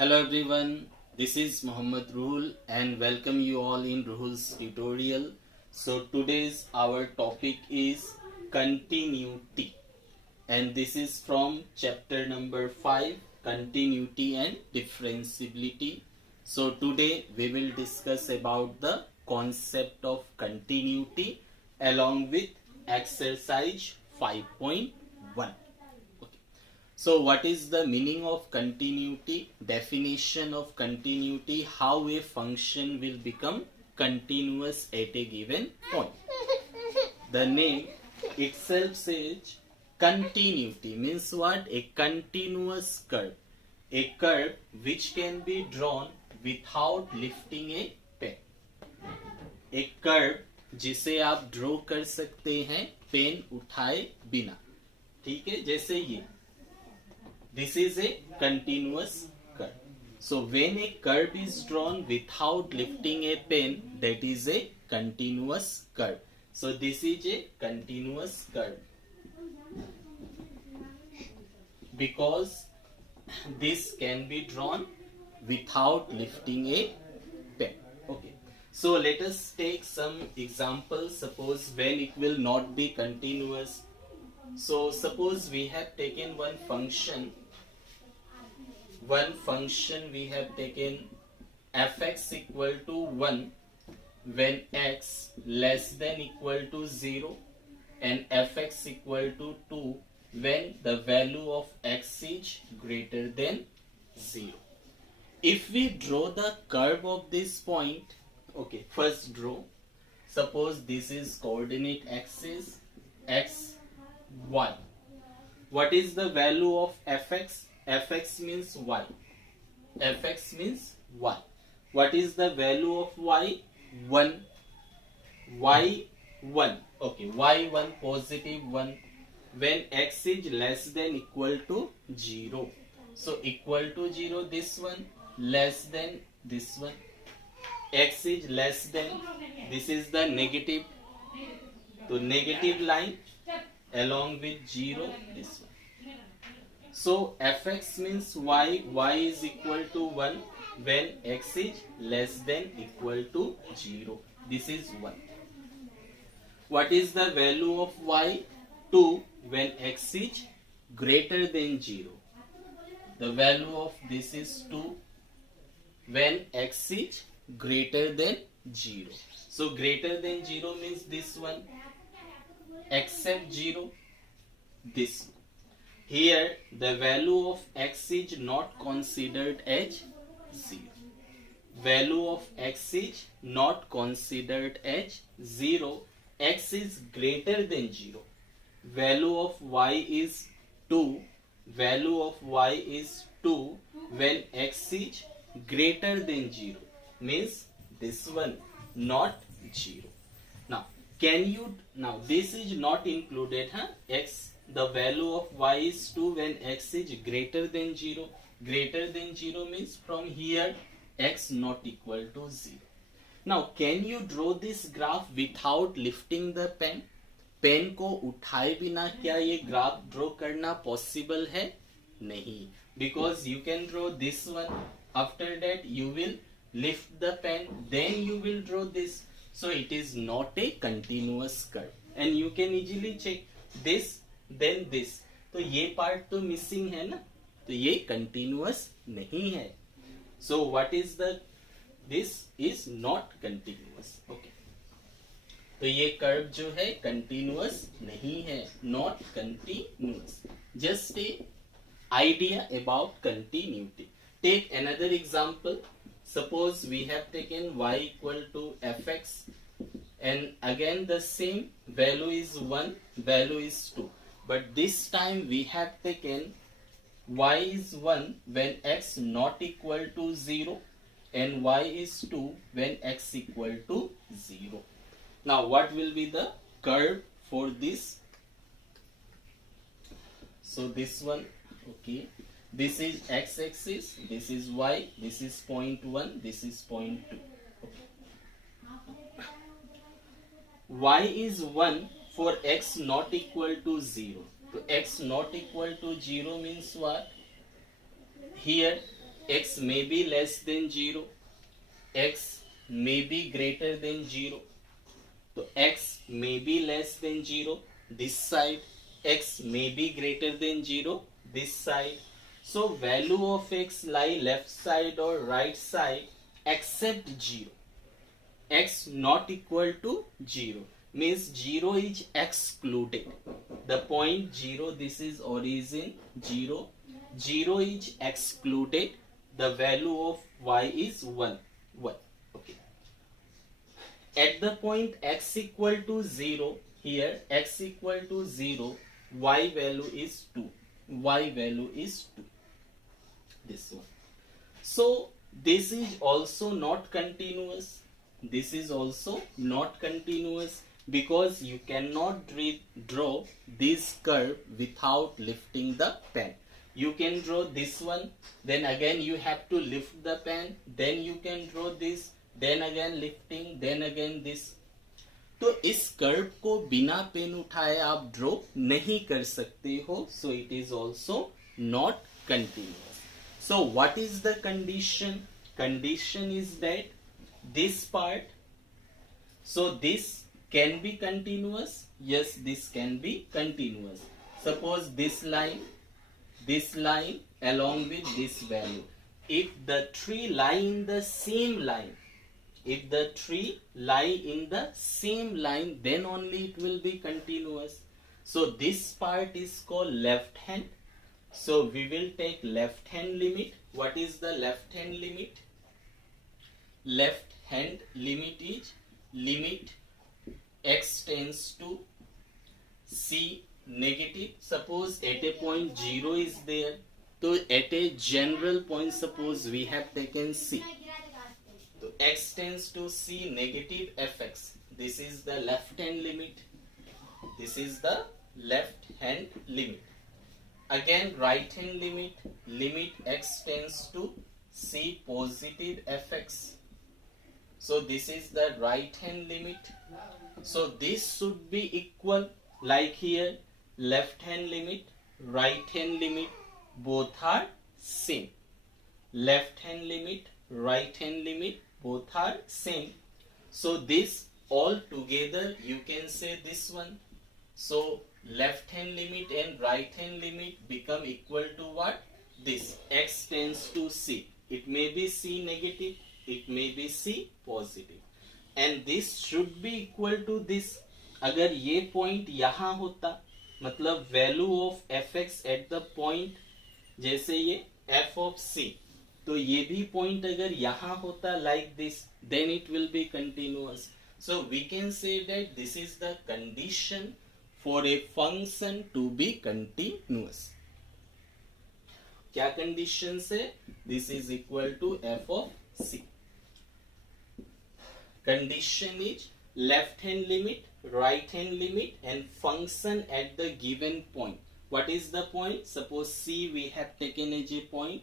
Hello everyone, this is Muhammad Ruhul and welcome you all in Ruhul's tutorial. So today's our topic is continuity and this is from chapter number 5, continuity and differentiability. So today we will discuss about the concept of continuity along with exercise 5.1. So what is the meaning of continuity? Definition of continuity, how a function will become continuous at a given point. The name itself says continuity means what? A continuous curve. A curve which can be drawn without lifting a pen. एक curve जिसे आप draw कर सकते हैं pen उठाए बिना. ठीक है, जैसे ये this is a continuous curve. So when a curve is drawn without lifting a pen, that is a continuous curve. So this is a continuous curve because this can be drawn without lifting a pen. Okay. So let us take some examples. Suppose when it will not be continuous. So suppose we have taken one function we have taken fx equal to 1 when x less than equal to 0 and fx equal to 2 when the value of x is greater than 0. If we draw the curve of this point, okay, first draw. Suppose this is coordinate axis x, y. What is the value of fx? Fx means y. Fx means y. What is the value of y? 1. Y 1. Okay, y1 positive 1 when x is less than equal to 0. So equal to 0 this one, less than this one. X is less than, this is the negative. So negative line along with 0 this one. So fx means y is equal to 1 when x is less than equal to 0. This is 1. What is the value of y? 2 when x is greater than 0. The value of this is 2 when x is greater than 0. So greater than 0 means this one, except 0, this one. Here the value of x is not considered as 0. Value of x is not considered as 0. X is greater than 0. Value of y is 2. Value of y is 2 when x is greater than 0. Means this one, not 0. Now this is not included, x. The value of y is 2 when x is greater than 0. Greater than 0 means from here x not equal to 0. Now can you draw this graph without lifting the pen? Pen को उठाए बिना क्या ये graph draw करना possible है? नहीं, because you can draw this one. After that you will lift the pen, then you will draw this. So it is not a continuous curve and you can easily check this then this. तो ये part तो missing है ना, तो ये continuous नहीं है. So what is the, this is not continuous. Okay, तो ये कर्व जो है कंटिन्यूअस नहीं है, not continuous. Just a idea about continuity. Take another example. Suppose we have taken y equal to fx and again the same value is 1, value is 2. But this time we have taken y is 1 when x not equal to 0 and y is 2 when x equal to 0. Now what will be the curve for this? So this one, okay, this is x-axis, this is y, this is 0.1, this is 0.2. Okay. Y is 1 for x not equal to 0. So x not equal to 0 means what? Here x may be less than 0, x may be greater than 0. So x may be less than 0 this side, x may be greater than 0 this side. So value of x lie left side or right side except 0. X not equal to 0 means 0 is excluded. The point 0, this is origin 0. 0 is excluded. The value of y is 1. 1. Okay. At the point x equal to 0, here x equal to 0, y value is 2. Y value is 2. This one. So this is also not continuous. This is also not continuous because you cannot draw this curve without lifting the pen. You can draw this one, then again you have to lift the pen, then you can draw this, then again lifting, then again this. तो इस curve को बिना pen उठाए आप draw नहीं कर सकते हो. So it is also not continuous. So what is the condition? Condition is that this part, so this can be continuous. Yes, this can be continuous. Suppose this line along with this value. If the three lie in the same line, then only it will be continuous. So this part is called left hand. So we will take left hand limit. What is the left hand limit? Left hand limit is limit x tends to c negative. Suppose at a point 0 is there. So at a general point, suppose we have taken c. So x tends to c negative fx. This is the left hand limit. This is the left hand limit. Again right hand limit, limit x tends to c positive fx. So this is the right hand limit. So this should be equal, like here left hand limit, right hand limit, both are same. Left hand limit, right hand limit, both are same. So this all together you can say this one. So left hand limit and right hand limit become equal to what? This x tends to c. It may be c negative, it may be c positive, and this should be equal to this. अगर ये point यहाँ होता, मतलब value of fx eight the point, जैसे ये f of c, तो ये भी पॉइंट अगर यहाँ होता like this, then it will be continuous. So we can say that this is the condition for a function to be continuous. क्या condition से? This is equal to f of c. Condition is left hand limit, right hand limit, and function at the given point. What is the point? Suppose c we have taken as a point,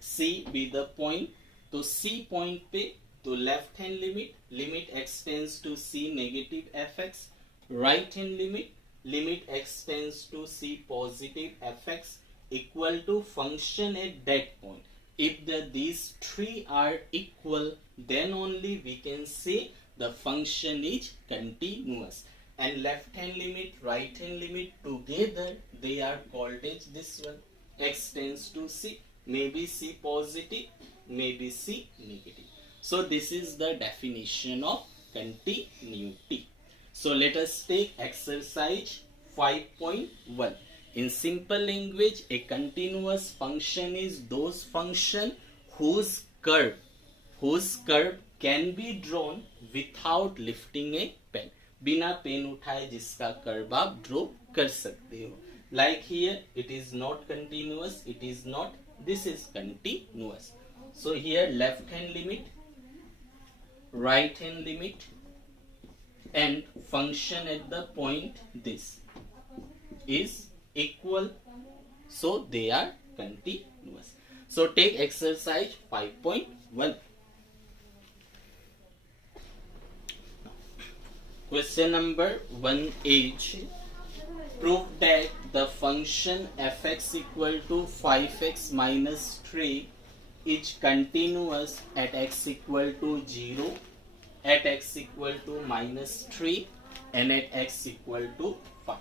c be the point. तो c point पे तो left hand limit, limit x tends to c negative fx, right hand limit, limit x tends to c positive fx, equal to function at that point. If these three are equal, then only we can say the function is continuous. And left hand limit, right hand limit together, they are called as this one. X tends to c, maybe c positive, maybe c negative. So this is the definition of continuity. So let us take exercise 5.1. In simple language, a continuous function is those function whose curve can be drawn without lifting a pen. बिना pen उठाए जिसका curve आप draw कर सकते हो. Like here, it is not continuous. It is not. This is continuous. So here, left hand limit, right hand limit, and function at the point this is equal, so they are continuous. So take exercise 5.1. Question number 1 is, prove that the function fx equal to 5x minus 3 is continuous at x equal to 0, at x equal to -3 and at x equal to 5.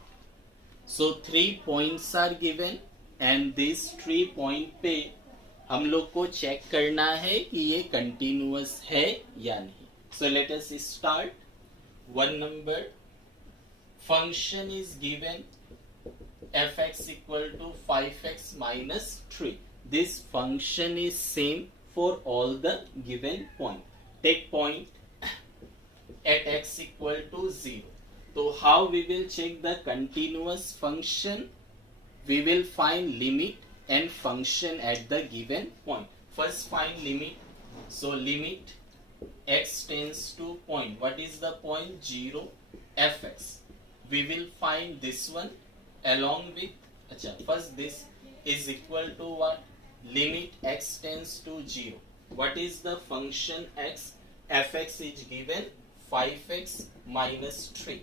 So 3 points are given and these 3 point पे हम लोग को check करना है कि ये continuous है या नहीं. So let us start. One number, function is given fx equal to 5x minus 3. This function is same for all the given point. Take point at x equal to 0. So how we will check the continuous function? We will find limit and function at the given point. First find limit. So limit x tends to point. What is the point? 0 fx. We will find this one along with first this is equal to what? Limit x tends to 0. What is the function x? Fx is given 5x minus 3.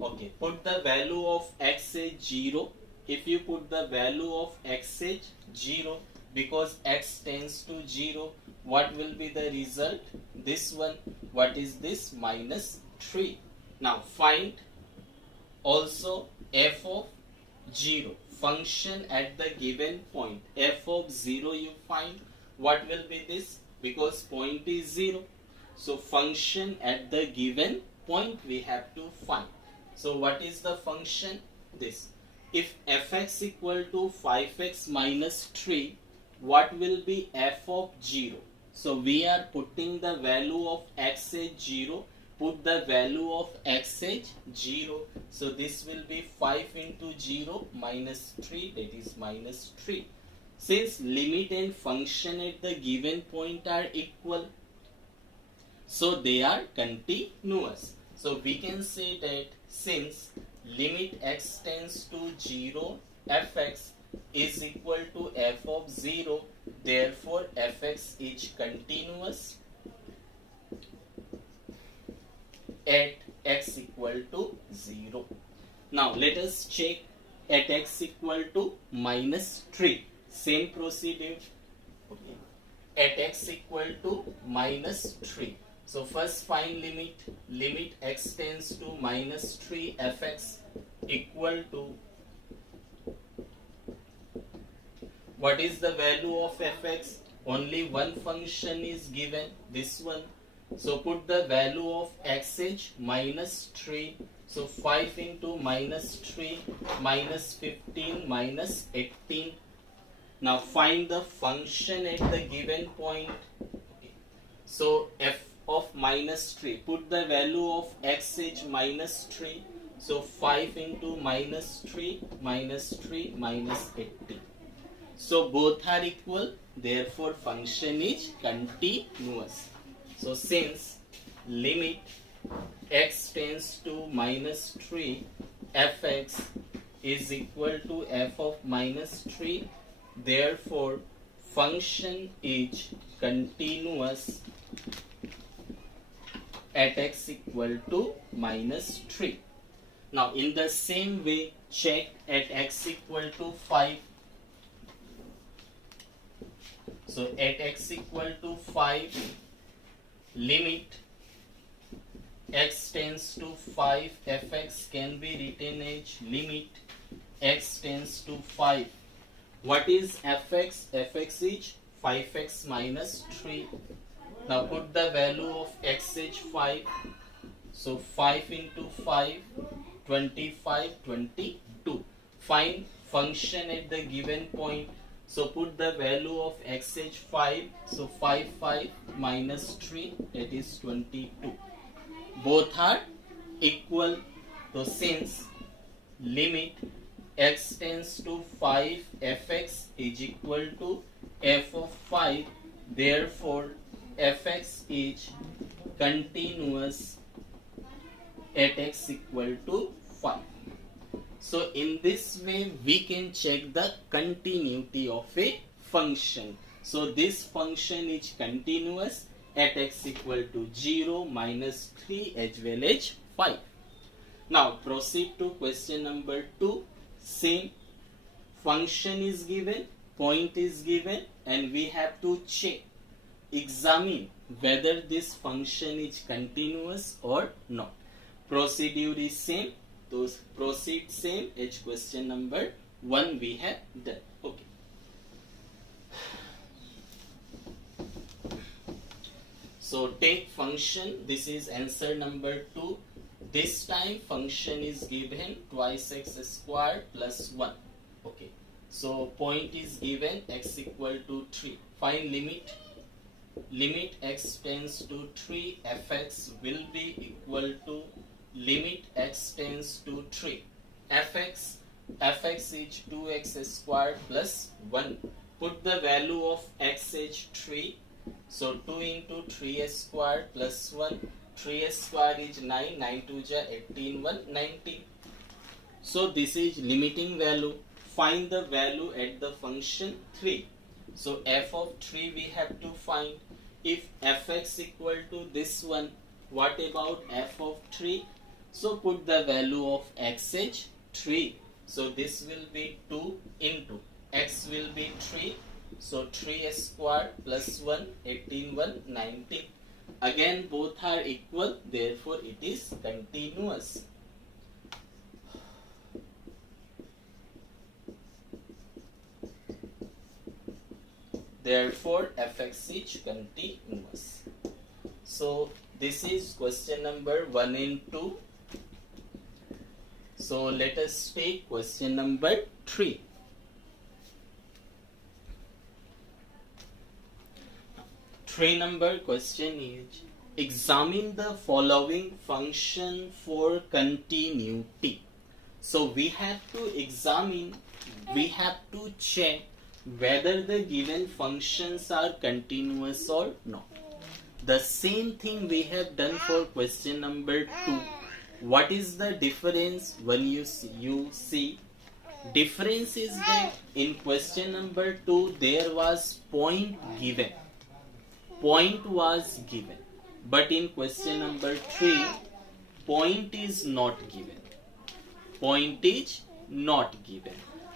Okay, put the value of x as 0. If you put the value of x as 0, because x tends to 0, what will be the result? This one. What is this? -3. Now find also f of 0. Function at the given point. F of 0 you find. What will be this? Because point is 0. So function at the given point we have to find. So what is the function? This. If fx equal to 5x minus 3, what will be f of 0? So we are putting the value of x as 0. Put the value of x as 0. So this will be 5 into 0 minus 3, that is -3. Since limit and function at the given point are equal, so they are continuous. So we can say that since limit x tends to 0, fx is equal to f of 0, therefore fx is continuous at x equal to 0. Now let us check at x equal to -3. Same procedure. Okay. At x equal to -3. So first find limit. Limit x tends to -3 fx equal to, what is the value of fx? Only one function is given, this one. So put the value of x as -3. So 5 into -3 -15 -18. Now find the function at the given point. Okay. So f of -3. Put the value of x as -3. So 5 into -3 -3 -18. So both are equal. Therefore function is continuous. So since limit x tends to -3, fx is equal to f of -3, therefore function is continuous at x equal to -3. Now in the same way, check at x equal to 5. So at x equal to 5, limit x tends to 5, fx can be written as limit x tends to 5. What is fx? Fx is 5x minus 3. Now put the value of x as 5. So 5 into 5, 25, 22. Find function at the given point. So put the value of x as 5. So 5 minus 3, that is 22. Both are equal. So since limit x tends to 5, fx is equal to f of 5, therefore fx is continuous at x equal to 5. So in this way we can check the continuity of a function. So this function is continuous at x equal to 0, -3 as well as 5. Now proceed to question number 2. Same function is given, point is given, and we have to check, examine whether this function is continuous or not. Procedure is same, so proceed same as question number 1 we have done. Okay. So take function, this is answer number 2. This time function is given twice x squared plus 1. Okay. So point is given x equal to 3. Find limit. Limit x tends to 3, fx will be equal to limit x tends to 3. fx is 2x squared plus 1. Put the value of x as 3. So 2 into 3 squared plus 1. 3 squared is 9. 9 2 ja 18. 1 19. So this is limiting value. Find the value at the function 3. So f of 3 we have to find. If fx equal to this one, what about f of 3? So put the value of x as 3. So this will be 2 into x will be 3. So 3 squared plus 1, 18, 1, 19. Again both are equal, therefore it is continuous. Therefore fx is continuous. So this is question number 1 and 2. So let us take question number 3. Number question is, examine the following function for continuity. So we have to examine, we have to check whether the given functions are continuous or not. The same thing we have done for question number 2. What is the difference when you see? Difference is that in question number 2 there was point given. Point was given. But in question number 3, point is not given. Point is not given.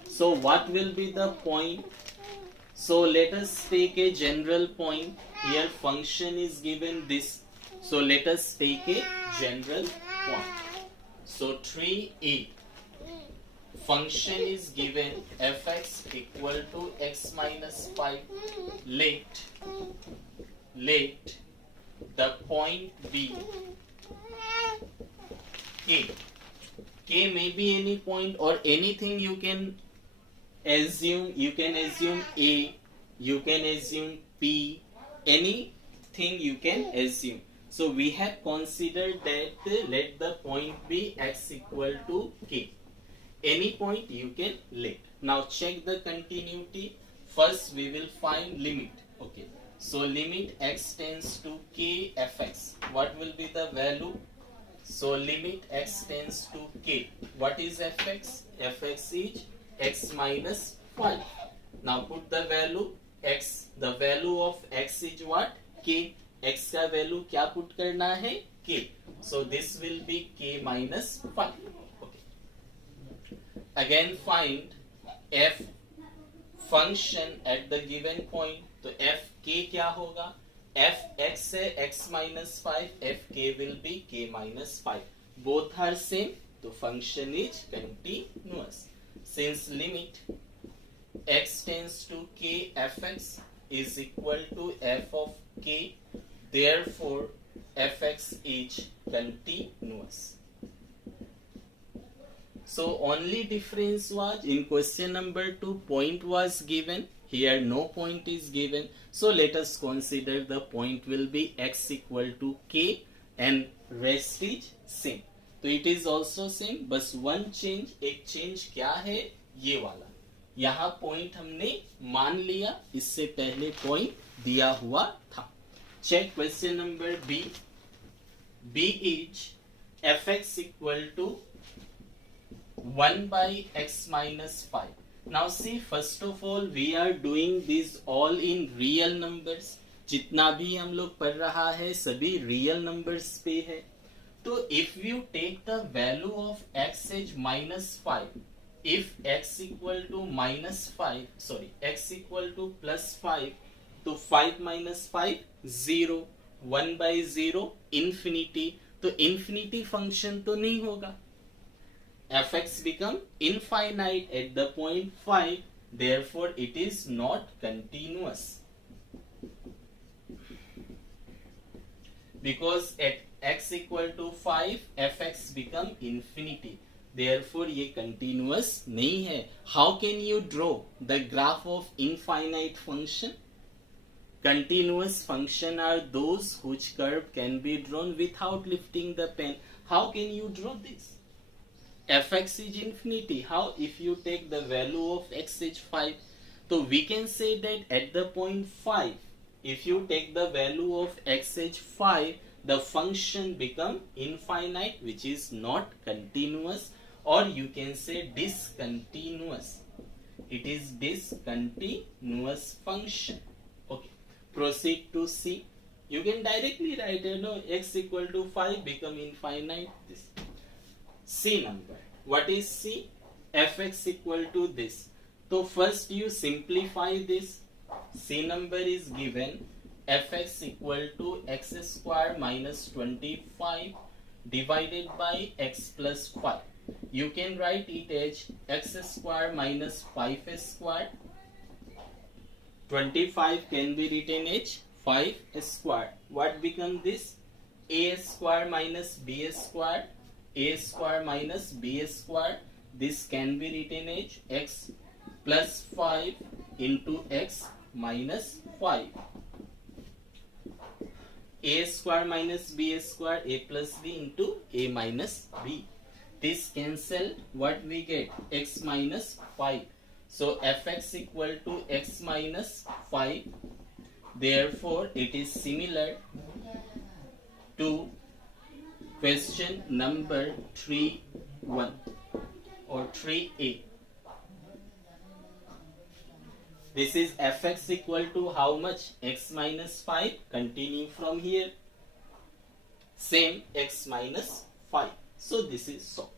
So what will be the point? So let us take a general point. Here function is given this. So let us take a general point. So 3a. Function is given fx equal to x minus 5. Let the point be k. K may be any point or anything you can assume. You can assume A, you can assume P, anything you can assume. So we have considered that let the point be x equal to k. Any point you can let. Now check the continuity. First we will find limit. Okay. So limit x tends to k fx. What will be the value? So limit x tends to k. What is fx? Fx is x minus 5. Now put the value x. The value of x is what? K. X का value क्या put करना है? K. So this will be k minus 5. Okay. Again find f function at the given point. तो f k क्या होगा? f x है x minus 5. f k will be k minus 5. Both are same. तो function is continuous. Since limit x tends to k fx is equal to f of k, therefore fx is continuous. So only difference was in question number 2 point was given. Here no point is given. So let us consider the point will be x equal to k and rest is same. तो it is also same. बस one change. एक change क्या है? ये वाला. यहाँ point हमने मान लिया. इससे पहले point दिया हुआ था. Check question number B. B is fx equal to 1 by x minus 5. Now see, first of all we are doing this all in real numbers. जितना भी हम लोग पढ़ रहा है सभी real numbers पे है. तो if you take the value of x as minus 5, if x equal to x equal to +5, तो 5 minus 5 0, 1 by 0 infinity, तो infinity function तो नहीं होगा. fx become infinite at the point 5, therefore it is not continuous, because at x equal to 5 fx become infinity, therefore ये continuous नहीं है. How can you draw the graph of infinite function? Continuous function are those whose curve can be drawn without lifting the pen. How can you draw this? fx is infinity. How? If you take the value of x is 5, so we can say that at the point 5, if you take the value of x is 5, the function become infinite, which is not continuous, or you can say discontinuous. It is discontinuous function. Okay, proceed to C. You can directly write, x equal to 5 become infinite. This C number. What is C? fx equal to this. So first you simplify this. C number is given fx equal to x square minus 25 divided by x plus 5. You can write it as x square minus 5 square. 25 can be written as 5 square. What become this? A square minus b square. A square minus b square. This can be written as x plus 5 into x minus 5. A square minus b square, a plus b into a minus b. This cancel, what we get? X minus 5. So fx equal to x minus 5. Therefore, it is similar to question number 3.1 or 3a. This is fx equal to how much? X minus 5. Continue from here. Same, x minus 5. So this is solved.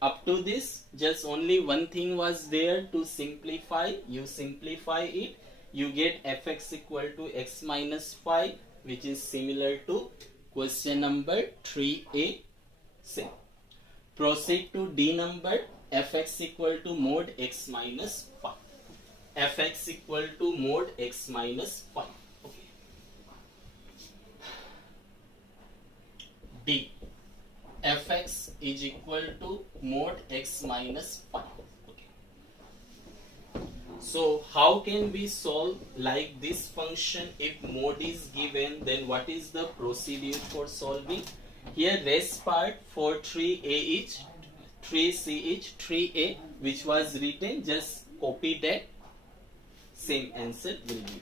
Up to this, just only one thing was there to simplify. You simplify it, you get fx equal to x minus 5, which is similar to question number 3a. Same. Proceed to D number, fx equal to mod x minus 5. Fx equal to mod x minus 5. Okay. D. Fx is equal to mod x minus 5. Okay. So how can we solve like this function? If mod is given, then what is the procedure for solving? Here rest part for 3a is 3c is 3a, which was written, just copy that. Same answer will be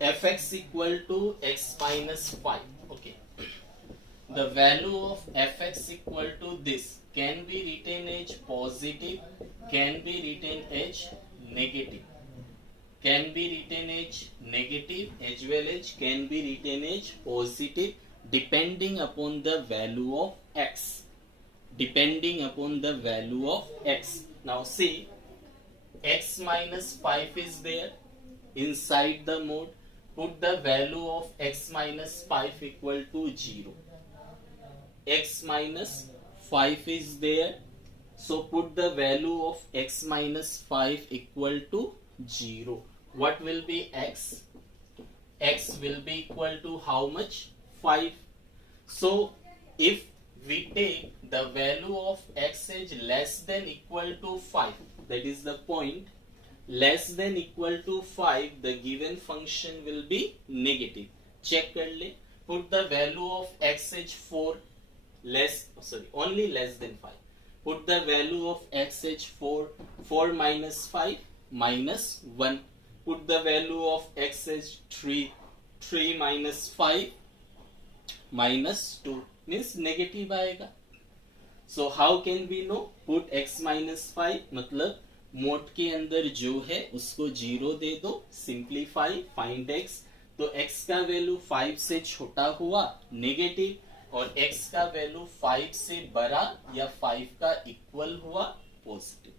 there. Fx equal to x minus 5. Okay. The value of fx equal to this can be written as positive, can be written as negative, can be written as negative as well as can be written as positive, depending upon the value of x. Depending upon the value of x. Now see, x minus 5 is there inside the mode. Put the value of x minus 5 equal to 0. X minus 5 is there. So put the value of x minus 5 equal to 0. What will be x? X will be equal to how much? 5. So if we take the value of x is less than equal to 5, that is the point, less than equal to 5, the given function will be negative. Check kar le. Put the value of x is 4, only less than 5. Put the value of x is 4, 4 minus 5 minus 1. Put the value of x is 3, 3 minus 5 minus 2. Means negative आएगा. So how can we know? Put x minus 5, मतलब mode के अंदर जो है उसको 0 दे दो. Simplify, find x. तो x का वैल्यू 5 से छोटा हुआ, नेगेटिव. और x का वैल्यू 5 से बड़ा या 5 का इक्वल हुआ positive.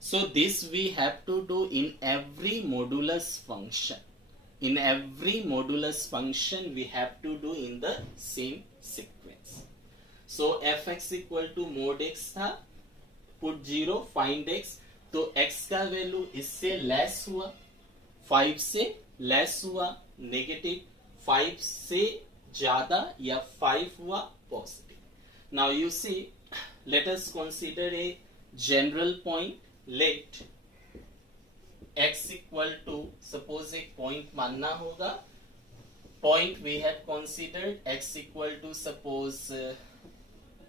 So this we have to do in every modulus function. In every modulus function we have to do in the same sequence. So fx equal to mod x था, put 0, find x. तो x का value इससे less हुआ, 5 से less हुआ negative, 5 से ज्यादा या 5 हुआ positive. Now you see, let us consider a general point. Let x equal to, suppose एक point मानना होगा. Point we have considered x equal to, suppose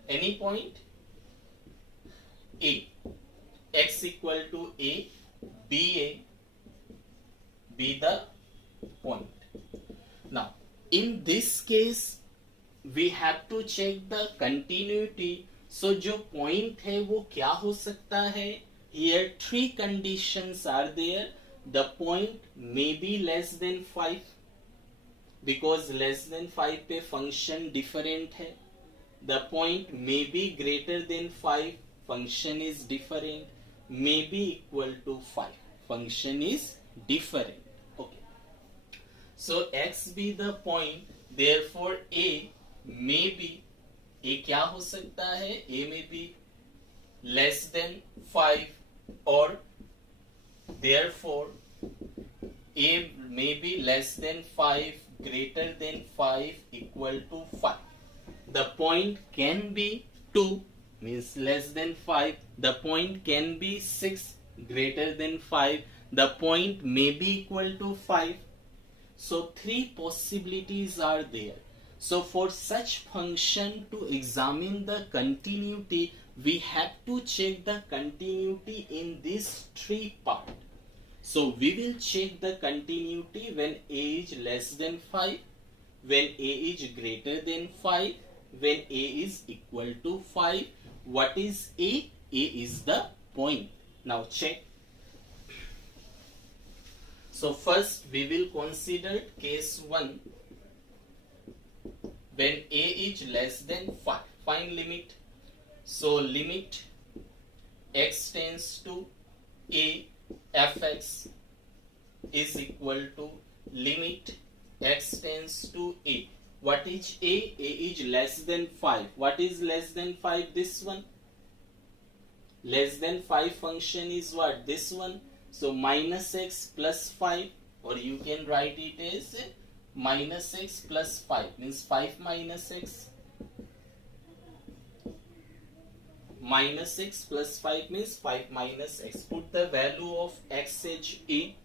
any point a. X equal to a, be the point. Now in this case we have to check the continuity. So जो point है वो क्या हो सकता है? Here 3 conditions are there. The point may be less than 5 because less than 5 पे function different है. The point may be greater than 5, function is different. May be equal to 5, function is different. Okay. So x be the point, therefore a may be, a क्या हो सकता है? A may be less than 5 or therefore a may be less than 5, greater than 5, equal to 5. The point can be 2, means less than 5. The point can be 6, greater than 5. The point may be equal to 5. So 3 possibilities are there. So for such function to examine the continuity, we have to check the continuity in these 3 parts. So we will check the continuity when a is less than 5, when a is greater than 5, when a is equal to 5. What is a? A is the point. Now check. So first we will consider case 1. When a is less than 5, find limit. So limit x tends to a, fx is equal to limit x tends to a. What is a? A is less than 5. What is less than 5? This one. Less than 5 function is what? This one. So minus x plus 5, or you can write it as minus x plus 5, means 5 minus x. Minus x plus 5 means 5 minus x. Put the value of x as a.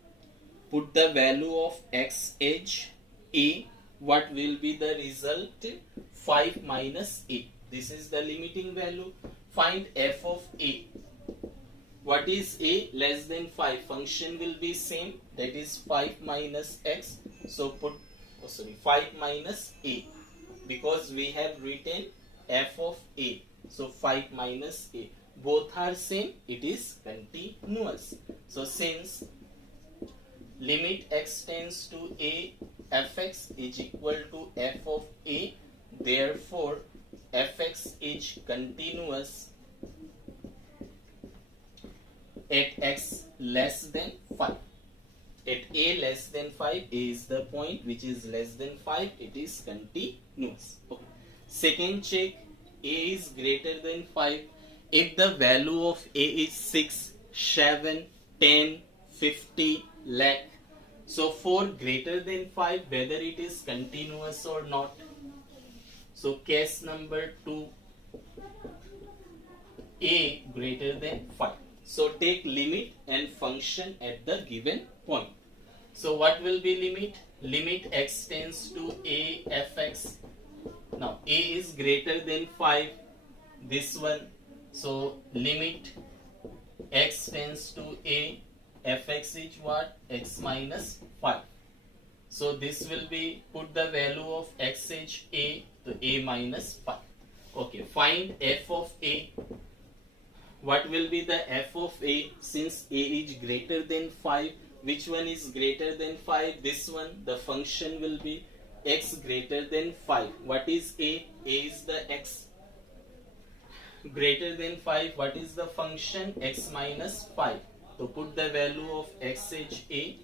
Put the value of x as a. What will be the result? 5 minus a. This is the limiting value. Find f of a. What is a? Less than 5. Function will be same. That is 5 minus x. So put 5 minus a. Because we have written f of a. So 5 minus a. Both are same. It is continuous. So since limit x tends to a, fx is equal to f of a, therefore fx is continuous at x less than 5. At a less than 5, a is the point which is less than 5, it is continuous. Okay. Second check, a is greater than 5. If the value of a is 6, 7, 10, 50, lakh. So for greater than 5, whether it is continuous or not. So case number 2, a greater than 5. So take limit and function at the given point. So what will be limit? Limit x tends to a, fx. Now a is greater than 5, this one. So limit x tends to a, fx is what? X minus 5. So this will be, put the value of x as a, to a minus 5. Okay, find f of a. What will be the f of a? Since a is greater than 5, which one is greater than 5? This one. The function will be x greater than 5. What is a? A is the x. Greater than 5, what is the function? X minus 5. तो put the value of x as a.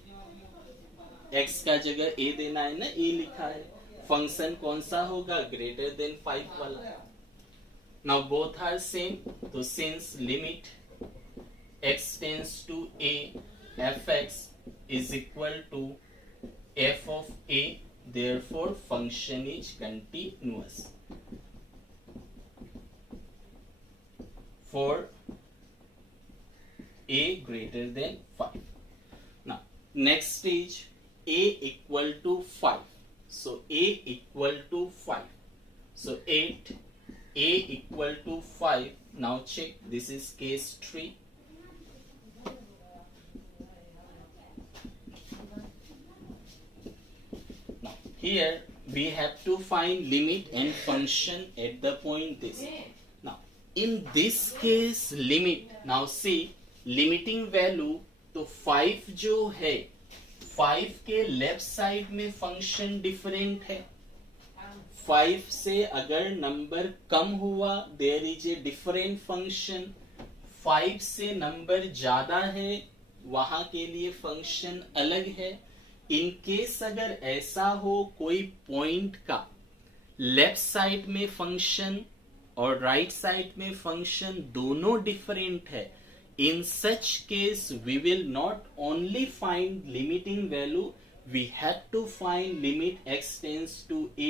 x का जगह a देना है ना, a लिखा है. Function कौन सा होगा? ग्रेटर देन 5 वाला. Now both are same. तो since limit x tends to a, fx is equal to f of a, therefore function is continuous for a greater than 5. Now next stage, a equal to 5. So a equal to 5. So 8, a equal to 5. Now check, this is case 3. Now here we have to find limit and function at the point this. Now in this case limit, now see limiting value, तो 5 जो है 5 के left side में function different है. 5 से अगर number कम हुआ there is a different function. 5 से नंबर ज्यादा है वहां के लिए फंक्शन अलग है. इन केस अगर ऐसा हो कोई पॉइंट का लेफ्ट साइड में फंक्शन और राइट साइड में फंक्शन दोनों डिफरेंट है, in such case we will not only find limiting value, we have to find limit x tends to a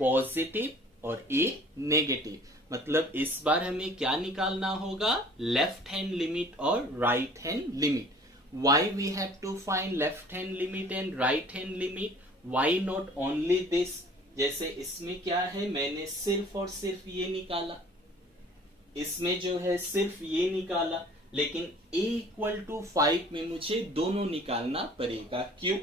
positive और a negative. मतलब इस बार हमें क्या निकालना होगा? लेफ्ट हैंड लिमिट और right hand limit. why we have to find left hand limit and right hand limit? why not only this? जैसे इसमें क्या है, मैंने सिर्फ और सिर्फ ये निकाला, इसमें जो है सिर्फ ये निकाला, लेकिन a इक्वल टू 5 में मुझे दोनों निकालना पड़ेगा. क्यों?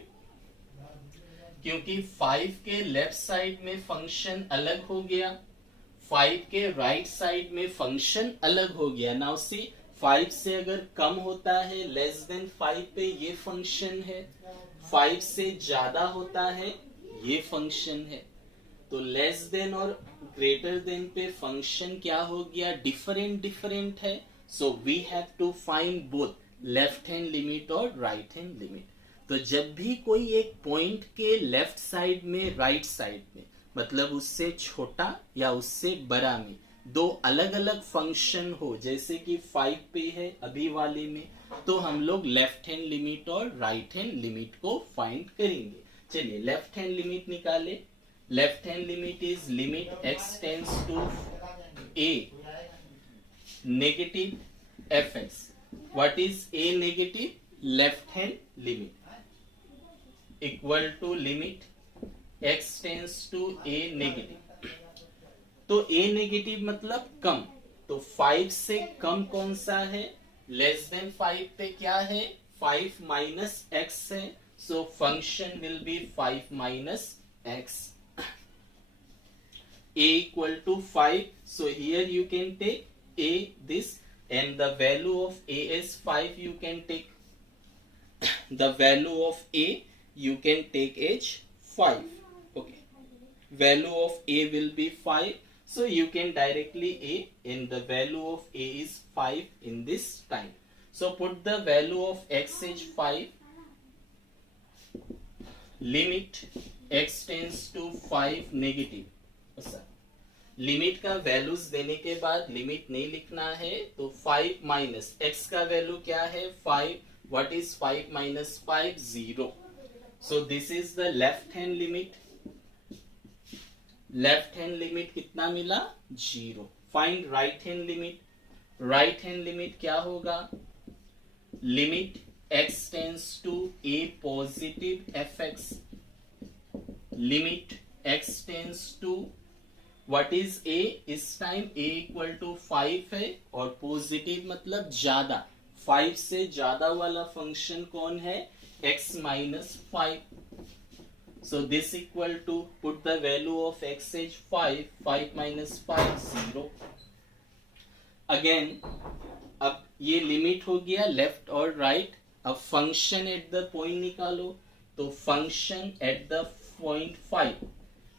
क्योंकि 5 के लेफ्ट साइड में फंक्शन अलग हो गया, 5 के राइट साइड में फंक्शन अलग हो गया. नाउ सी 5 से अगर कम होता है लेस देन 5 पे ये फंक्शन है, 5 से ज्यादा होता है ये फंक्शन है. तो लेस देन और ग्रेटर देन पे फंक्शन क्या हो गया? डिफरेंट है. So we have to find both left hand limit और राइट हैंड लिमिट. तो जब भी कोई एक पॉइंट के लेफ्ट साइड में राइट साइड में, मतलब उससे छोटा या उससे बड़ा में दो अलग अलग फंक्शन हो, जैसे कि 5 पे है अभी वाले में, तो हम लोग लेफ्ट हैंड लिमिट और राइट हैंड लिमिट को फाइंड करेंगे. चलिए लेफ्ट हैंड लिमिट निकाले. Left hand limit is limit x tends to a negative fx. what is a negative? left hand limit equal to limit x tends to a negative. तो a negative मतलब कम, तो 5 से कम कौन सा है? Less then 5 पे क्या है? 5 माइनस x है. So function will be 5 minus x. a equal to 5. so here you can take a this, and the value of a is 5. you can take the value of a, you can take as 5. okay, value of a will be 5, so you can directly a, and the value of a is 5 in this time. so put the value of x as 5. limit x tends to 5 negative. Limit का values देने के बाद limit नहीं लिखना है, तो 5 minus x का value क्या है? 5. What is 5 minus 5? 0. So this is the left hand limit. Left hand limit कितना मिला? 0. Find right hand limit. Right hand limit क्या होगा? Limit x tends to a positive f x. Limit x tends to what is a? इस time a equal to 5 है और positive मतलब ज्यादा. 5 से ज्यादा वाला फंक्शन कौन है? x minus 5. So this equal to put the value of x as 5. 5 minus 5 0. Again अब ये लिमिट हो गया लेफ्ट और राइट. अब फंक्शन एट द पॉइंट निकालो. तो फंक्शन एट द पॉइंट 5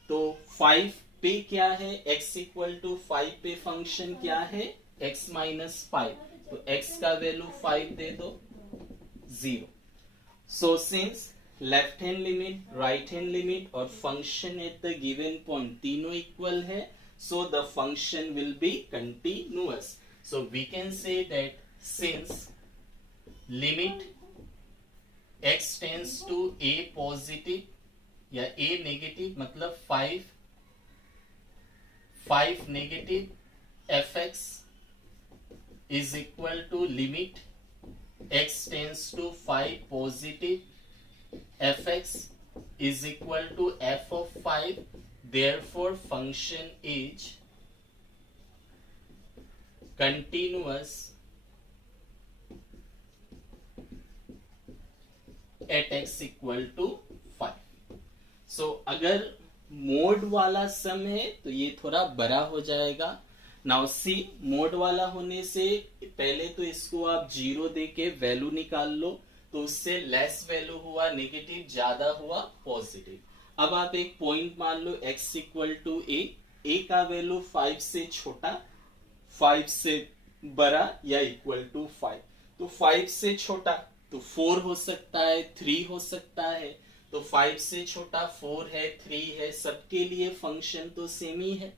तो 5 पे क्या है, x इक्वल टू 5 पे फंक्शन क्या है, x माइनस 5, तो x का वैल्यू 5 दे दो 0. So since left hand limit, right hand limit और function at the given point तीनों equal है, so the function will be continuous. So we can say that since limit x tends to a positive या a negative मतलब 5 negative fx is equal to limit x tends to 5 positive fx is equal to f of 5, therefore function is continuous at x equal to 5. So अगर mode वाला सम है तो ये थोड़ा बड़ा हो जाएगा. नाउ सी, मोड वाला होने से पहले तो इसको आप 0 देके वैल्यू निकाल लो, तो उससे लेस वैल्यू हुआ नेगेटिव, ज्यादा हुआ पॉजिटिव. अब आप एक पॉइंट मान लो x इक्वल टू a का वैल्यू 5 से छोटा, 5 से बड़ा या इक्वल टू 5. तो 5 से छोटा तो 4 हो सकता है, 3 हो सकता है. तो 5 से छोटा 4 है, 3 है, सबके लिए फंक्शन तो सेम ही है.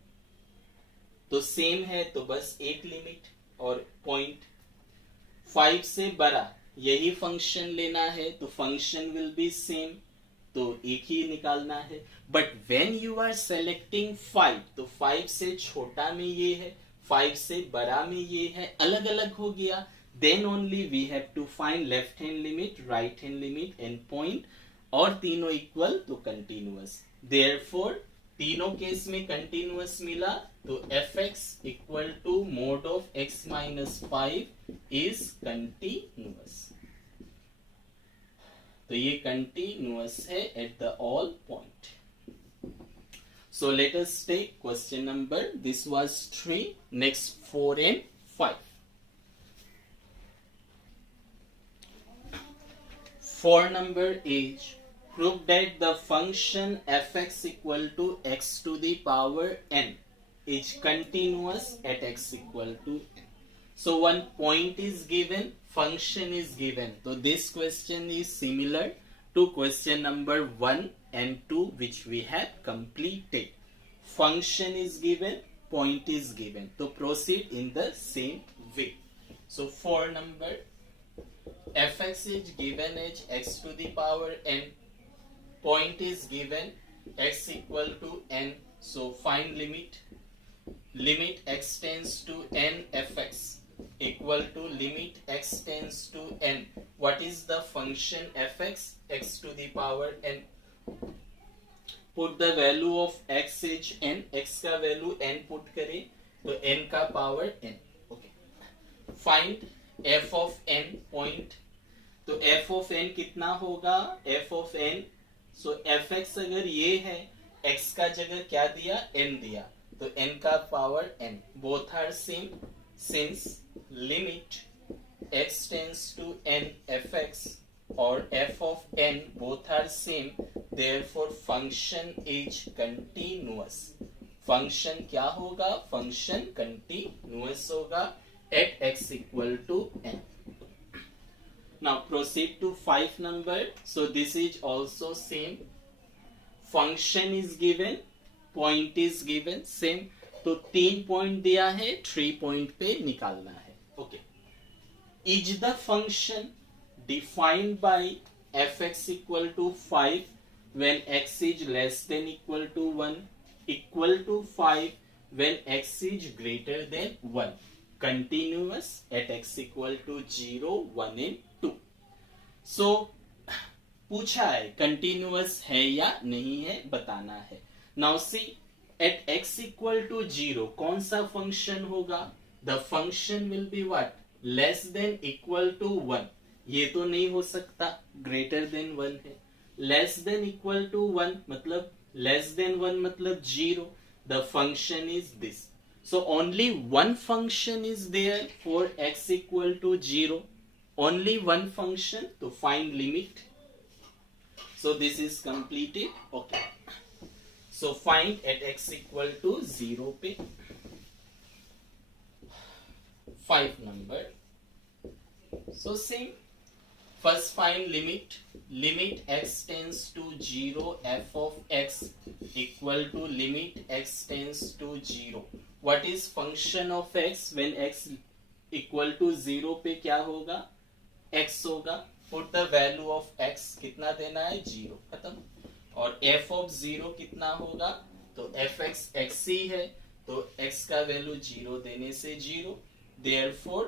तो सेम है तो बस एक लिमिट और पॉइंट. 5 से बड़ा यही फंक्शन लेना है तो फंक्शन विल बी सेम, तो एक ही निकालना है. But when you are selecting 5, तो 5 से छोटा में ये है, 5 से बड़ा में ये है, अलग अलग हो गया. Then only we have to find left hand limit, right hand limit and point, और तीनों इक्वल तो कंटिन्यूअस. देयरफॉर तीनों केस में कंटिन्यूअस मिला, तो fx equal to mod of x minus 5 is continuous. तो ये कंटिन्यूअस है at the all point. So let us take question number, this was 3, next 4 and 5. For number is prove that the function fx equal to x to the power n is continuous at x equal to n. So one point is given, function is given. So this question is similar to question number 1 and 2 which we have completed. Function is given, point is given. So proceed in the same way. So for number fx is given as x to the power n, point is given x equal to n, so find limit x tends to n fx equal to limit x tends to n. What is the function fx? X to the power n. Put the value of x as n, x का value n put करें तो n का power n. Okay, find f of n point. तो f of n कितना होगा, f of n, so fx अगर ये है, x का जगह क्या दिया, n दिया, तो n का power n. Both are same since limit x tends to n fx और f of n both are same, therefore function is continuous. Function क्या होगा, फंक्शन कंटिन्यूअस होगा at x equal to n. Now proceed to 5 number. So this is also same. Function is given, point is given, same. तो 3 point दिया है, 3 point पे निकालना है. Okay, is the function defined by fx equal to 5 when x is less than equal to 1, equal to 5 when x is greater than 1, continuous at x equal to 0, 1 and 2. So पूछा है continuous है या नहीं है, बताना है. Now see, at x equal to 0 कौन सा फंक्शन होगा, the function will be what, less than equal to 1. ये तो नहीं हो सकता, ग्रेटर देन 1 है. लेस देन इक्वल टू 1 मतलब लेस देन 1 मतलब 0. The function is this. So only one function is there for x equal to 0. Only one function to find limit. So this is completed. Okay. So find at x equal to 0 पे 5 number. So same. First find limit x tends to 0 f of x equal to limit x tends to 0. What is function of x when x equal to 0 पे क्या होगा? x होगा. Put the value of x कितना देना है? 0. खत्म. और f of 0 कितना होगा? तो fx x ही है, तो x का वैल्यू 0 देने से 0. Therefore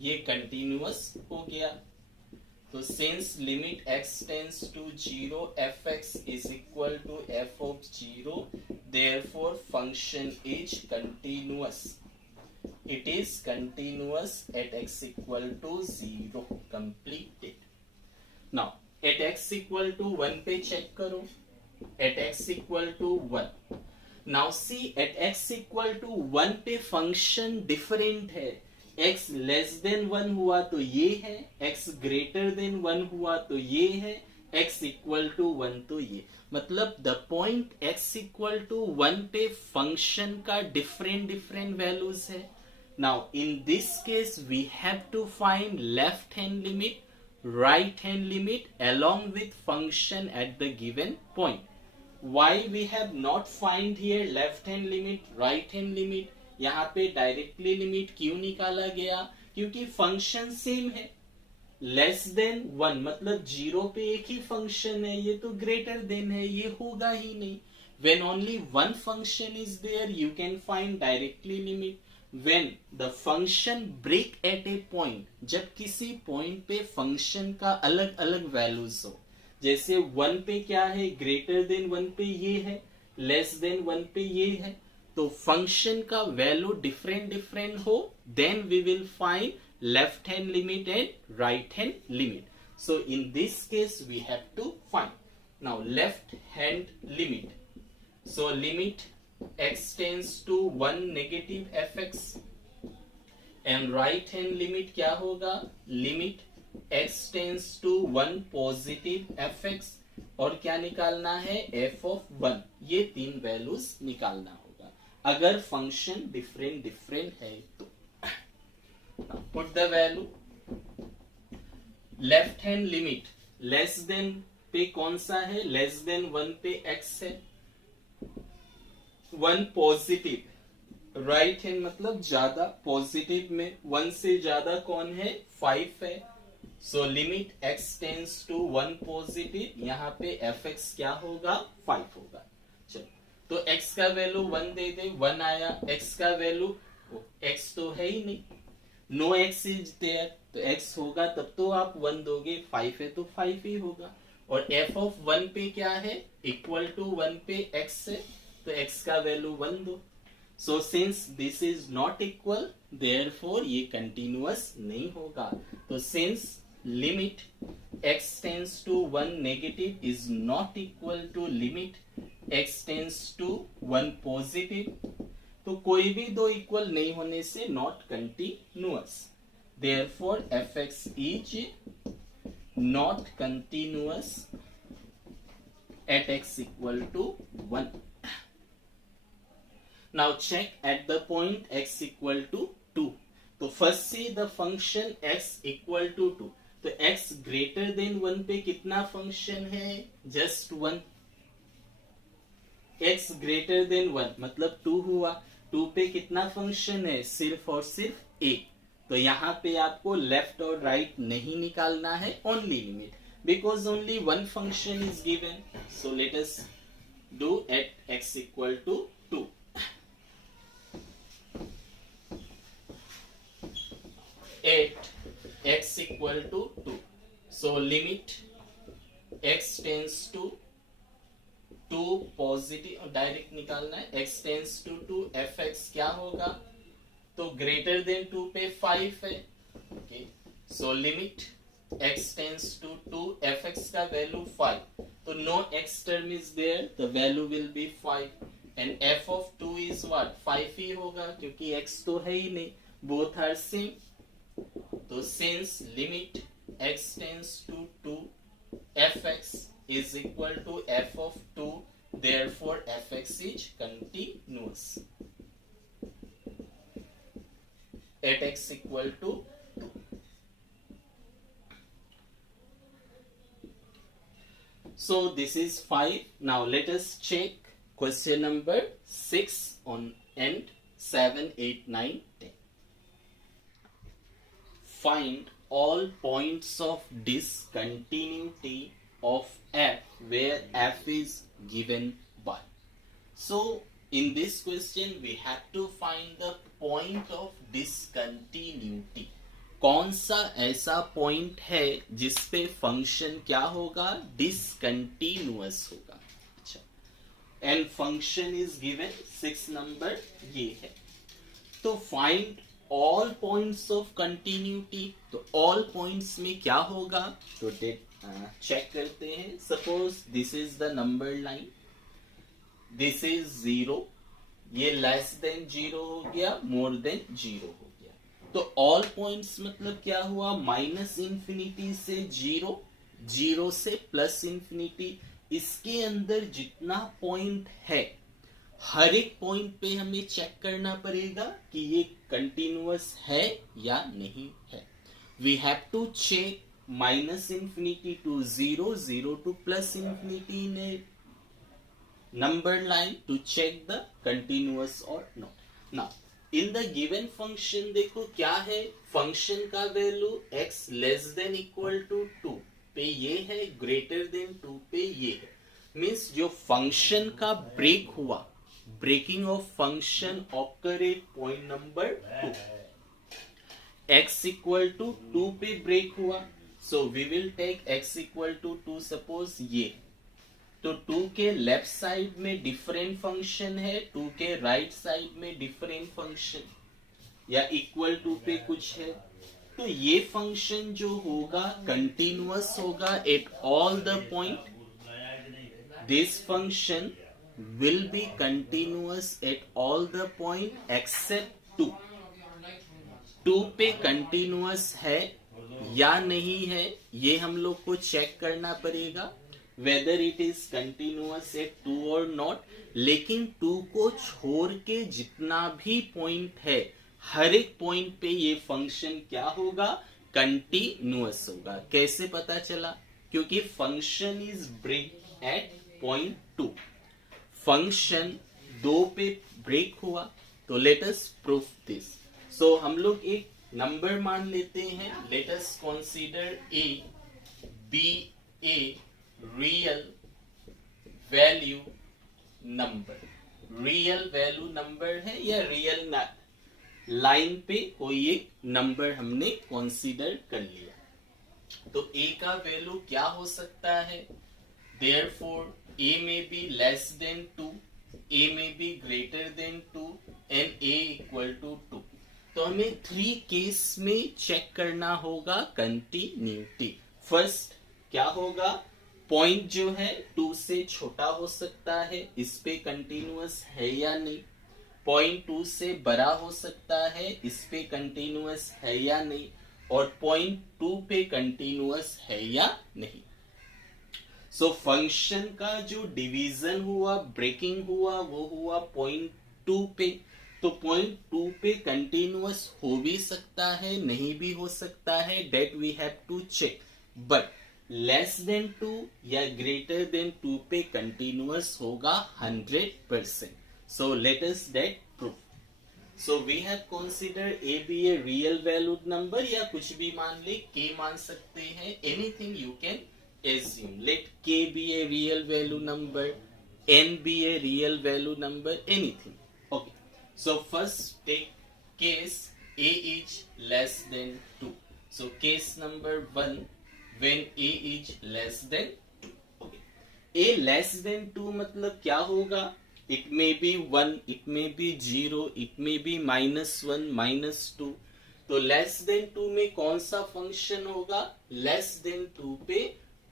ये कंटिन्यूअस हो गया. तो since limit x tends to 0 fx is equal to f of 0, therefore function is continuous. It is continuous at x equal to 0. Completed. Now at x equal to 1 पे check करो. At x equal to 1. Now see at x equal to 1 पे function different है. x less than 1 हुआ तो ये है, x greater than 1 हुआ तो ये है, x इक्वल टू 1 तो ये. मतलब the point x equal to 1 पे फंक्शन का डिफरेंट वैल्यूज है. Now in this case we have to find left hand limit, right hand limit along with function at the given point. Why we have not find here left hand limit, right hand limit? यहाँ पे directly limit क्यों निकाला गया? क्योंकि function same है. Less than 1 मतलब 0 पे एक ही फंक्शन है, ये तो ग्रेटर देन है, ये होगा ही नहीं. When only one function is there, you can find directly limit. When the function break at a point, जब किसी पॉइंट पे फंक्शन का अलग अलग वैल्यूज हो, जैसे 1 पे क्या है? ग्रेटर देन 1 पे ये है, लेस देन 1 पे ये है, तो फंक्शन का वैल्यू डिफरेंट हो, then we will find left hand limit and right hand limit. So in this case we have to find now left hand limit. So limit x tends to 1 negative fx and right hand limit क्या होगा? Limit x tends to 1 positive fx और क्या निकालना है? f of 1. ये तीन values निकालना होगा अगर फंक्शन डिफरेंट है तो. Put the value. Left hand limit less than पे कौन सा है? लेस देन 1 पे x है, 1 पॉजिटिव. राइट हैंड मतलब ज्यादा, पॉजिटिव में 1 से ज्यादा कौन है? 5 है. So limit x tends to 1 positive, यहाँ पे fx क्या होगा? 5 होगा. चलो तो x का वैल्यू 1 दे दे, 1 आया. x का वैल्यू x तो है ही नहीं, नो x इज देयर, तो x होगा तब तो आप 1 दोगे. 5 है तो 5 ही होगा. और f ऑफ 1 पे क्या है? इक्वल टू 1 पे x है, तो x का वैल्यू 1 दो. So since this is not equal, therefore ये कंटिन्यूअस नहीं होगा. तो since limit x tends to 1 negative is not equal to limit x tends to 1 positive, तो कोई भी दो इक्वल नहीं होने से not continuous. Therefore fx is not continuous at x equal to 1. Now check at the point x equal to 2. तो first see the function x equal to 2. तो x greater than 1 पे कितना फंक्शन है? just 1. x greater than 1 मतलब 2 हुआ. 2 पे कितना function है? सिर्फ और सिर्फ एक. तो यहाँ पे आपको लेफ्ट और राइट नहीं निकालना है, only limit, because only one function is given. So let us do at x equal to 2. At x equal to 2. So limit x tends to 2 positive, direct निकालना है. x tends to 2 fx क्या होगा? तो greater than 2 पे 5 है. Okay, so limit x tends to 2 fx का value 5, तो no x term is there, the value will be 5 and f of 2 is what? 5 ही होगा क्योंकि x तो है ही नहीं, both are same. तो since limit x tends to 2 fx is equal to f of 2, therefore fx is continuous at x equal to 2. So this is 5. Now let us check question number 6 on end 7, 8, 9, 10. Find all points of discontinuity of f where f is given by. So in this question we have to find the point of discontinuity. कौन सा ऐसा point है जिसपे function क्या होगा, discontinuous होगा. अच्छा, and function is given 6 number ये है. तो find all points of continuity. तो ऑल पॉइंट्स में क्या होगा, तो चेक करते हैं. Suppose this is the number line, this is 0, ये लेस देन 0 हो गया, मोर देन 0 हो गया. तो ऑल पॉइंट्स मतलब क्या हुआ, माइनस इंफिनिटी से 0, 0 से प्लस इंफिनिटी. इसके अंदर जितना पॉइंट है हर एक पॉइंट पे हमें चेक करना पड़ेगा कि ये कंटिन्यूअस है या नहीं है. We have to check minus infinity to 0, 0 to plus infinity in a number line to check the continuous or not. Now in the given function देखो क्या है, फंक्शन का value x less than equal to 2 पे ये है, greater than 2 पे ये है. मीन्स जो फंक्शन का ब्रेक हुआ, breaking of function occur at point number 2. x equal to 2 पे ब्रेक हुआ. So we will take x equal to 2. Suppose ये, तो 2 के लेफ्ट साइड में डिफरेंट फंक्शन है, 2 के राइट साइड में डिफरेंट फंक्शन, या इक्वल टू पे कुछ है. तो ये फंक्शन जो होगा कंटिन्यूअस होगा at all the point. This function will be continuous at all the point accept 2. 2 पे कंटिन्यूअस है या नहीं है ये हम लोग को चेक करना पड़ेगा, whether it is continuous at 2 or not. लेकिन 2 को छोड़ के जितना भी पॉइंट है हर एक पॉइंट पे ये फंक्शन क्या होगा, कंटिन्यूअस होगा. कैसे पता चला, क्योंकि function is break at point 2. Function 2 पे ब्रेक हुआ. तो let us prove this. So हम लोग एक नंबर मान लेते हैं. Let us consider a B a real value number. Real value number है या रियल लाइन पे कोई एक नंबर हमने कंसीडर कर लिया. तो a का वैल्यू क्या हो सकता है, therefore a may be less than 2, a may be greater than 2 and a equal to 2. तो हमें 3 केस में चेक करना होगा कंटिन्यूटी. फर्स्ट क्या होगा, पॉइंट जो है 2 से छोटा हो सकता है, इस पे कंटिन्यूअस है या नहीं. पॉइंट 2 से बड़ा हो सकता है, इस पे कंटिन्यूअस है या नहीं. और पॉइंट 2 पे कंटिन्यूअस है या नहीं. सो फंक्शन का जो डिवीजन हुआ, ब्रेकिंग हुआ, वो हुआ पॉइंट 2 पे. तो पॉइंट 2 पे कंटिन्यूअस हो भी सकता है, नहीं भी हो सकता है, that we have to check. But less than 2 या ग्रेटर देन 2 पे कंटिन्यूअस होगा 100%. So let us that proof. So we have consider a B a real valued number, या कुछ भी मान ले, के मान सकते हैं, anything you can assume. Let k be a real value number, n be a real value number, anything. Okay, so first take case a is less than 2. So case number 1, when a is less than 2. Okay. a less than 2 मतलब क्या होगा, it may be 1, it may be 0, it may be -1, -2. तो less than 2 में कौन सा function होगा, less than 2 पे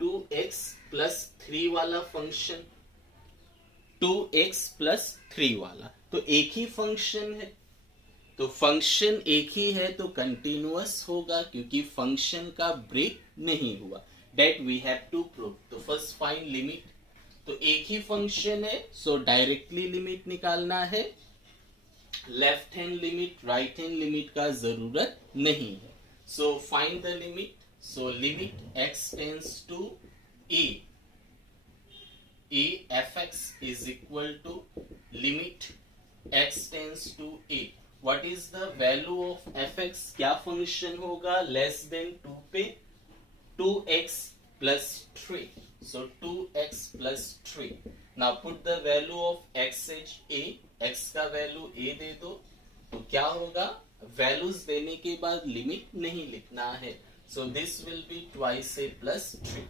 2x plus 3 वाला फंक्शन, 2x प्लस 3 वाला. तो एक ही फंक्शन है, तो फंक्शन एक ही है तो कंटिन्यूअस होगा, क्योंकि फंक्शन का ब्रेक नहीं हुआ. That we have to prove. तो फर्स्ट फाइंड लिमिट. तो एक ही फंक्शन है, सो डायरेक्टली लिमिट निकालना है, left hand limit right hand limit का जरूरत नहीं है. So find the limit. So limit x tends to a fx is equal to limit x tends to a. What is the value of fx? क्या function होगा less than 2 पे? 2x plus 3. So 2x plus 3. Now put the value of x as a. x का value a दे दो, तो क्या होगा? Values देने के बाद लिमिट नहीं लिखना है. So this will be twice a plus 3.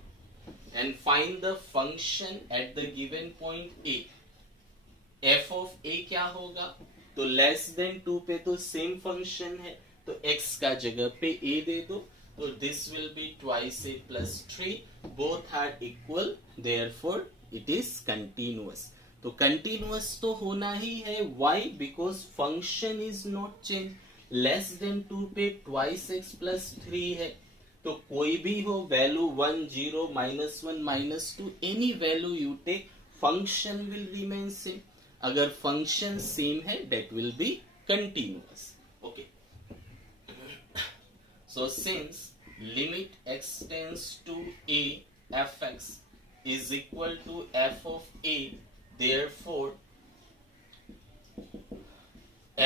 And find the function at the given point a. f of a क्या होगा? तो लेस देन 2 पे तो सेम फंक्शन है, तो x का जगह पे a दे दो, तो this will be twice a plus 3. Both are equal, therefore it is continuous. तो कंटिन्यूअस तो होना ही है. Why? Because function is not change. Less than 2 पे ट्वाइस x प्लस 3 है, तो कोई भी हो value 1 0 -1 -2 any value you take, function will remain same. अगर फंक्शन सेम है that will be continuous. Okay, so since limit x tends to a fx is equal to f of a, therefore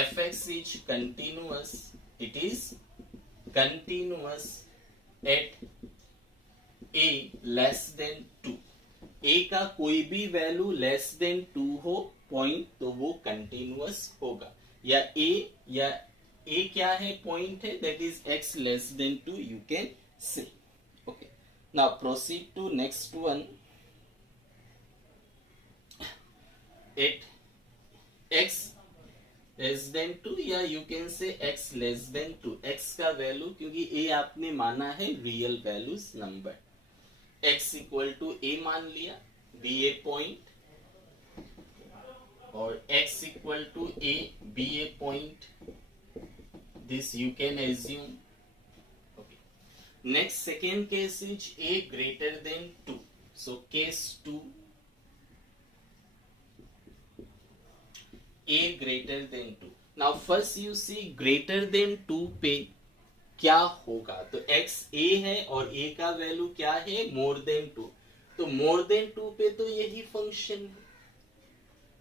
fx is continuous. It is continuous at a less than 2. a का कोई भी value less than 2 हो point, तो वो continuous होगा. या a क्या है? पॉइंट है, that is x less than 2, you can say. Okay, now proceed to next one. At x less than 2, या you can say x less than 2. x का वैल्यू, क्योंकि a आपने माना है real values number, x equal to a मान लिया, b a point, और x equal to a b a point. This you can assume. Okay, next second case is a greater than 2. So case 2, a greater than 2. Now first you see greater than 2 पे क्या होगा? तो x a है और a का value क्या है? मोर than 2. तो मोर देन 2 पे तो यही फंक्शन है.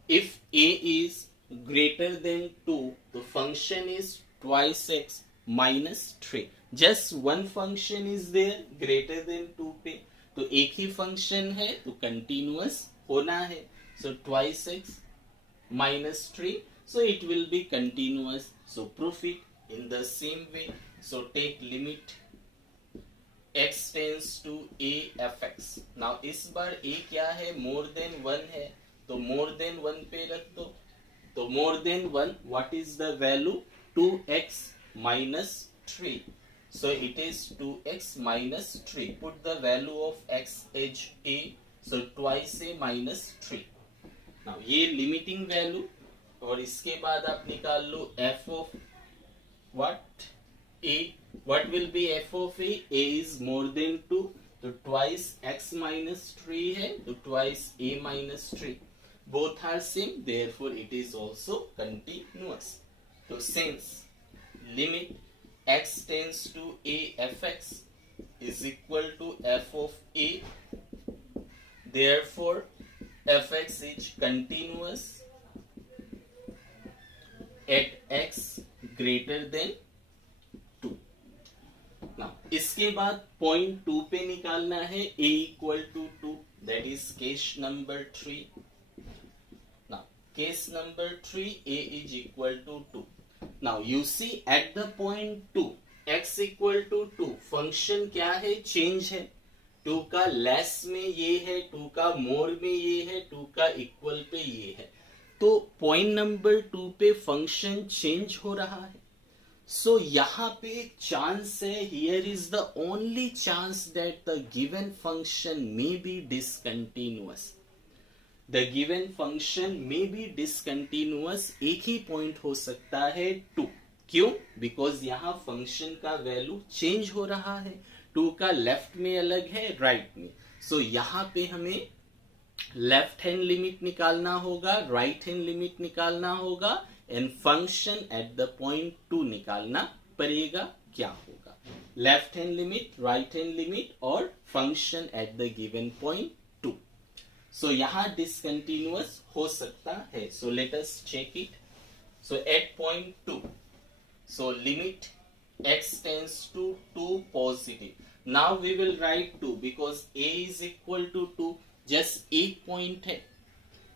If a is greater than 2, तो function is twice x minus 3. Just one function is there greater than 2 पे, तो एक ही फंक्शन है, तो कंटिन्यूअस होना है. So twice x minus 3, so it will be continuous. So prove it in the same way. So take limit x tends to a fx. Now इस बार a क्या है? more than 1 है, तो more than 1 पे रख दो. तो more than 1, what is the value? 2x minus 3. So it is 2x minus 3. Put the value of x as a, so twice a minus 3. Now ये लिमिटिंग वैल्यू, और इसके बाद आप निकाल लो f of what? a. What will be f of a? a is more than 2, तो twice x minus 3 है, तो twice a minus 3. Both are same, therefore it is also continuous. So since limit x tends to a fx is equal to f of a, therefore fx is continuous at x greater than 2. Now इसके बाद point 2 पे निकालना है a equal to 2, that is case number 3. Now case number 3, a is equal to 2. Now you see at the point 2, x equal to 2, function क्या है? Change है. 2 का less में ये है, 2 का मोर में ये है, 2 का इक्वल पे ये है. तो पॉइंट नंबर 2 पे फंक्शन चेंज हो रहा है. सो यहाँ पे एक चांस है, here is the only chance that the given function may be discontinuous. The given function may be discontinuous. एक ही पॉइंट हो सकता है 2. क्यों? बिकॉज यहाँ फंक्शन का वैल्यू चेंज हो रहा है. 2 का लेफ्ट में अलग है, राइट में. सो यहाँ पे हमें लेफ्ट हैंड लिमिट निकालना होगा, राइट हैंड लिमिट निकालना होगा, and function at the point 2 निकालना पड़ेगा। क्या होगा? Left hand limit, right hand limit और function at the given point 2। सो यहां डिसकंटिन्यूअस हो सकता है। So let us check it. So at point 2, so limit x tends to 2 positive. Now we will write 2 because a is equal to 2. Just एक point है,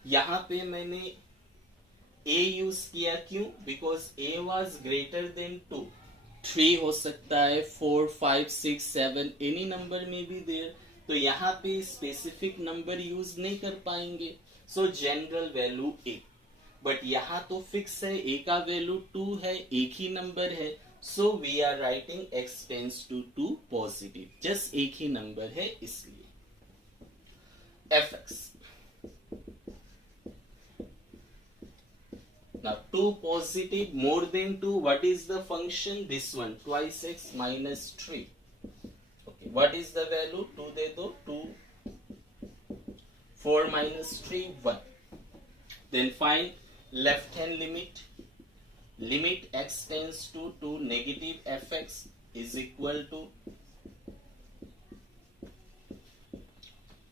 यहां पे मैंने a यूज किया। क्यों? Because a was greater than 2. 3 हो सकता है, 4, 5, 6, 7 एनी नंबर में भी देयर। तो यहाँ पे स्पेसिफिक नंबर यूज नहीं कर पाएंगे। सो जनरल वैल्यू a, बट यहाँ तो फिक्स है, a का वैल्यू 2 है, एक ही नंबर है। So we are writing x tends to 2 positive, just एक ही नंबर है इसलिए। fx, now 2 positive more than 2, what is the function? This one, twice x minus 3. Okay, what is the value? 2 दे दो, 2, 4 minus 3, 1. Then find left hand limit. Limit x tends to 2 negative fx is equal to,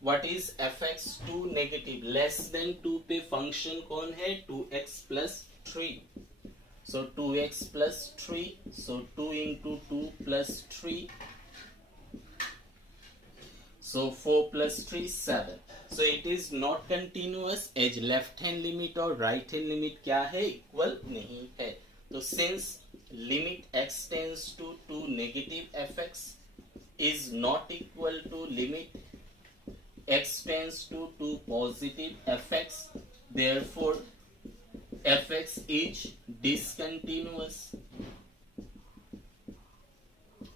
what is fx 2 negative? Less than 2 पे function कौन है? 2x plus 3. So 2x plus 3, so 2 into 2 plus 3, so 4 plus 3, 7. So it is not continuous as left hand limit और right hand limit क्या है? Equal नहीं है। तो since limit x tends to 2 negative fx is not equal to limit x tends to 2 positive fx, therefore fx is discontinuous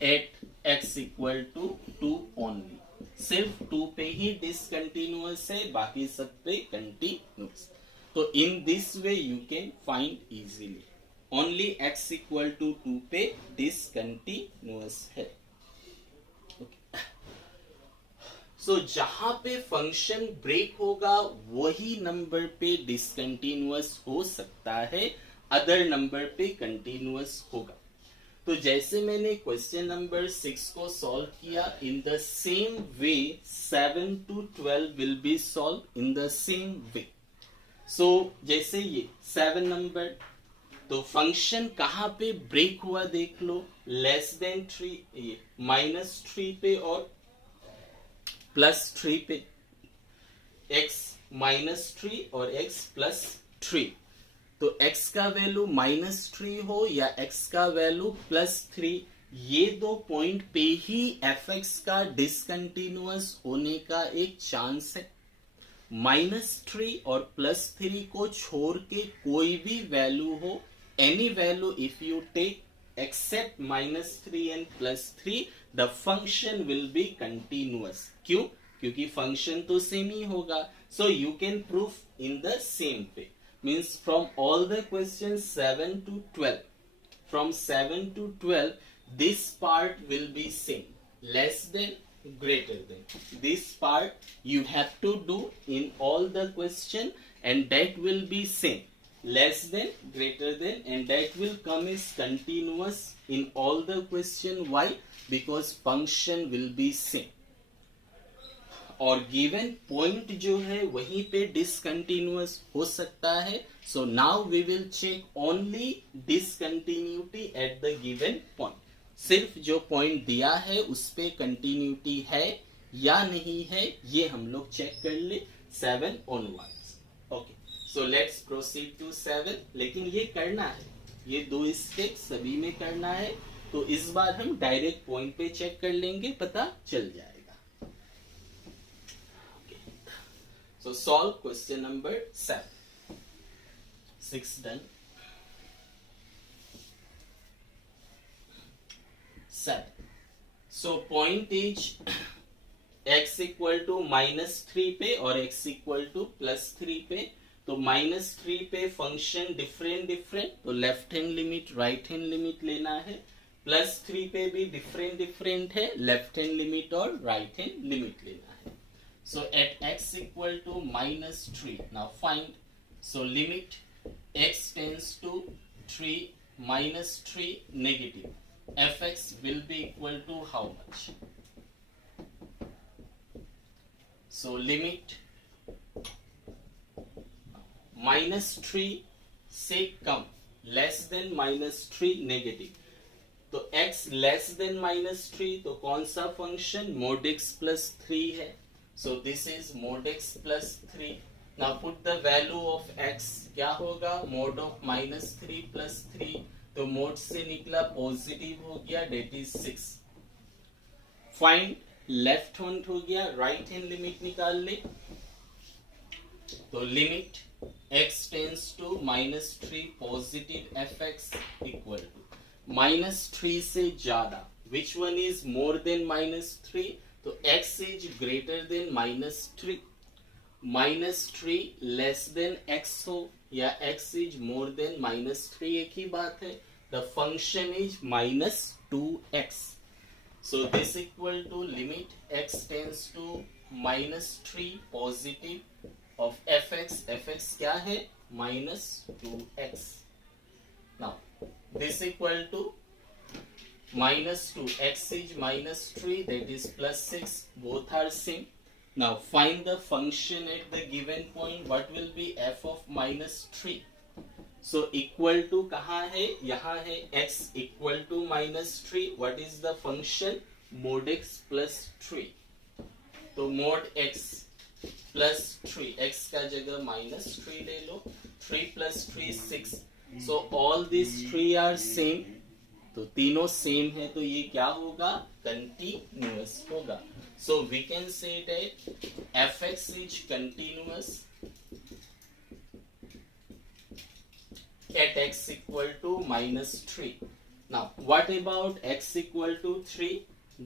at x equal to 2 only. सिर्फ 2 पे ही discontinuous है, बाकी सब पे कंटिन्यूअस। तो in this way you can find easily only x equal to 2 पे discontinuous है। सो जहां पे फंक्शन ब्रेक होगा वही नंबर पे डिसकंटिन्यूअस हो सकता है, अदर नंबर पे कंटिन्यूअस होगा। तो जैसे मैंने क्वेश्चन नंबर 6 को सॉल्व किया, in the same way 7 to 12 will be solve in the same way. So जैसे ये 7 नंबर, तो फंक्शन कहां पे ब्रेक हुआ देख लो, लेस देन 3, ये -3 पे और +3 पे, x -3 और x +3। तो x का वैल्यू -3 हो या x का वैल्यू +3, ये दो पॉइंट पे ही fx का डिसकंटिन्यूअस होने का एक चांस है। -3 और +3 को छोड़ के कोई भी वैल्यू हो, any value if you take except -3 and +3, the function will be continuous. क्यों? क्योंकि फंक्शन तो सेम ही होगा। So you can prove in the same way. Means from all the questions 7 to 12, from 7 to 12, this part will be same, less than, greater than. This part you have to do in all the question, and that will be same, less than, greater than, and that will come as continuous in all the question. Why? Because function will be same और given point जो है वहीं पे discontinuous हो सकता है। So now we will check only discontinuity at the given point. सिर्फ जो पॉइंट दिया है उस पे कंटिन्यूटी है या नहीं है, ये हम लोग चेक कर ले 7 onwards. Okay, so let's proceed to 7। लेकिन ये करना है, ये 2 स्टेप सभी में करना है, तो इस बार हम डायरेक्ट पॉइंट पे चेक कर लेंगे, पता चल जाएगा। So solve question number 7. 6 done. 7. So point is x equal to -3 पे और x equal to +3 पे। तो -3 पे फंक्शन डिफरेंट, तो left hand limit right hand limit लेना है। +3 पे भी डिफरेंट है, लेफ्ट हैंड लिमिट और राइट हैंड लिमिट लेना है। So at x equal to -3, now find. So limit x tends to 3 -3 negative, fx will be equal to how much? So limit -3 से कम, less than -3 negative, तो x less than -3, तो कौन सा function? mod x plus 3 है. So this is mod x plus 3. Now put the value of x, क्या होगा? mod of -3 plus 3, तो mod से निकला पॉजिटिव हो गया, that is 6. Find left hand हो गया, राइट हैंड लिमिट निकाल ले. तो limit x tends to -3 positive fx equal to -3 से ज्यादा, which one is more than -3? तो x is greater than -3, -3 less than x हो या x इज मोर देन -3, एक ही बात है. The function is -2x. So this equal to limit x tends to -3 positive of fx. fx क्या है? -2x. Now this equal to -2, x is -3, that is +6, both are same. Now find the function at the given point. What will be f of -3? So equal to कहाँ है? यहाँ है. x equal to -3. What is the function? mod x plus 3. तो mod x plus 3, x का जगह -3 ले लो. 3 plus 3 6. So all these 3 are same. तो तीनों सेम है, तो ये क्या होगा? कंटिन्यूअस होगा. So we can say that fx is continuous at x equal to -3. Now what about x equal to 3?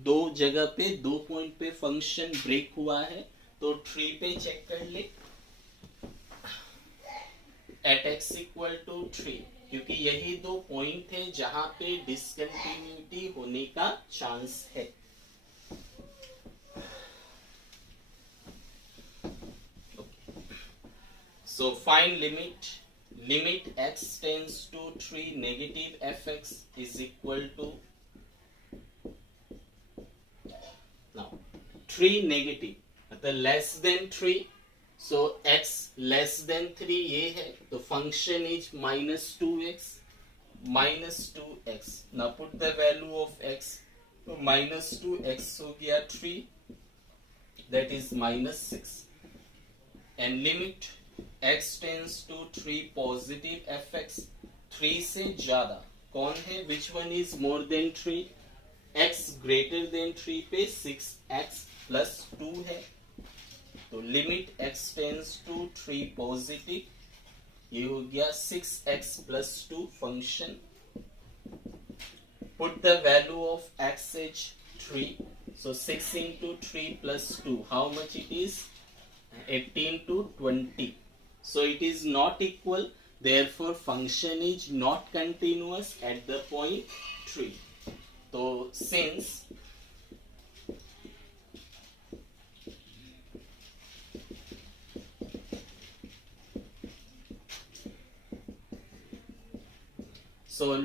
दो जगह पे, दो पॉइंट पे फंक्शन ब्रेक हुआ है, तो 3 पे चेक कर ले. at x equal to 3, क्योंकि यही दो पॉइंट है जहां पे डिसकंटिन्यूटी होने का चांस है. So find limit x tends to 3 negative fx is equal to, now 3 negative मतलब less than 3, so x less than 3 ये है, तो function is -2x. Now put the value of x, तो -2x हो गया 3, that is -6, and limit x tends to 3 positive fx. 3 से ज्यादा कौन है? which one is more than 3? x greater than 3 पे 6x plus 2 है, तो limit x tends to 3 positive, ये हो गया 6x plus 2 function. put the value of x is 3, so 6 into 3 plus 2, how much it is? 18 to 20. So it is not equal, therefore function is not continuous at the point 3. So since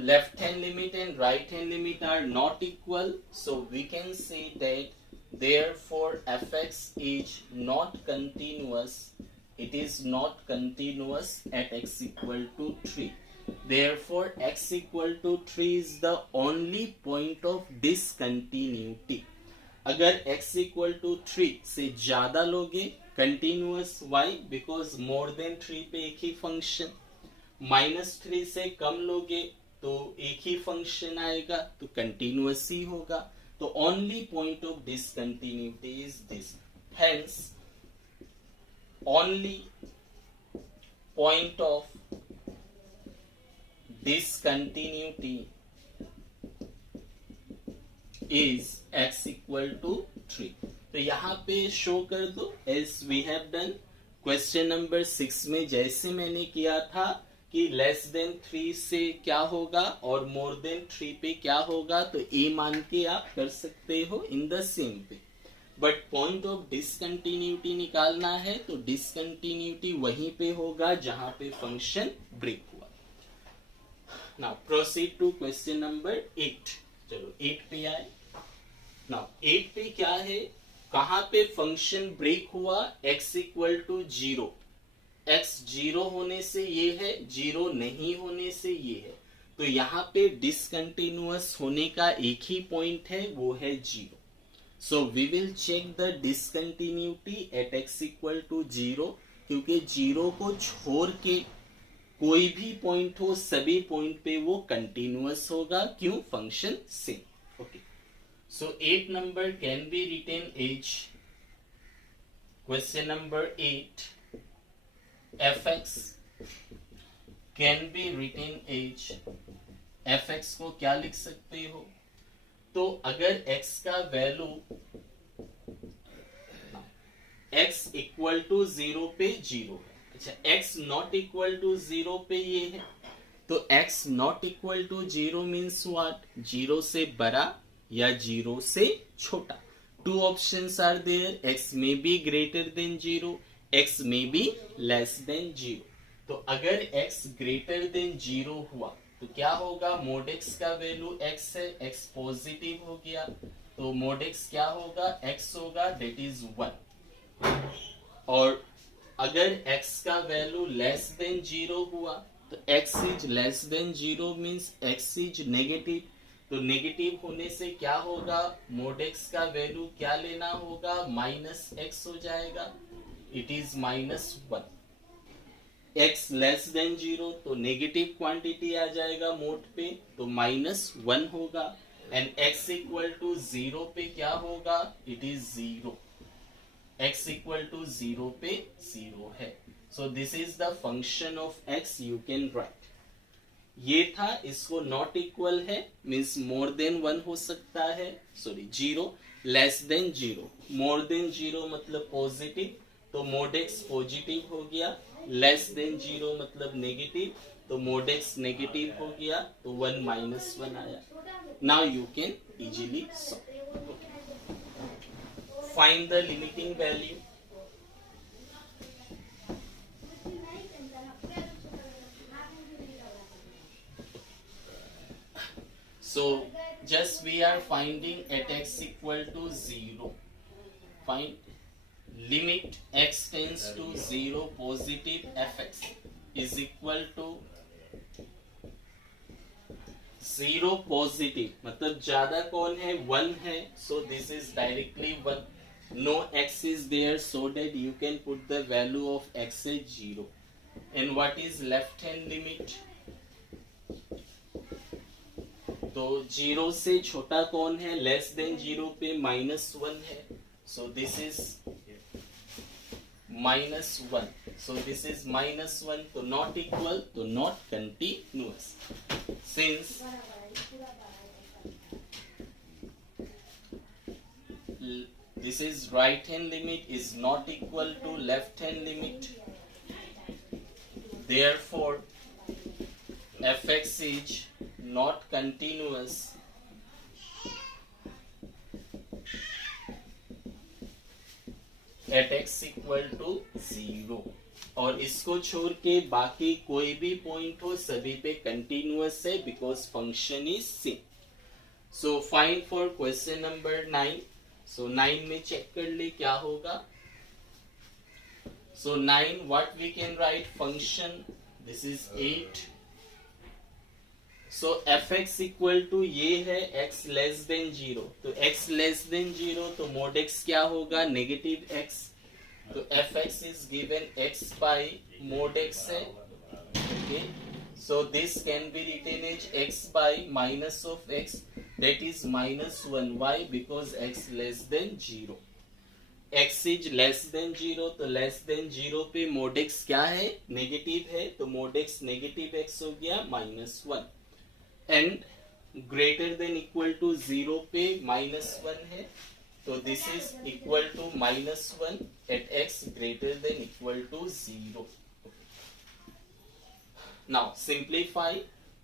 left hand limit and right hand limit are not equal, so we can say that therefore fx is not continuous. It is not continuous at x equal to 3. Therefore x equal to 3 is the only point of discontinuity. अगर x equal to 3 से ज्यादा लोगे continuous, why? Because more than 3 पे एक ही function. -3 से कम लोगे तो एक ही function आएगा, तो continuous ही होगा. तो only point of discontinuity is this. Hence only point of discontinuity is x equal to 3. तो यहाँ पे शो कर दो as we have done question number 6 में, जैसे मैंने किया था कि लेस देन 3 से क्या होगा और मोर देन 3 पे क्या होगा, तो ए मान के आप कर सकते हो इन द सेम पे. बट पॉइंट ऑफ डिसकंटिन्यूटी निकालना है तो डिसकंटिन्यूटी वहीं पे होगा जहां पे फंक्शन ब्रेक हुआ। Now proceed to question number 8। चलो 8 पे आए। नाउ 8 पे क्या है, कहां पे फंक्शन ब्रेक हुआ, x इक्वल टू 0। x 0 होने से ये है, 0 नहीं होने से ये है। तो यहाँ पे डिसकंटिन्यूअस होने का एक ही पॉइंट है, वो है 0। So we will check the discontinuity at x equal to 0, क्योंकि 0 को छोड़ के कोई भी पॉइंट हो, सभी पॉइंट पे वो कंटिन्यूअस होगा। क्यों? Function same. Okay, so 8 number can be written as question number 8 fx can be written as, fx को क्या लिख सकते हो? तो अगर x का वैल्यू x इक्वल टू 0 पे 0 है, अच्छा x नॉट इक्वल टू 0 पे ये है, तो x not equal to 0 means what? 0 से बड़ा या 0 से छोटा। Two options are there, x may be greater than 0, x may be less than 0। तो अगर x greater than 0 हुआ तो क्या होगा? मोड x का वैल्यू x है, x पॉजिटिव हो गया, तो मोड x क्या होगा? x होगा, दैट इज 1। और अगर x का वैल्यू लेस देन 0 हुआ तो x is less than 0 means x is negative. तो नेगेटिव होने से क्या होगा? मोड x का वैल्यू क्या लेना होगा? माइनस x हो जाएगा, it is -1। x less than 0 तो नेगेटिव क्वांटिटी आ जाएगा मोड पे, तो -1 होगा। एंड x इक्वल टू 0 पे क्या होगा? It is 0। x equal to 0 पे 0 है। So this is the function of x, you can write. ये था, इसको नॉट इक्वल है मीन्स मोर देन 1 हो सकता है, sorry 0 less than 0, more than 0 मतलब पॉजिटिव, तो मोड x पॉजिटिव हो गया, लेस देन 0 मतलब नेगेटिव, तो मोड x नेगेटिव हो गया, तो 1 -1 आया। Now you can easily solve. Find the limiting value. So just we are finding at x equal to 0. Find limit x tends to 0 positive fx is equal to 0 positive मतलब ज्यादा कौन है? 1 है, so this is directly 1. No x is there, so that you can put the value of x as 0. And what is left hand limit? तो 0 से छोटा कौन है? लेस देन 0 पे -1 है, so this is -1, so this is -1, तो not equal, तो not continuous. Since this is right hand limit is not equal to left hand limit, therefore fx is not continuous at x equal to 0। और इसको छोड़ के बाकी कोई भी point हो, सभी पे कंटिन्यूअस है, because function is same. So find for question number 9। So 9 में चेक कर ले क्या होगा। So 9 what we can write? Function, this is 8। So fx equal to ये है x लेस देन 0, तो x लेस देन 0 तो मोड x क्या होगा? नेगेटिव x, तो fx is given x by mod x है। Okay, so this can be written as x by minus of x, that is -1। Why? Because x less than 0, x is less than 0, तो less than 0 पे mode x क्या है? Negative है, तो mode x negative x हो गया -1। And greater than equal to 0 पे -1 है, तो this is equal to -1 at x greater than equal to 0। Now simplify,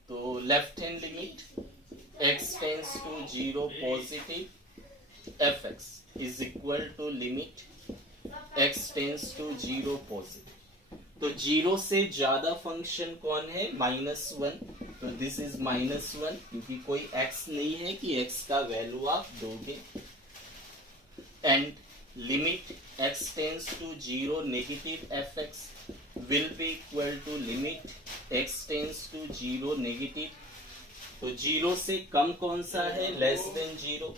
तो left hand limit x tends to 0 positive, fx is equal to limit x tends to 0 positive. तो 0 से ज्यादा function कौन है? -1। तो दिस इज -1 क्योंकि कोई x नहीं है कि x का वैल्यू आप दोगे। And limit x tends to 0 negative fx will be equal to limit x tends to 0 negative. तो 0 से कम कौन सा है? Less than 0।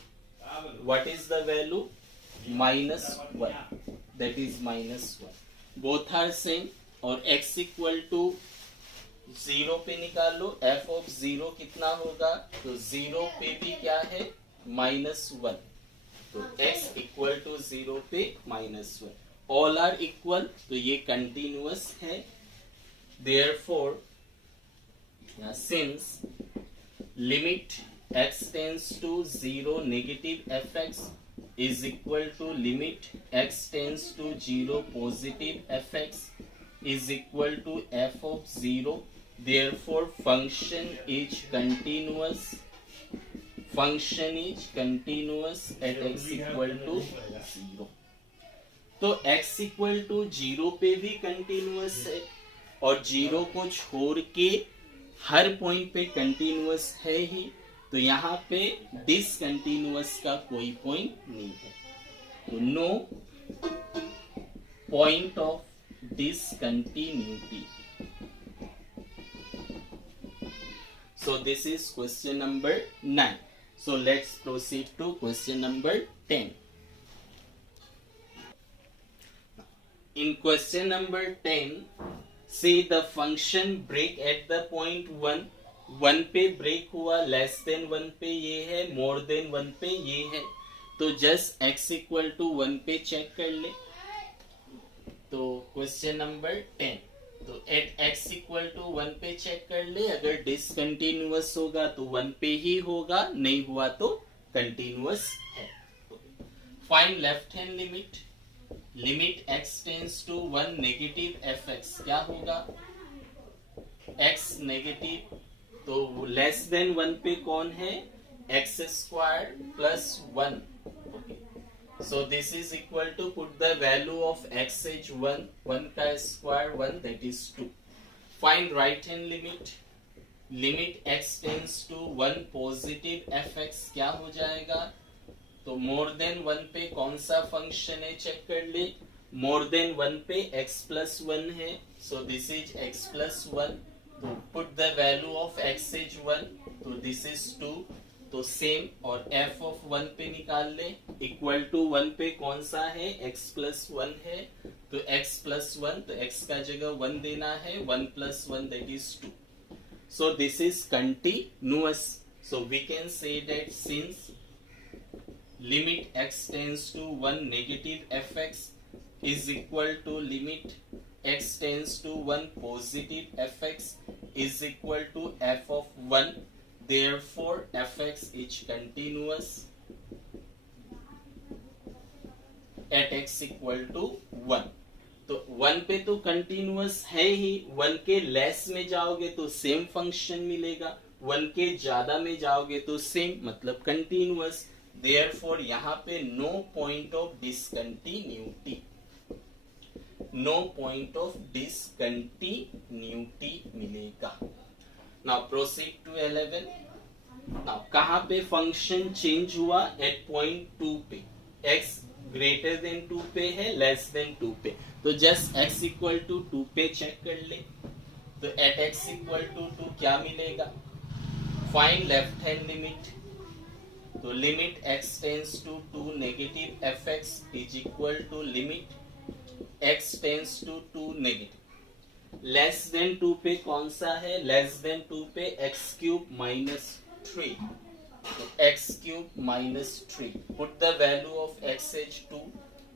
What is the value? -1, that is -1। Both are same. और x इक्वल टू 0 पे निकालो, f ऑफ 0 कितना होगा? तो 0 पे भी क्या है? -1। तो x इक्वल टू 0 पे -1। ऑल आर इक्वल, तो ये कंटिन्यूअस है। Therefore since limit x tends to 0 negative fx is equal to limit x tends to 0 positive fx is equal to f of 0, therefore function is continuous at x equal to 0। तो x equal to 0 पे भी continuous है और 0 को छोड़ के हर point पे continuous है ही। तो यहाँ पे डिसकंटिन्यूअस का कोई पॉइंट नहीं है। तो no point of discontinuity। So this is question number 9. So let's proceed to question number 10. In question number 10, say the function break at the point 1। 1 पे ब्रेक हुआ, लेस देन 1 पे ये है, मोर देन 1 पे ये है। तो जस्ट x इक्वल टू 1 पे चेक कर ले। तो क्वेश्चन नंबर 10, तो एट x इक्वल टू 1 पे चेक कर ले। अगर डिसकंटिन्यूअस होगा तो 1 पे ही होगा, नहीं हुआ तो कंटिन्यूअस है। Find left hand limit. Limit x tends to 1 negative fx क्या होगा? x नेगेटिव, तो लेस देन 1 पे कौन है? x square plus 1। So this is equal to, put the value of x as 1, 1 का square 1, that is 2. Find right hand limit। Limit x tends to 1 positive fx क्या हो जाएगा? तो more than 1 पे कौन सा फंक्शन है चेक कर ले। मोर देन 1 पे x plus 1 है, so this is x plus 1। तो put the value of x as 1, तो this is 2। तो सेम, और f ऑफ 1 पे निकाल ले। इक्वल टू 1 पे कौन सा है? x प्लस 1 है, तो x प्लस 1, तो x का जगह 1 देना है। 1 plus 1 that is 2। So this is continuous. So we can say that since limit x tends to 1 negative fx is equal to limit x tends to 1 positive fx is equal to f of 1, therefore fx is continuous at x equal to 1। तो 1 पे तो continuous है ही। 1 के less में जाओगे तो same function मिलेगा, 1 के ज्यादा में जाओगे तो सेम, मतलब कंटिन्यूअस। देयरफॉर यहाँ पे no point of discontinuity, no point of discontinuity मिलेगा। Now proceed to 11। नाउ कहां पे फंक्शन चेंज हुआ? एट पॉइंट 2 पे। x ग्रेटर देन 2 पे है, लेस देन 2 पे। तो जस्ट x इक्वल टू 2 पे चेक कर ले। तो एट x इक्वल टू 2 क्या मिलेगा? Find left hand limit. तो limit x tends to 2 negative fx is equal to limit x tends to 2 negative. Less than 2 पे कौन सा है? लेस देन 2 पे x क्यूब माइनस 3। तो x cube minus 3, put the value of x as 2।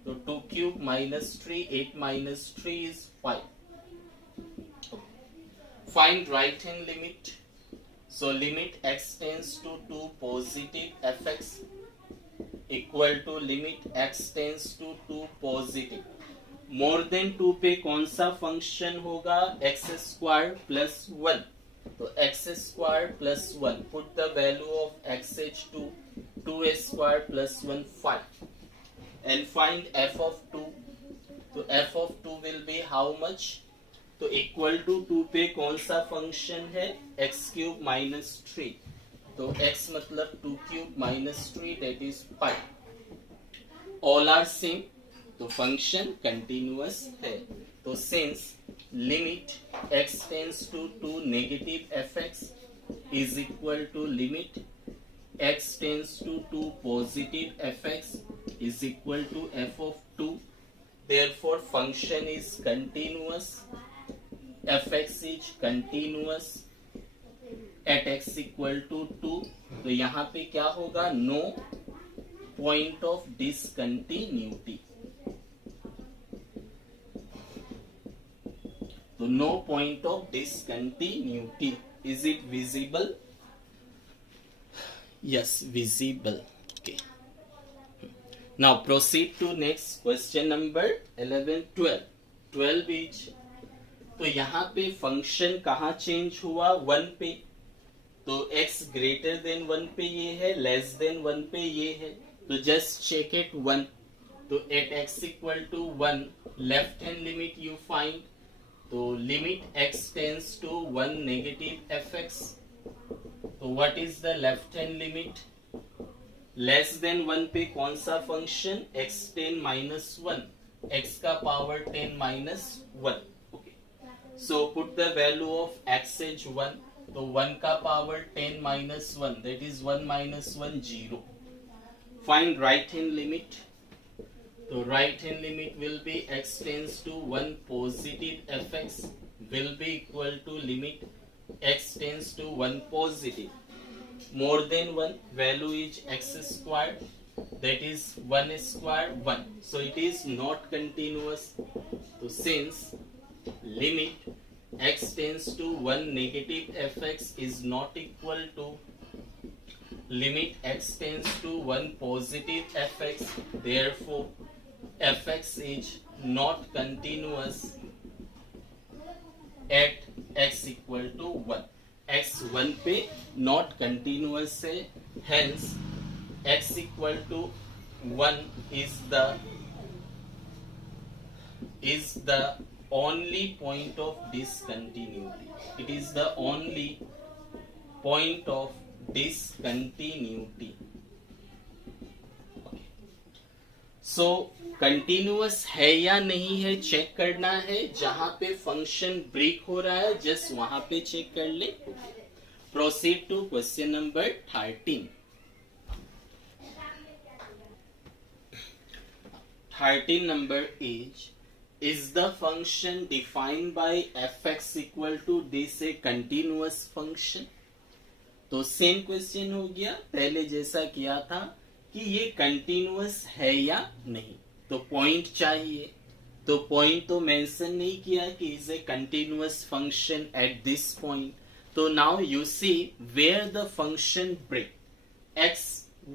तो 2 cube minus 3, 8 minus 3 is 5। Find right hand limit. So limit x tends to 2 positive fx equal to limit x tends to 2 positive. More than 2 पे कौन सा function होगा? x square plus 1। तो x square plus 1, put the value of xh to 2a square plus 1 5 and find f of 2. तो f of 2 will be how much? तो equal to 2 पे कौन सा फंक्शन है? x cube minus 3. तो x मतलब 2 cube minus 3 that is 5. All are same, तो function continuous है. तो since limit x tends to 2 negative fx is equal to limit x tends to 2 positive fx is equal to f of 2. Therefore function is continuous, fx is continuous at x equal to 2. तो यहाँ पे क्या होगा? No point of discontinuity. तो no point of discontinuity. Is it visible? Yes, visible. Okay. Now proceed to next question number 11, 12. 12 is, तो यहाँ पे function कहाँ चेंज हुआ? 1 पे. तो x ग्रेटर देन 1 पे ये है, लेस देन 1 पे ये है. तो जस्ट चेक इट 1. तो at x equal to 1 left hand limit you find. तो limit x tends to 1 negative fx. तो what is the left hand limit? Less than 1 पे कौन सा फंक्शन? x 10 माइनस 1, x का power 10 minus 1. Okay, so put the value of x as 1. तो 1 का power 10 minus 1 that is 1 minus 1 0. Find right hand limit. तो right hand limit will be x tends to 1 positive fx will be equal to limit x tends to 1 positive. More than 1, value is x squared, that is 1 square 1. So it is not continuous. So since limit x tends to 1 negative fx is not equal to limit x tends to 1 positive fx, therefore fx is not continuous at x equal to 1. x 1 पे not continuous है, hence x equal to 1 is the only point of discontinuity. It is the only point of discontinuity. So continuous है या नहीं है check करना है. जहां पे फंक्शन ब्रेक हो रहा है जस्ट वहां पे चेक कर ले. Proceed to question number 13. 13 number is the function defined by fx equal to this a continuous function? तो सेम क्वेश्चन हो गया पहले जैसा किया था कि ये कंटिन्यूअस है या नहीं. तो पॉइंट चाहिए, तो पॉइंट तो मेंशन नहीं किया कि is a continuous function at this point. तो now you see where the function break. x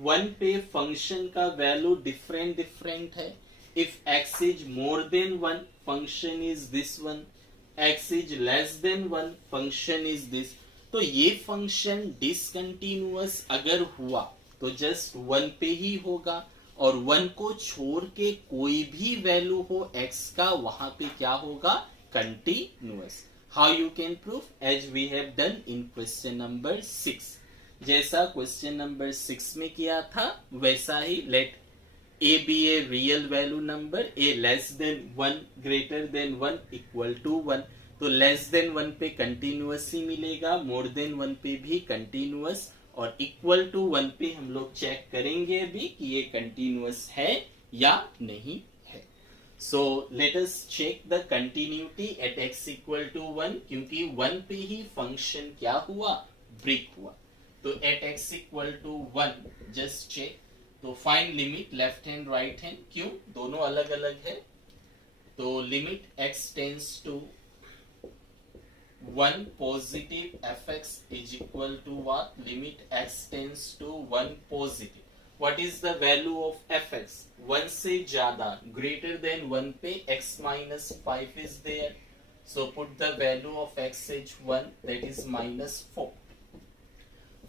1 पे फंक्शन का वैल्यू डिफरेंट है. If x is more than 1 function is this one, x is less than 1 function is this. तो ये function discontinuous अगर हुआ तो just 1 पे ही होगा, और 1 को छोड़ के कोई भी वैल्यू हो x का वहां पे क्या होगा? Continuous. How you can prove? As we have done in question number 6. जैसा क्वेश्चन नंबर 6 में किया था वैसा ही. Let a be a real value number, a less than 1 greater than 1 equal to 1. तो लेस देन 1 पे कंटिन्यूअस ही मिलेगा, मोर than 1 पे भी कंटिन्यूअस, और इक्वल टू 1 पे हम लोग चेक करेंगे अभी कि ये कंटिन्यूअस है या नहीं है. So let us check the continuity at x equal to 1, क्योंकि 1 पे ही फंक्शन क्या हुआ? ब्रेक हुआ. तो at x equal to 1 just check. तो find limit left hand right hand. क्यों? दोनों अलग अलग है. तो limit x tends to 1 positive fx is equal to what? Limit x tends to 1 positive. What is the value of fx? 1 से ज्यादा greater than 1 पे x minus 5 is there. So put the value of x is 1, that is -4.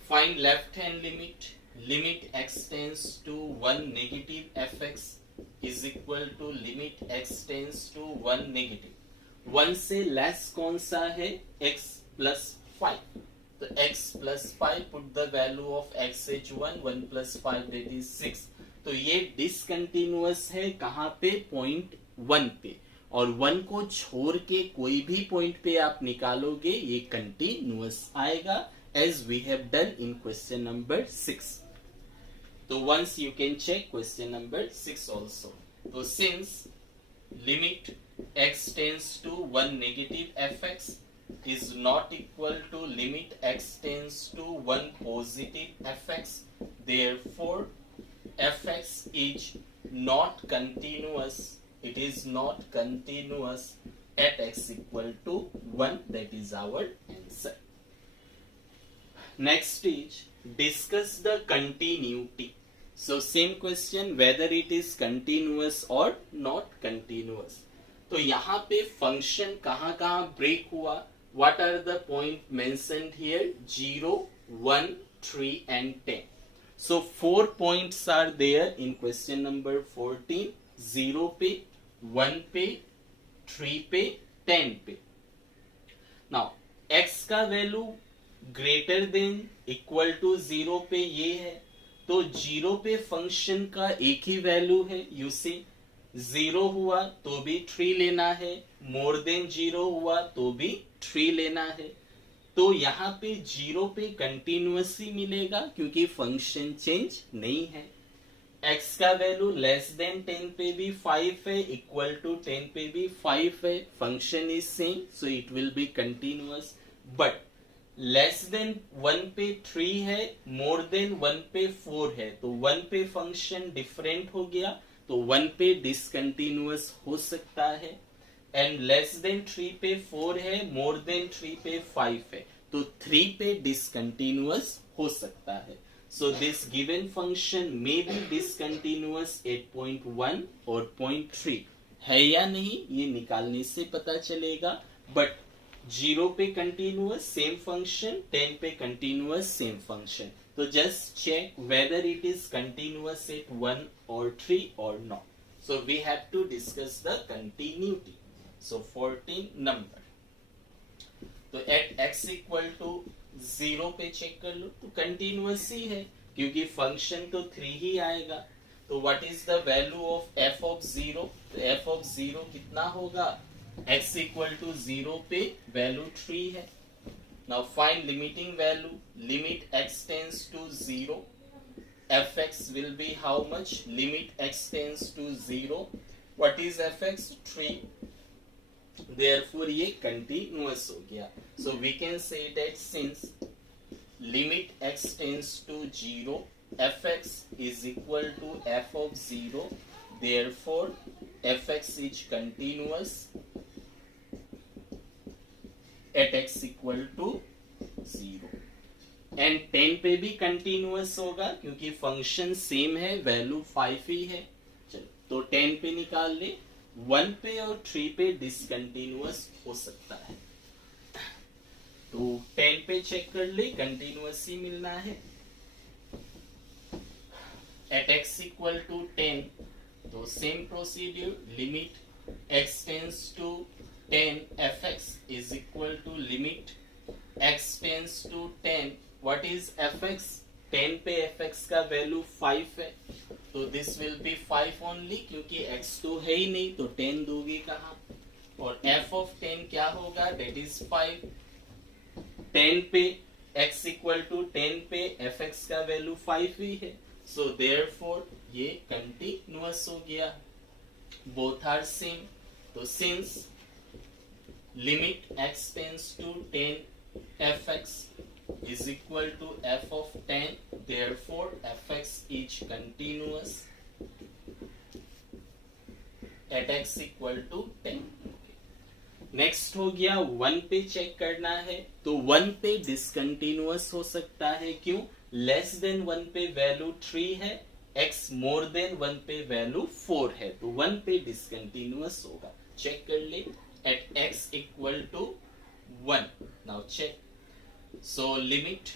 Find left hand limit. Limit x tends to 1 negative fx is equal to limit x tends to 1 negative. 1 से less कौन सा है? x plus 5. तो x plus 5, put the value of x is 1, 1 plus 5 that is 6. तो ये discontinuous है कहाँ पे? पॉइंट 1 पे, और 1 को छोड़ के कोई भी पॉइंट पे आप निकालोगे ये कंटिन्यूअस आएगा, as we have done in question number 6. So once you can check question number 6 also. So since limit x tends to 1 negative fx is not equal to limit x tends to 1 positive fx, therefore fx is not continuous. It is not continuous at x equal to 1. That is our answer. Next is discuss the continuity. So same question, whether it is continuous or not continuous. तो यहाँ पे function कहाँ कहाँ break हुआ? What are the point mentioned here? 0, 1, 3 and 10. So 4 points are there in question number 14. 0 पे, 1 पे, 3 पे, 10 पे. Now x का value greater than equal to 0 पे ये है, तो 0 पे फंक्शन का एक ही वैल्यू है. यू सी 0 हुआ तो भी 3 लेना है, मोर देन 0 हुआ तो भी 3 लेना है. तो यहाँ पे 0 पे कंटिन्यूअस ही मिलेगा क्योंकि फंक्शन चेंज नहीं है. x का वैल्यू लेस देन 10 पे भी 5 है, इक्वल टू 10 पे भी 5 है, function is same, so it will be continuous. But less than 1 पे 3 है, मोर देन 1 पे 4 है, तो 1 पे फंक्शन डिफरेंट हो गया, तो 1 पे डिसकंटिन्यूअस हो सकता है. एंड लेस देन 3 पे 4 है, मोर देन 3 पे 5 है, तो 3 पे डिसकंटिन्यूअस हो सकता है. So this given function may be discontinuous at point 1 or point 3. है या नहीं ये निकालने से पता चलेगा. बट 0 पे कंटिन्यूअस सेम फंक्शन, 10 पे कंटिन्यूअस सेम फंक्शन. तो just check whether it is continuous at 1 or 3 or not. So we have to discuss the continuity. So 14 number. तो at x equal to 0 पे चेक कर लो तो continuous ही है क्योंकि function तो 3 ही आएगा. तो what is the value of f of 0? तो f ऑफ 0 कितना होगा? x इक्वल टू 0 पे वैल्यू 3 है. Now find limiting value. Limit x tends to 0, fx will be how much? Limit x tends to 0, what is fx? 3. Therefore ये continuous हो गया. So we can say that since limit x tends to 0, fx is equal to f of 0, therefore fx is continuous at x equal to 0. And 10 पे भी continuous होगा क्योंकि function same है, value 5 ही है. चलो तो 10 पे निकाल ले. 1 पे और 3 पे डिसकंटिन्यूअस हो सकता है, तो 10 पे चेक कर ले, कंटिन्यूअस ही मिलना है. एट x इक्वल टू 10, तो same procedure. Limit x tends to 10 fx is equal to limit x tends to 10. What is fx? 10 पे fx का वैल्यू 5 है, तो दिस विल बी 5 ओनली क्योंकि x तो है ही नहीं, तो 10 दोगे कहाँ? और f ऑफ 10 क्या होगा? Date is 5. 10 पे x इक्वल टू 10 पे fx का वैल्यू 5 ही है, सो देयरफॉर ये कंटिन्यूअस हो गया. Both are same. तो since limit x tends to 10 fx is equal to f of 10, therefore fx is continuous at x equal to 10. Next हो गया 1 पे चेक करना है. तो 1 पे डिसकंटिन्यूअस हो सकता है. क्यों? लेस देन 1 पे वैल्यू 3 है, x मोर देन 1 पे वैल्यू 4 है, तो 1 पे डिसकंटिन्यूअस होगा. चेक कर ले. at x equal to 1. Now check. So limit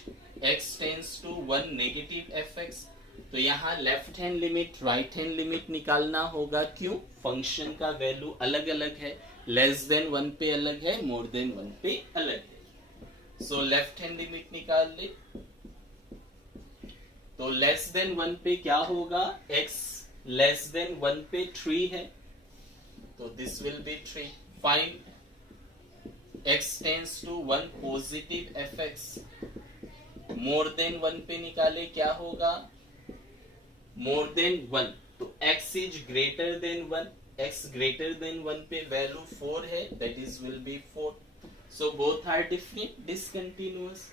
x tends to 1 negative fx. तो यहाँ left hand limit right hand limit निकालना होगा. क्यों? फंक्शन का वैल्यू अलग अलग है. लेस देन 1 पे अलग है, मोर देन 1 पे अलग है. सो लेफ्ट हैंड लिमिट निकाल ले. तो लेस देन 1 पे क्या होगा? x लेस देन 1 पे 3 है, तो this will be 3. Find x tends to 1 positive fx. More than 1 पे निकाले, क्या होगा? More than 1. तो x is greater than 1. x greater than 1 पे वैल्यू 4 है, that is will be 4. So both are different, discontinuous.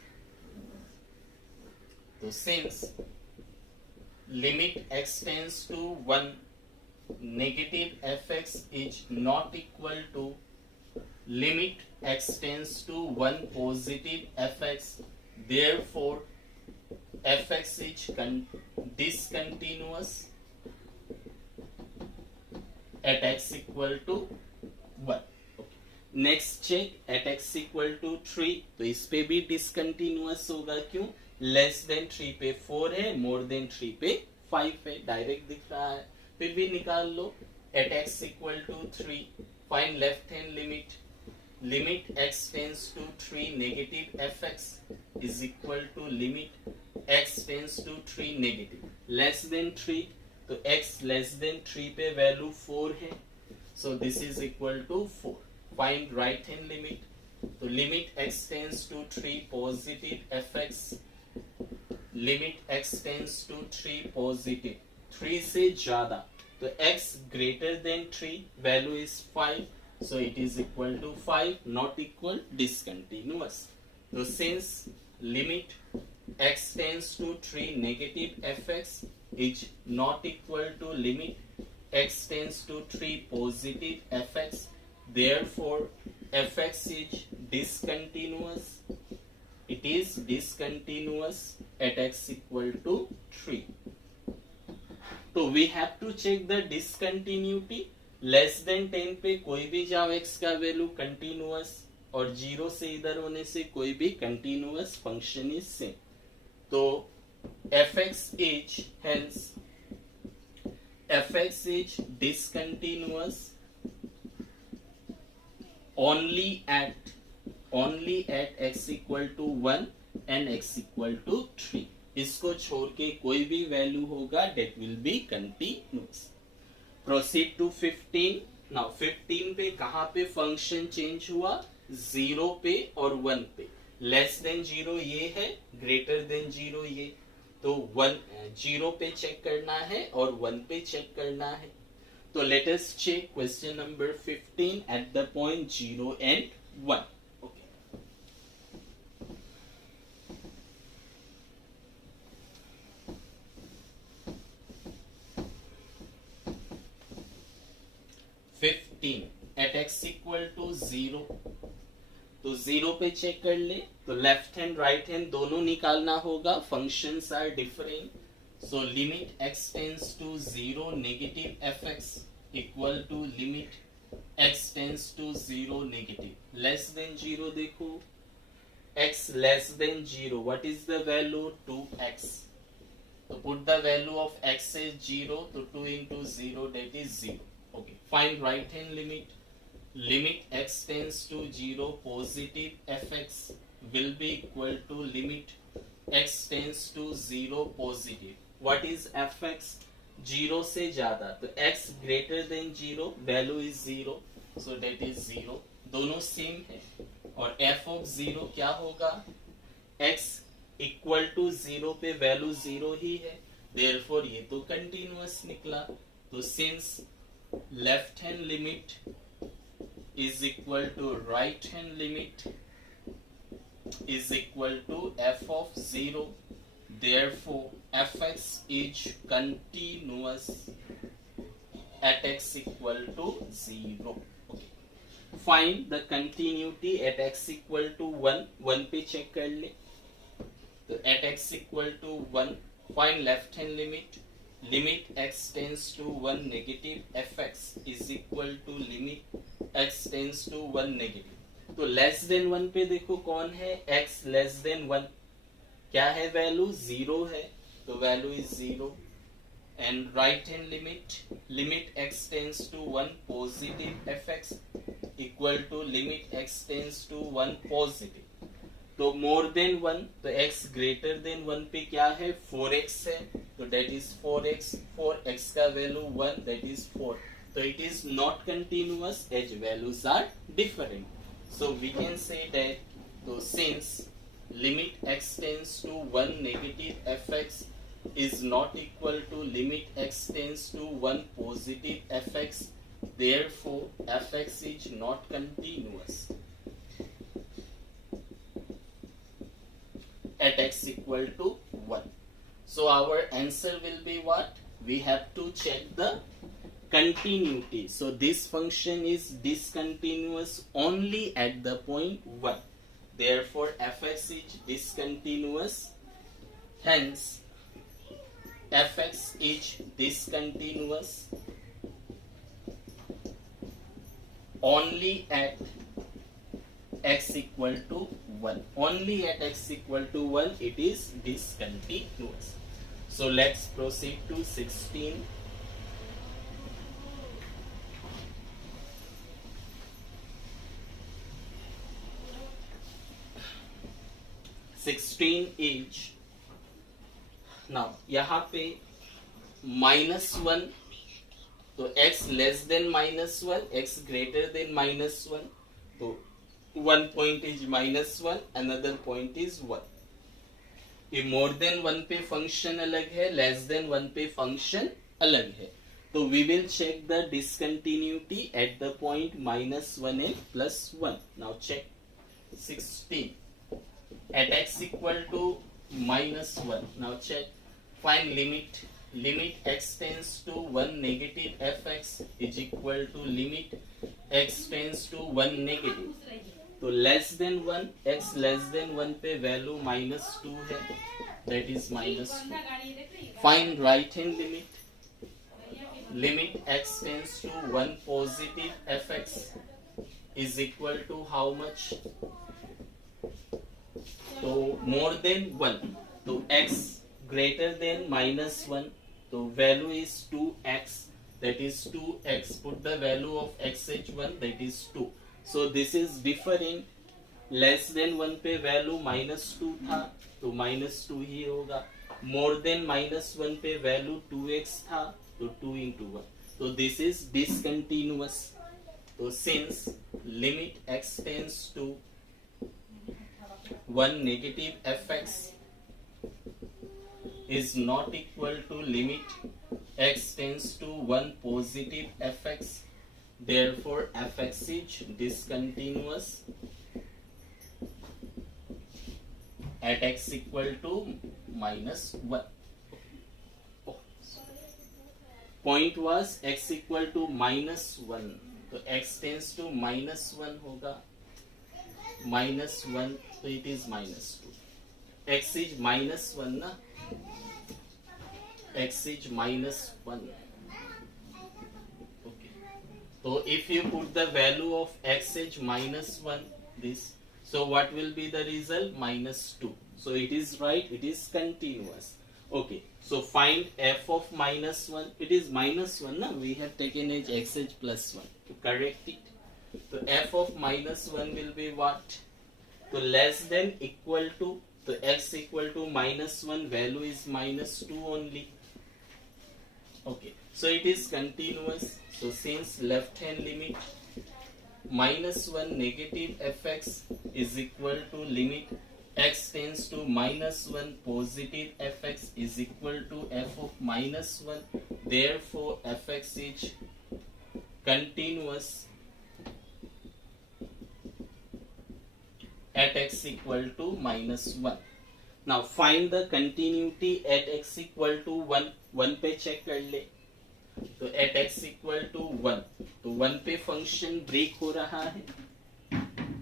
तो since limit x tends to 1 negative fx is not equal to limit x tends to 1 positive fx, therefore fx is discontinuous at x equal to 1. Next check at x equal to 3. तो इस पे भी discontinuous होगा. क्यों? Less than 3 पे 4 है, मोर than 3 पे 5 है. डायरेक्ट दिख रहा है. फिर भी निकाल लो. At x equal to 3 find left hand limit. Limit x tends to 3 negative fx is equal to limit x tends to 3 negative less than 3. तो x लेस देन 3 पे वैल्यू 4 है, so this is equal to 4. Find right hand limit. तो limit x tends to 3 positive fx. Limit x tends to 3 positive. 3 से ज्यादा. तो x greater than 3 value is 5. So it is equal to 5, not equal, discontinuous. So since limit x tends to 3 negative fx is not equal to limit x tends to 3 positive fx, therefore fx is discontinuous. It is discontinuous at x equal to 3. तो we have to check the discontinuity. Less than 10 पे कोई भी जाओ x का value continuous, और 0 से इधर होने से कोई भी कंटिन्यूअस फंक्शन इज सेम. तो fx is hence fx is discontinuous only at x equal to 1 and x equal to 3. इसको छोड़ के कोई भी वैल्यू होगा that will be continuous. Proceed to 15. Now 15 पे कहाँ पे फंक्शन चेंज हुआ? 0 पे और 1 पे. लेस देन 0 ये है, ग्रेटर देन 0 ये. तो 0 पे चेक करना है और 1 पे चेक करना है. So let us check question number 15 at the point 0 and 1. Okay. At x equal to 0. तो 0 पे चेक कर ले. तो लेफ्ट हैंड राइट हैंड दोनों निकालना होगा. Functions are different. So limit x tends to 0 negative fx equal to limit x tends to 0 negative. Less than 0 देखो. x less than 0. What is the value? 2x. So put the value of x as 0. So 2 into 0, that is 0. Okay. Find right hand limit. Limit x tends to 0 positive fx will be equal to limit x tends to 0 positive. What is fx? 0 से ज्यादा. तो x greater than 0 value is 0, so that is 0. दोनों same है. और f of 0 क्या होगा? x equal to 0 पे value 0 ही है, therefore ये तो कंटिन्यूअस निकला. तो since left hand limit is equal to right hand limit is equal to f of 0, therefore fx is continuous at x equal to 0. Okay. Find the continuity at x equal to 1. 1 पे check कर ले. तो at x equal to 1 find left hand limit. Limit x tends to 1 negative fx is equal to limit x tends to 1 negative. तो less than 1 पे देखो कौन है, x less than 1, क्या है वैल्यू, 0 है, तो value is 0। And right hand limit x tends to 1 positive fx equal to limit x tends to 1 positive. तो मोर देन 1, तो x ग्रेटर देन 1 पे क्या है, 4x है, तो डेट इज 4x, 4x का value 1, that is 4। So it is not continuous as values are different. So we can say that, so since limit x tends to 1 negative fx is not equal to limit x tends to 1 positive fx, therefore fx is not continuous at x equal to 1. So our answer will be what? We have to check the continuity. So this function is discontinuous only at the point 1. Therefore fx is discontinuous. Hence fx is discontinuous only at x equal to 1. Only at x equal to 1 it is discontinuous. So let's proceed to 16. 16 is, now यहाँ पे -1, तो x less than -1, x greater than -1, तो one point is -1, another point is 1. ये मोर than 1 पे function अलग है, less than 1 पे function अलग है, तो we will check the discontinuity at the point -1 and +1. Now check 16 at x equal to -1. Now check, find limit x tends to 1 negative fx is equal to limit x tends to 1 negative. तो less than 1, x less than 1 पे value -2 है, that is -2. Find right hand limit x tends to 1 positive fx is equal to how much? तो more than 1, तो x greater than -1, तो value is 2x, that is 2x. Put the value of x H 1, that is 2. So this is differing. Less than 1 पे value -2 था, तो -2 ही होगा. More than -1 पे value 2x था, तो 2 into 1. तो दिस इज डिसकंटिन्यूअस. तो since limit x tends to 1 negative fx is not equal to limit x tends to 1 positive fx, therefore fx is discontinuous at x equal to -1. Point was x equal to -1, तो x tends to -1 होगा, -1, तो it is -2. x is -1 ना, x is -1. Okay, so if you put the value of x is -1, this, so what will be the result? -2. So it is right, it is continuous. Okay, so find f of -1. It is -1 na, we have taken as x is +1 to correct it. So f of -1 will be what? तो less than equal to, तो x equal to -1, value is -2 only. Okay, so it is continuous. So since left hand limit -1 negative fx is equal to limit x tends to -1 positive fx is equal to f of -1, therefore fx is continuous at x equal to -1. Now find the continuity at x equal to 1. 1 पे check कर ले, तो at x equal to 1, तो 1 पे function break हो रहा है,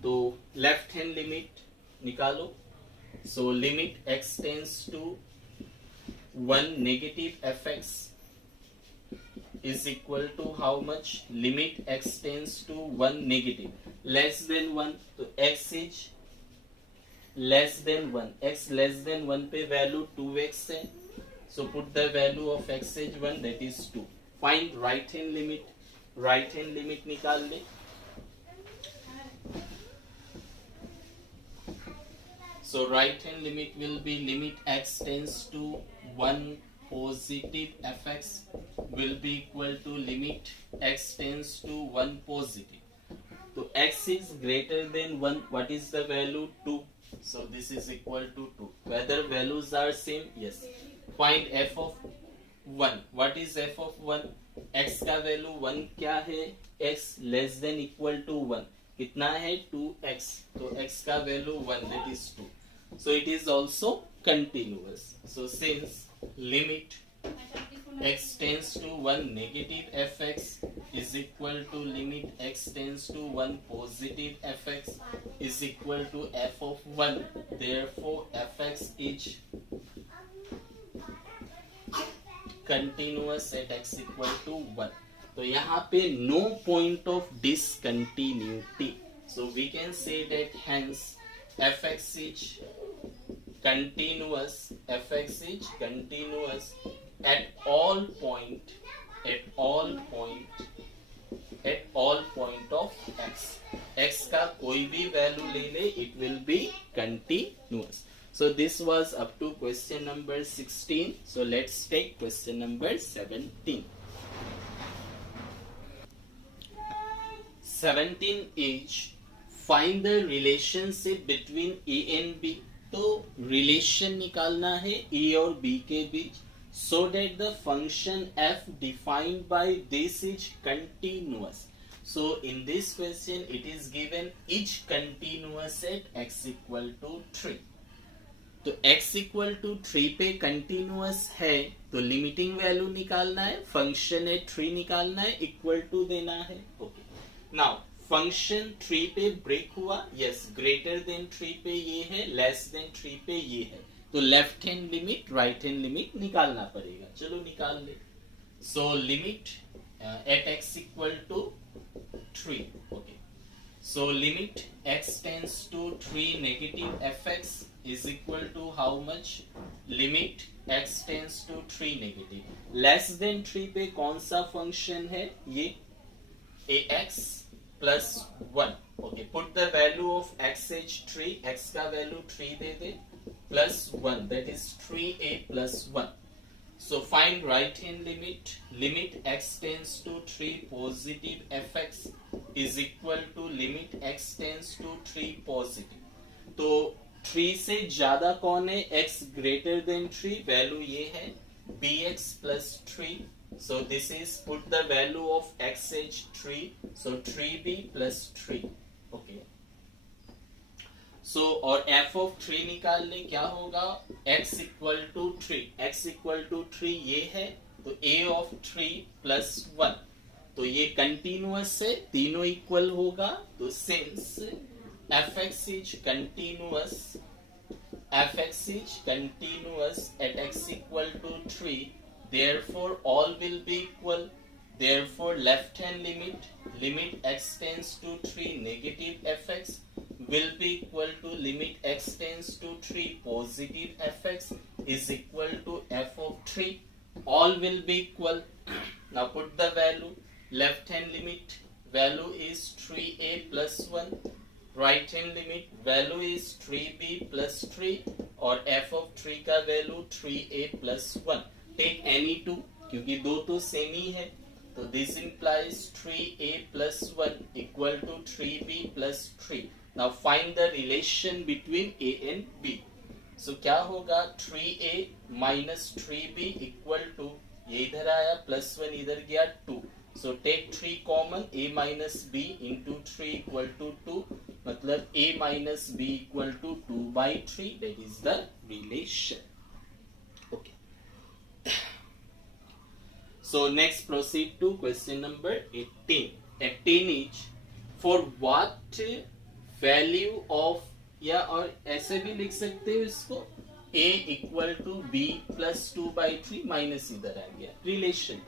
तो लेफ्ट हैंड लिमिट निकालो. So limit x tends to 1 negative fx is equal to how much? Limit x tends to 1 negative, less than 1, तो x is less than 1, x less than 1 पे value 2x है, so put the value of x is 1, that is 2. Find right hand limit, right hand limit निकाल ले. So right hand limit will be limit x tends to 1 positive fx will be equal to limit x tends to 1 positive. So x is greater than 1, what is the value? 2. So this is equal to 2. Whether values are same? Yes. Find f of 1. What is f of 1? x का value 1 क्या है? x less than equal to 1 कितना है? 2x. तो x का value 1, that is 2. So it is also continuous. So since limit x tends to 1 negative fx is equal to limit x tends to 1 positive fx is equal to f of 1, therefore fx is continuous at x equal to 1. तो यहाँ पे no point of discontinuity. So we can say that hence fx is continuous, fx is continuous at all point of x. x का कोई भी value ले ले, it will be continuous. So this was up to question number 16. So let's take question number 17. 17 is find the relationship between a and b. तो relation निकालना है ए और B के बीच, so that the function f defined by this is continuous. So in this question it is given each continuous at x equal to 3. तो x equal to 3 पे continuous है, तो limiting value निकालना है, फंक्शन है 3 निकालना है, इक्वल टू देना है. ओके, नाउ फंक्शन 3 पे ब्रेक हुआ, यस, ग्रेटर देन 3 पे ये है, लेस देन 3 पे ये है, तो left hand limit right hand limit निकालना पड़ेगा. चलो निकाल ले. So limit at x equal to 3. Okay, so limit x tends to 3 negative fx is equal to how much? Limit x tends to 3 negative, less than 3 पे कौन सा function है? ये ax plus 1. Okay, put the value of x is 3, x का value 3 they they, plus 1, that is 3a plus 1. So find right hand limit, limit x tends to 3 positive fx is equal to limit x tends to 3 positive. तो 3 से ज्यादा कौन है? x greater than 3, value ये है bx plus 3. So this is put the value of x is 3, so 3b plus 3. Okay. So और f of 3 निकाल ले, क्या होगा? x equal to 3, x equal to 3 ये है, तो a of 3 plus 1, तो ये कंटिन्यूअस है, तीनों इक्वल होगा. तो since fx is continuous at x equal to 3, therefore all will be equal. Therefore left hand limit x tends to 3 negative fx will be equal to limit x tends to 3 positive fx is equal to f of 3. All will be equal. Now put the value. Left hand limit value is 3a plus 1. Right hand limit value is 3b plus 3 और f of 3 का value 3a plus 1. Take any two, क्योंकि दो तो same ही है, तो this implies 3a plus 1 equal to 3b plus 3. Now find the relation between a and b. So क्या होगा? 3a minus 3b equal to, ये इधर आया, plus 1 इधर गया, 2. So take 3 common, a minus b into 3 equal to 2, मतलब a minus b equal to 2 by 3, that is the relation. Okay. So next proceed to question number 18. 18 is for what value of, या और ऐसे भी लिख सकते हो इसको, a equal to b plus 2 by 3 minus इधर आ गया, relation.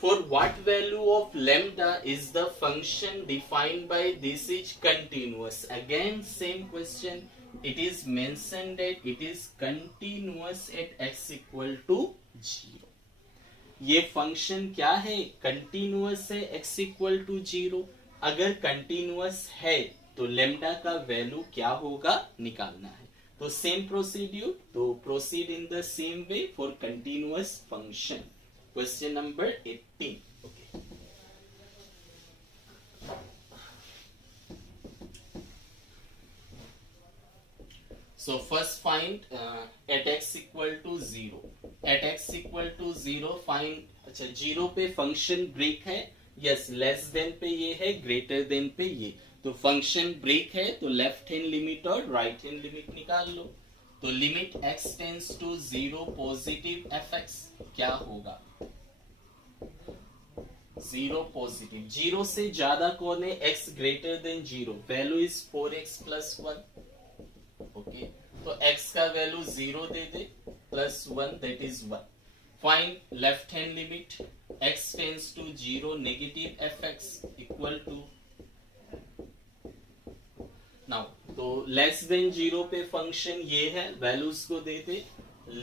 For what value of lambda is the function defined by this is continuous? Again same question. It is mentioned that it is continuous at x equal to 0. ये function क्या है? Continuous है x equal to 0. अगर continuous है तो lambda का value क्या होगा निकालना है. तो सेम प्रोसीड्यूर, तो proceed in the same way for continuous function. Question number 18. Okay, so first find at x equal to 0. at x equal to 0 find. अच्छा, 0 पे फंक्शन ब्रेक है. यस, लेस देन पे ये है, ग्रेटर देन पे ये. तो फंक्शन ब्रेक है तो लेफ्ट हैंड लिमिट और राइट हैंड लिमिट निकाल लो. तो limit x tends to 0 positive fx क्या होगा? 0 पॉजिटिव. 0 से ज्यादा कौन है? x greater than 0. Value is 4x plus 1. Okay, तो x का वैल्यू 0 दे दे plus 1 that is 1. Find left hand limit x tends to 0 negative fx equal to. Now तो लेस देन 0 पे फंक्शन ये है, वैल्यूज को दे दे.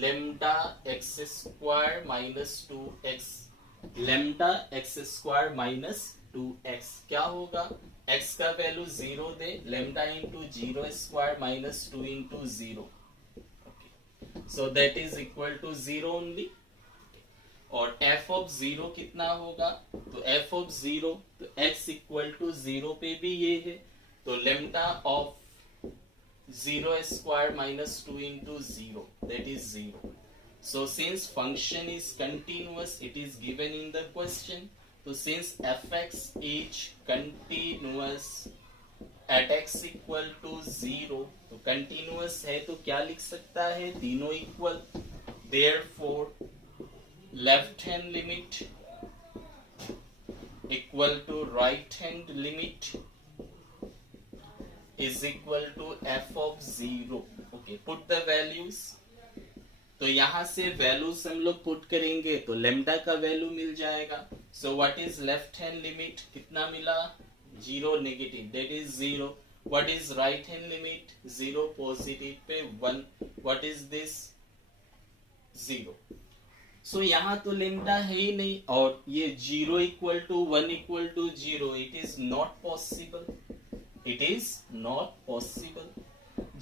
Lambda x square minus 2x. Lambda x square minus 2x क्या होगा? x का वैल्यू 0 दे. Lambda into 0 square minus 2 into 0. So that is equal to 0 only. और f ऑफ 0 कितना होगा? तो f ऑफ 0 तो x इक्वल टू 0 पे भी ये है. तो lambda of 0 square minus 2 into 0 that is 0. So since function is continuous, it is given in the question. So since fx is continuous at x equal to 0, तो continuous है तो क्या लिख सकता है? तीनों equal. Therefore left hand limit equal to right hand limit is equal to f of 0. Okay, put the values. तो यहां से वैल्यूज हम लोग पुट करेंगे तो लेम्डा का वैल्यू मिल जाएगा. So what is left hand limit? कितना मिला? 0 negative that is 0. What is right hand limit? 0 positive pay 1. What is this? 0. सो यहाँ तो लेम्डा है ही नहीं और ये 0 equal to 1 equal to 0. It is not possible. It is not possible.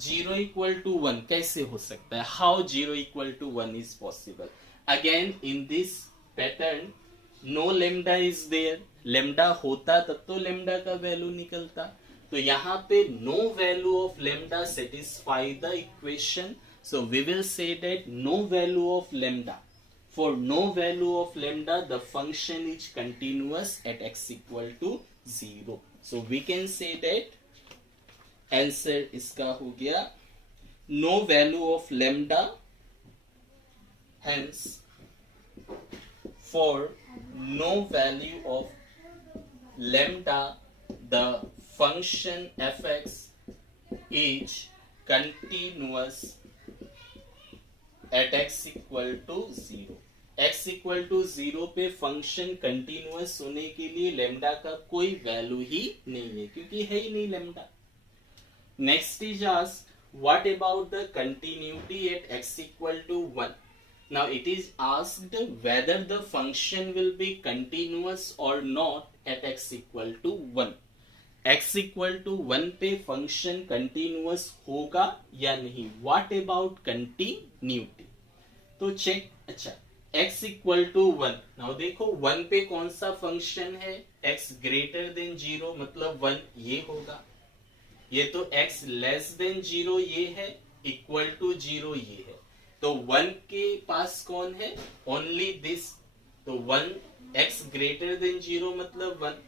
0 equal to 1 कैसे हो सकता है? How 0 equal to 1 is possible? Again in this pattern no lambda is there. Lambda होता तब तो लेम्डा का वैल्यू निकलता. तो यहाँ पे no value of lambda satisfy the equation. So we will say that no value of lambda. For no value of lambda the function is continuous at x equal to 0. So we can say that answer इसका हो गया no value of lambda. Hence for no value of lambda the function fx is continuous at x equal to 0. x equal to 0 पे function continuous होने के लिए lambda का कोई value ही नहीं है क्योंकि है ही नहीं lambda. Next is asked, what about the continuity at x equal to 1? Now it is asked whether the function will be continuous or not at x equal to 1. x equal to 1 पे function continuous होगा या नहीं? What about continuity? तो check. अच्छा, x equal to 1. Now देखो 1 पे कौन सा function है? x greater than 0 मतलब 1 ये होगा. ये तो x लेस देन 0 ये है, इक्वल टू 0 ये है. तो 1 के पास कौन है? Only this. तो 1 x ग्रेटर देन 0 मतलब 1.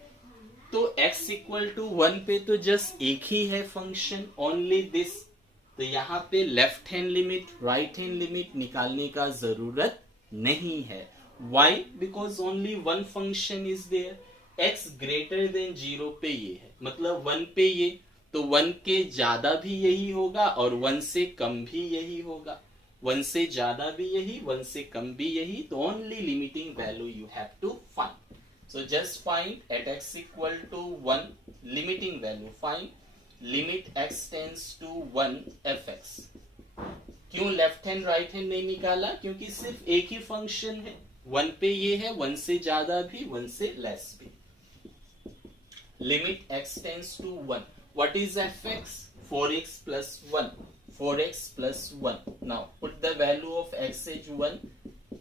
तो x इक्वल टू 1 पे तो जस्ट एक ही है फंक्शन, ओनली दिस. तो यहाँ पे left hand limit right hand limit निकालने का जरूरत नहीं है. Why? Because only one function is there. x greater than 0 पे ये है मतलब 1 पे ये, तो 1 के ज्यादा भी यही होगा और 1 से कम भी यही होगा. 1 से ज्यादा भी यही, 1 से कम भी यही, तो only limiting value you have to find. So just find at x equal to 1 limiting value, find limit x tends to 1 fx. क्यों लेफ्ट हैंड राइट हैंड नहीं निकाला? क्योंकि सिर्फ एक ही फंक्शन है, 1 पे ये है, 1 से ज्यादा भी, 1 से लेस भी. Limit x tends to 1. What is fx? 4x plus 1. 4x plus 1. Now put the value of x as 1,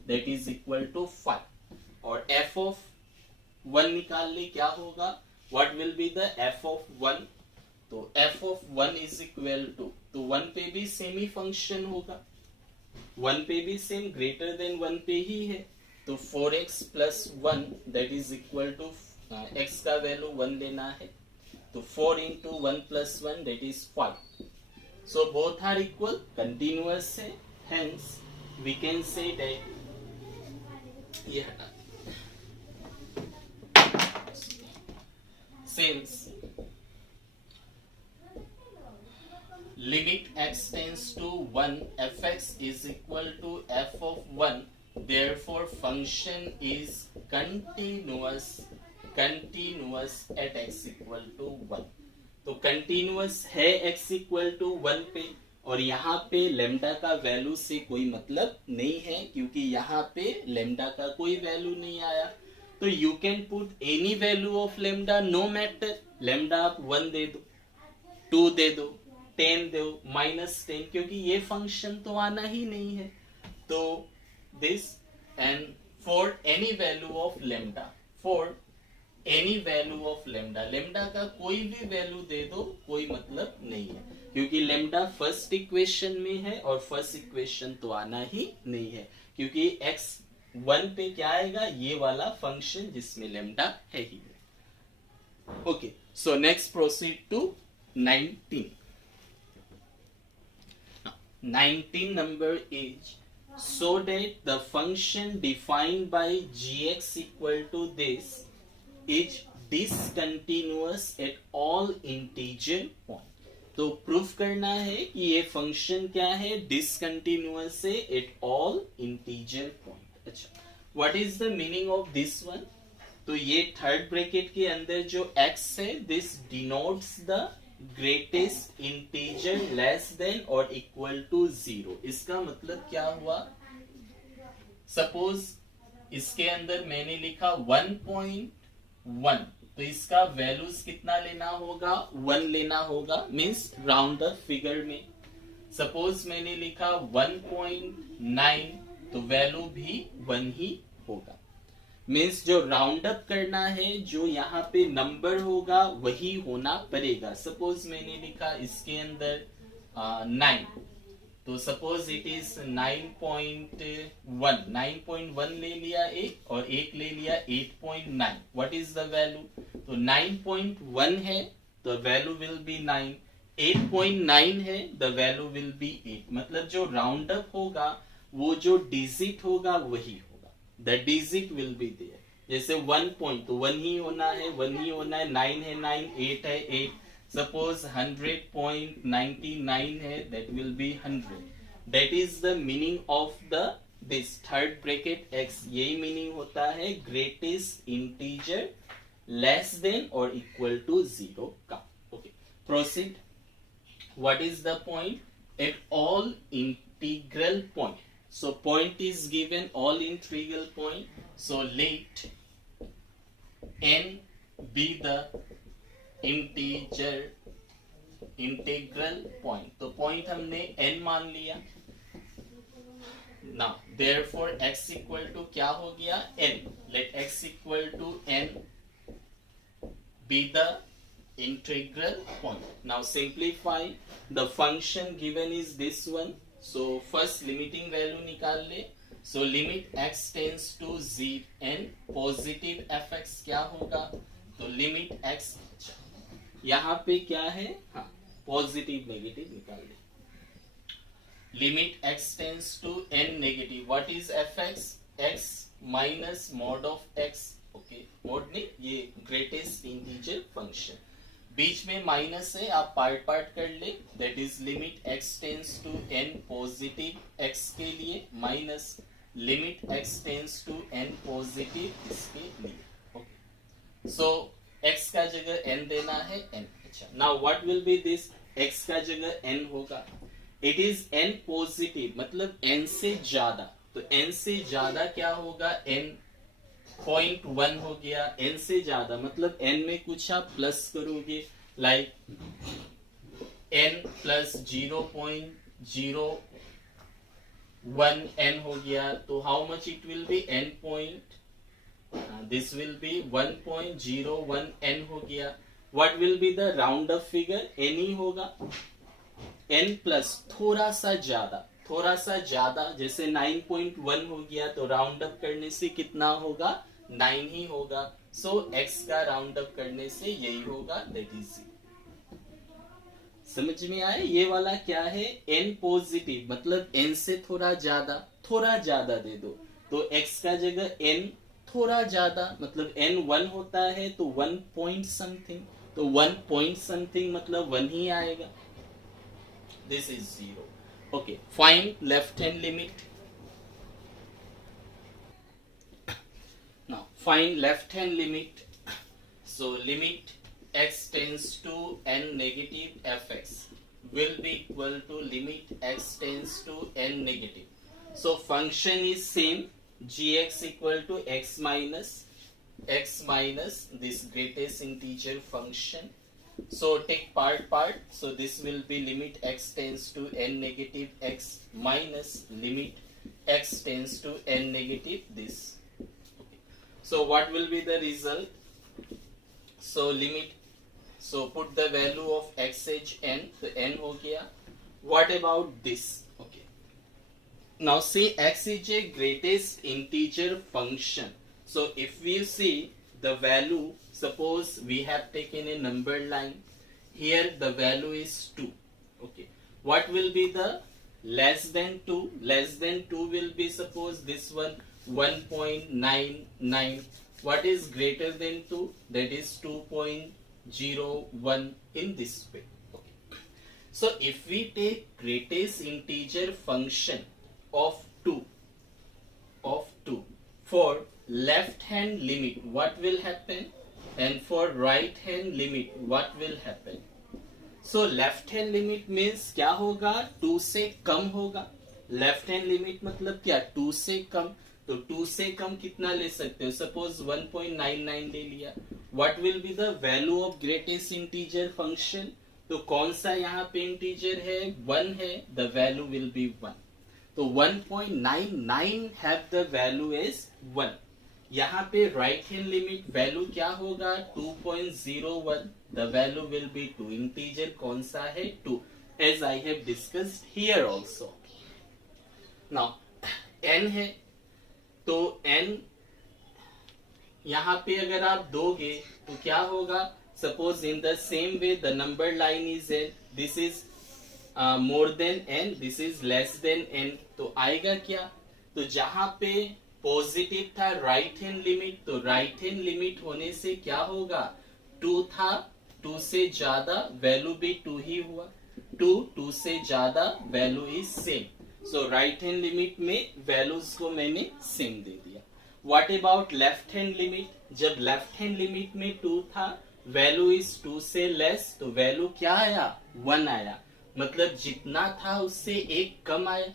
that is equal to 5. और f of 1 निकाल ले, क्या होगा? What will be the f of 1? तो f of 1 is equal to, तो 1 पे भी same ही function होगा, 1 पे भी सेम, ग्रेटर देन 1 पे ही है, तो 4x plus 1 that is equal to x का वैल्यू 1 लेना है, तो 4 into 1 plus 1 that is 5. So both are equal, continuous है, hence we can say that ये हटा, since limit x tends to 1 fx is equal to f of 1, therefore function is continuous at x equal to 1. तो continuous है x equal to 1 पे, और यहाँ पे lambda का वैल्यू से कोई मतलब नहीं है, क्योंकि यहाँ पे लेमडा का कोई वैल्यू नहीं आया. तो you can put any value of lambda, no matter. Lambda आप 1 दे दो, 2 दे दो, 10 दो, -10, क्योंकि ये फंक्शन तो आना ही नहीं है. तो this and for any value of lambda, for any value of lambda, lambda का कोई भी वैल्यू दे दो, कोई मतलब नहीं है, क्योंकि लेमडा फर्स्ट इक्वेशन में है और फर्स्ट इक्वेशन तो आना ही नहीं है, क्योंकx 1 पे क्या आएगा? ये वाला फंक्शन जिसमें लेमडा है ही. Okay, so next proceed to 19. 19 number is, so that the function defined by gx equal to this is discontinuous at all integer point. तो प्रूफ करना है कि ये फंक्शन क्या है? डिसकंटिन्यूअस है एट ऑल इंटीजर पॉइंट. अच्छा, what is the meaning of this one? तो ये थर्ड ब्रैकेट के अंदर जो x है, this denotes the greatest integer less than और इक्वल टू 0. इसका मतलब क्या हुआ? सपोज इसके अंदर मैंने लिखा 1.1, तो इसका वैल्यूज कितना लेना होगा? 1 लेना होगा, मीन्स राउंड अप फिगर में. सपोज मैंने लिखा 1.9, तो वैल्यू भी 1 ही होगा, मीन्स जो राउंड अप करना है, जो यहाँ पे नंबर होगा वही होना पड़ेगा. सपोज मैंने लिखा इसके अंदर 9, तो सपोज इट इज 9.1, 9.1 ले लिया एक, और एक ले लिया 8.9. What is the value? तो 9.1 है, तो वैल्यू विल बी 9. 8.9 है, द वैल्यू विल बी 8. मतलब जो राउंड अप होगा, वो जो डिजिट होगा वही होगा, the digit will be there. जैसे 1 पॉइंट, तो 1 ही होना है, 1 ही होना है. 9 है 9, 8 है 8. Suppose 100.99 है, that will be 100. That is the meaning of the this third bracket x. यही meaning होता है greatest integer less than or equal to 0 का. Okay, proceed. What is the point? At all integral point. So point is given, all integral point. So let n be the integral point. तो point हमने n मान लिया. Now therefore x equal to क्या हो गया? n. Let x equal to n be the integral point. Now simplify. The function given is this one. So first limiting value निकाल ले. So limit x tends to 0 n positive fx क्या होगा? तो limit x, यहाँ पे क्या है? हाँ, पॉजिटिव नेगेटिव निकाल ले. Limit x tends to n negative. What is fx? x minus mod of x. Okay, mod नहीं, ये ग्रेटेस्ट इंटीजर फंक्शन. बीच में माइनस है, आप पार्ट पार्ट कर ले, that is limit x tends to n positive x के लिए minus limit x tends to n positive इसके लिए. ओके, सो x का जगह n देना है n. अच्छा, now what will be this, x का जगह n होगा, इट इज n पॉजिटिव मतलब n से ज्यादा, तो n से ज्यादा क्या होगा, n 0.1 हो गया. n से ज्यादा मतलब n में कुछ आप प्लस करोगे, लाइक n प्लस 0.01 n हो गया, तो how much it will B, n point, this will B 1.01 n हो गया. What will be the round up figure, n ही होगा. n प्लस थोड़ा सा ज्यादा, जैसे 9.1 हो गया, तो राउंड अप करने से कितना होगा, 9 ही होगा. सो x का राउंड अप करने से यही होगा, दैट इज 0. समझ में आए, ये वाला क्या है, n पॉजिटिव मतलब n से थोड़ा ज्यादा दे दो, तो x का जगह n थोड़ा ज्यादा मतलब n 1 होता है, तो 1 पॉइंट समथिंग, तो 1 पॉइंट समथिंग मतलब 1 ही आएगा. This is 0. Okay, find left hand limit. Now find left hand limit. So limit x tends to n negative fx will be equal to limit x tends to n negative. So function is same, gx equal to x minus this greatest integer function. So take part. So this will be limit x tends to n negative x minus limit x tends to n negative this. Okay. So what will be the result? So limit. So put the value of x h n. So n हो गया. What about this? Okay. Now see, x is a greatest integer function. So if we see the value, suppose we have taken a number line, here the value is 2. Okay, what will be the less than 2? Less than 2 will be, suppose this one 1.99. What is greater than 2? That is 2.01 in this way. Okay. So if we take greatest integer function of 2 for left hand limit, what will happen, and for right hand limit what will happen? So left hand limit means क्या होगा, 2 से कम होगा. Left hand limit मतलब क्या, 2 से कम, तो 2 से कम कितना ले सकते हो, सपोज 1.99 ले लिया. What will be the value of greatest integer function, तो कौन सा यहाँ पे इंटीजर है, 1 है, द वैल्यू विल बी 1. तो 1.99 हैव द वैल्यू इज 1. यहाँ पे राइट हैंड लिमिट वैल्यू क्या होगा, 2.01, the value will be 2. Integer कौन सा है, 2, as I have discussed here also. Now n है, तो n यहाँ पे अगर आप दोगे तो क्या होगा, suppose in the same way the number line is n, this is more then n, this is less then n, तो आएगा क्या, तो जहां पे पॉजिटिव था राइट हैंड लिमिट, तो राइट हैंड लिमिट होने से क्या होगा, 2 था, 2 से ज्यादा वैल्यू भी 2 ही हुआ, 2 से ज्यादा value is same. So right hand limit में वैल्यूज को मैंने सेम दे दिया. What about left hand limit, जब लेफ्ट हैंड लिमिट में 2 था, वैल्यू इज 2 से लेस, तो वैल्यू क्या आया, 1 आया, मतलब जितना था उससे 1 कम आया.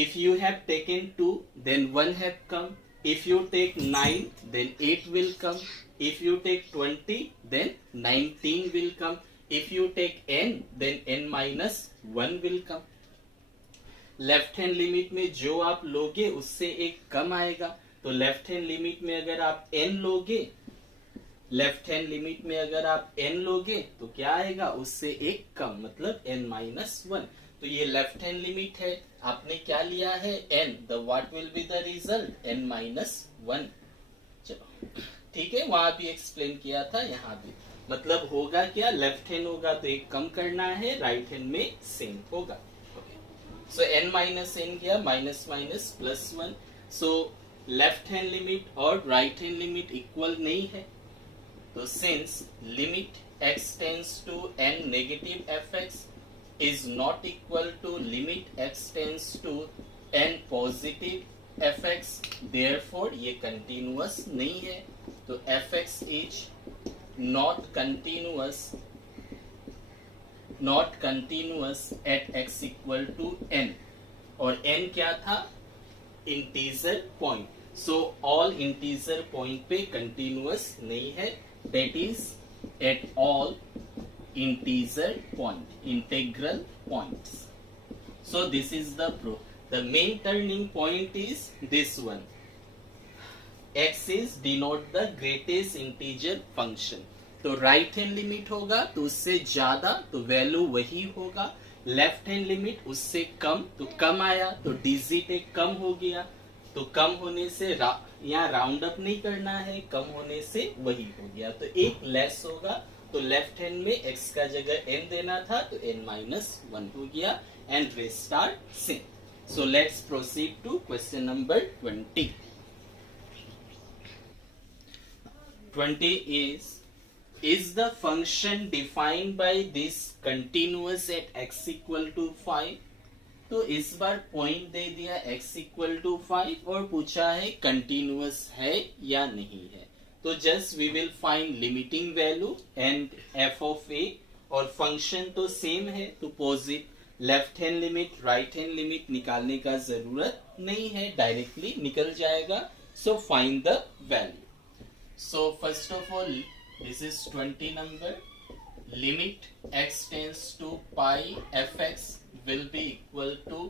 If you have taken 2, then 1 have come. If you take 9, then 8 will come. If you take 20, then 19 will come. If you take n, then n minus 1 will come. Left hand limit में जो आप लोगे उससे 1 कम आएगा, तो left hand limit में अगर आप n लोगे, लेफ्ट हैंड लिमिट में अगर आप n लोगे तो क्या आएगा, उससे 1 कम, मतलब n माइनस 1. तो ये लेफ्ट हैंड लिमिट है, आपने क्या लिया है, n, the what will be the result, n minus 1. चलो ठीक है, वहां भी एक्सप्लेन किया था, यहाँ भी मतलब होगा क्या, लेफ्ट हैंड होगा तो 1 कम करना है, राइट हैंड में सेम होगा. सो n माइनस n गया, minus minus plus 1. So left hand limit और राइट हैंड लिमिट इक्वल नहीं है, तो since limit x tends to n negative fx is not equal to limit x tends to n positive fx, therefore ये continuous नहीं है, तो fx is not continuous at x equal to n, और n क्या था, integer point, so all integer point पे continuous नहीं है, that is at all integer point, integral points. So this is the proof. The main turning point is this one, x is denote the greatest integer function. तो right hand limit होगा तो उससे ज्यादा तो value वही होगा, left hand limit उससे कम तो कम आया, तो डिजिट एक कम हो गया, तो कम होने से यहाँ राउंड अप नहीं करना है, कम होने से वही हो गया, तो एक लेस होगा, तो लेफ्ट हैंड में x का जगह n देना था तो n-1 हो गया, and rest are same. So let's proceed to question number 20. 20 is the function defined by this continuous at x equal to 5. तो इस बार पॉइंट दे दिया x इक्वल टू 5 और पूछा है कंटिन्यूअस है या नहीं है, तो just we will find limiting value and f of a, और फंक्शन तो सेम है, तो पोजिट left hand limit right hand limit निकालने का जरूरत नहीं है, डायरेक्टली निकल जाएगा. So find the value. So first of all this is 20 number, limit x tends to pi fx will be equal to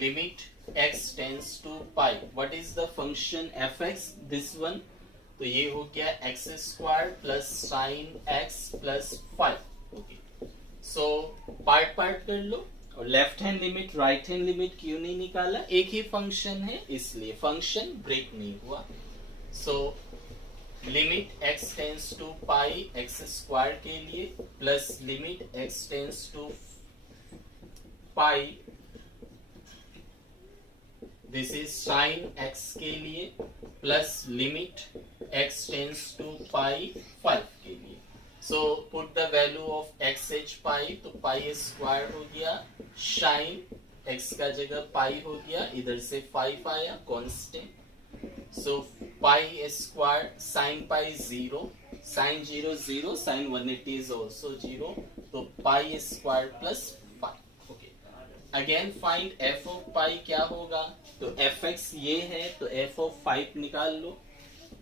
limit x tends to pi. What is the function fx? This one, तो ये हो गया x square plus sin x plus 5. Okay, so part part कर लो, और left hand limit right hand limit क्यों नहीं निकाला, एक ही फंक्शन है इसलिए फंक्शन ब्रेक नहीं हुआ. So limit x tends to pi x square के लिए plus limit x tends to pi, this is sine x के लिए, plus limit x tends to pi 5 के लिए. So put the value of x h pi, तो pi square हो गया, sign x का जगह पाई हो गया, इधर से 5 आया constant. So pi square sin pi 0, sin 0 0, sin 180 is also 0, तो pi square plus 5. Okay, again find f of pi क्या होगा, तो fx ये है तो f of 5 निकाल लो,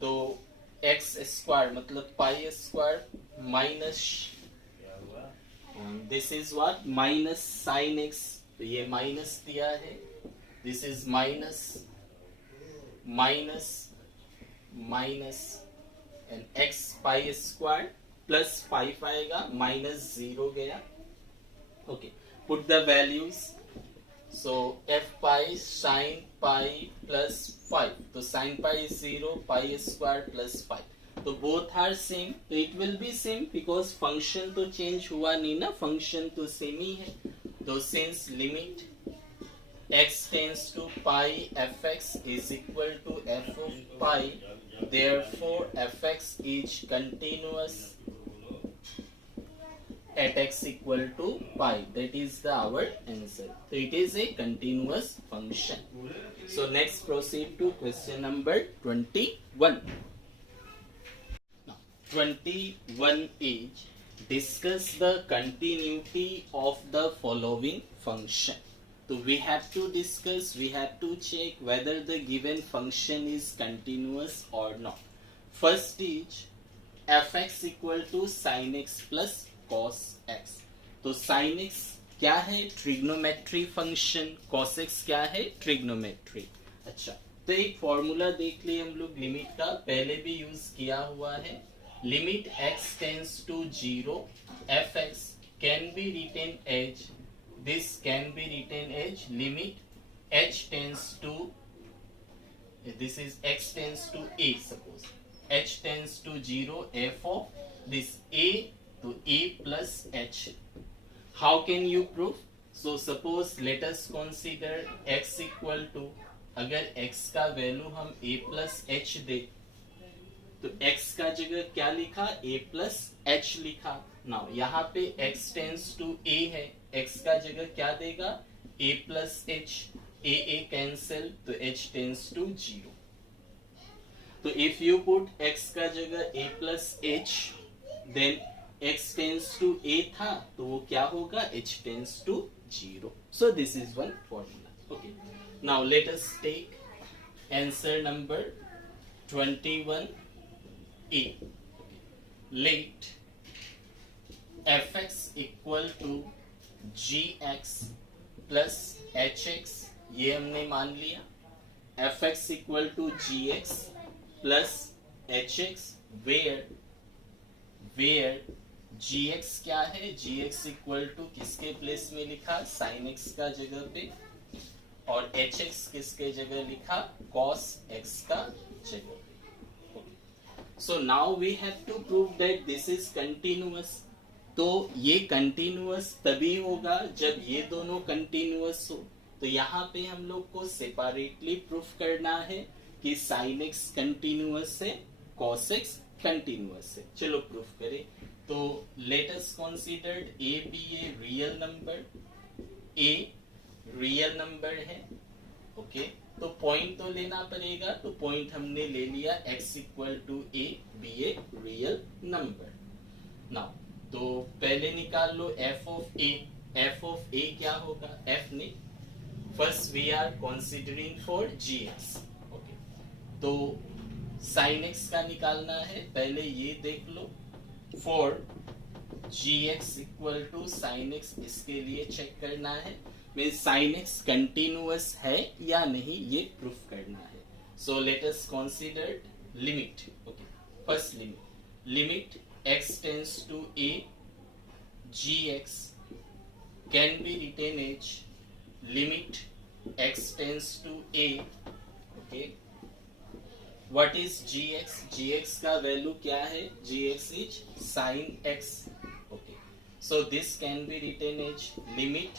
तो x square मतलब pi square minus this is what minus sin x, तो ये माइनस दिया है, this is minus and x pi square plus 5 आएगा, माइनस 0 गया. Okay, put the values. So f pi sine pi plus 5, तो sine pi 0, pi square plus 5, तो both are same, तो it will be same because function तो change हुआ नहीं ना, function तो सेम ही है. तो since limit x tends to pi fx is equal to f of pi, therefore fx is continuous at x equal to pi. That is our answer. So it is a continuous function. So next proceed to question number 21. Now 21 is discuss the continuity of the following function. So we have to discuss, we have to check whether the given function is continuous or not. First is fx equal to sin x plus cos x. तो sin x क्या है, trigonometry function, cos x क्या है, trigonometry. अच्छा, तो एक formula देख लिए हम लोग लिमिट का, पहले भी यूज किया हुआ है. Limit x tends to 0 fx can be written as, this can be written as limit h tends to, this is x tends to a, suppose h tends to 0 f of this a to a plus h. How can you prove? So suppose let us consider x equal to, अगर x का value हम a plus h दे तो x का जगह क्या लिखा, a plus h लिखा। नाउ यहाँ पे x टेंस टू a है, x का जगह क्या देगा, a plus h, a cancel, तो h टेंस टू 0। तो इफ यू पुट x का जगह a plus h, then x tends to a था, तो वो क्या होगा, h tends to 0। So this is one formula. Okay, now let us take answer number 21A. Let fx equal to gx plus hx, ये हमने मान लिया। fx equal to gx plus hx, where gx क्या है, gx equal to किसके place में लिखा, sin x का जगह पे, और hx किसके जगह लिखा, cos x का जगह। So now we have to prove that this is continuous. तो ये continuous तभी होगा जब ये दोनों continuous हो। तो यहाँ पे हम लोग को separately proof करना है कि sin x continuous है, cos x continuous है। चलो proof करें। तो let us consider a be a real number, a real number है, ओके। तो पॉइंट तो लेना पड़ेगा, तो पॉइंट हमने ले लिया x equal to a, be a real number. Now तो पहले निकाल लो f of a। f of a क्या होगा, f ने first we are considering for gx, okay. तो sin x का निकालना है, पहले ये देख लो, for gx equal to sin x, इसके लिए चेक करना है मीन sin x कंटिन्यूअस है या नहीं, ये प्रूफ करना है। So let us consider limit, okay. First limit x tends to a, gx can be written as limit x tends to a, okay. What is gx, gx का value क्या है, gx is sin x, okay. So this can be written as limit,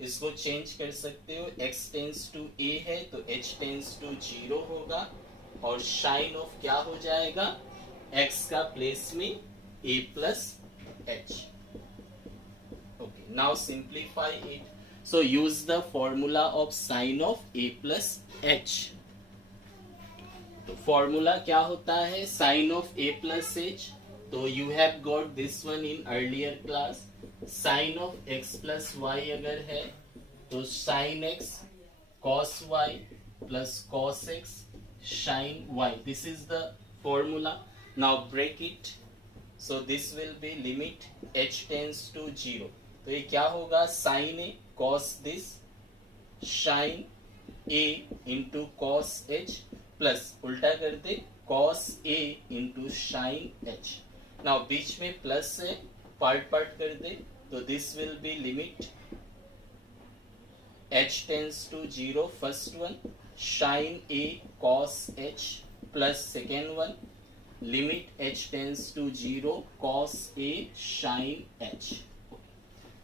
इसको change कर सकते हो, x tends to a है तो h tends to 0 होगा, और साइन ऑफ क्या हो जाएगा, x का प्लेस में a plus h, okay. Now simplify it, so use the formula of sine of a plus h. तो फॉर्मूला क्या होता है, sine of a plus h, तो you have got this one in earlier class. Sine of x plus y अगर है तो sine x cos y plus cos x sin y, this is the formula. Now break it, so this will be limit h tends to 0, तो ये क्या होगा, sine a cos this sin a into cos h, plus उल्टा कर दे cos a into sin h। Now बीच में plus है, पार्ट कर दे, तो this will be limit h tends to 0, first one sin a cos h, plus second one limit h tends to 0 cos a sin h।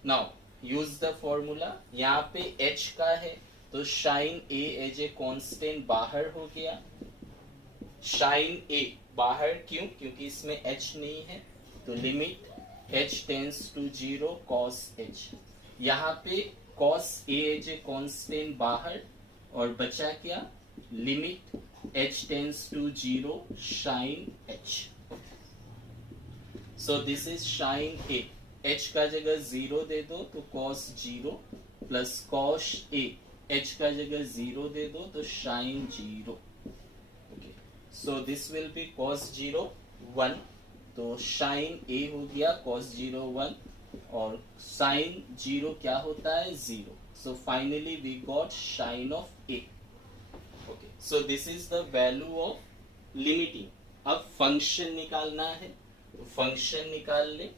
Now use the formula, यहाँ पे h का है तो sin a as a constant बाहर हो गया, sin a बाहर क्यों, क्योंकि इसमें h नहीं है, तो limit h tends to 0 cos h, यहाँ पे cos a as a constant बाहर, और बचा क्या, limit h tends to 0 sin h। So this is sin a, h का जगह 0 दे दो तो cos 0 plus cos a, h का जगह 0 दे दो तो sin 0, okay. So this will B cos 0 1, तो sin a हो गया cos 0 1, और sin 0 क्या होता है 0, so finally we got sin of a, okay. So this is the value of limiting. अब फंक्शन निकालना है, तो फंक्शन निकाल ले।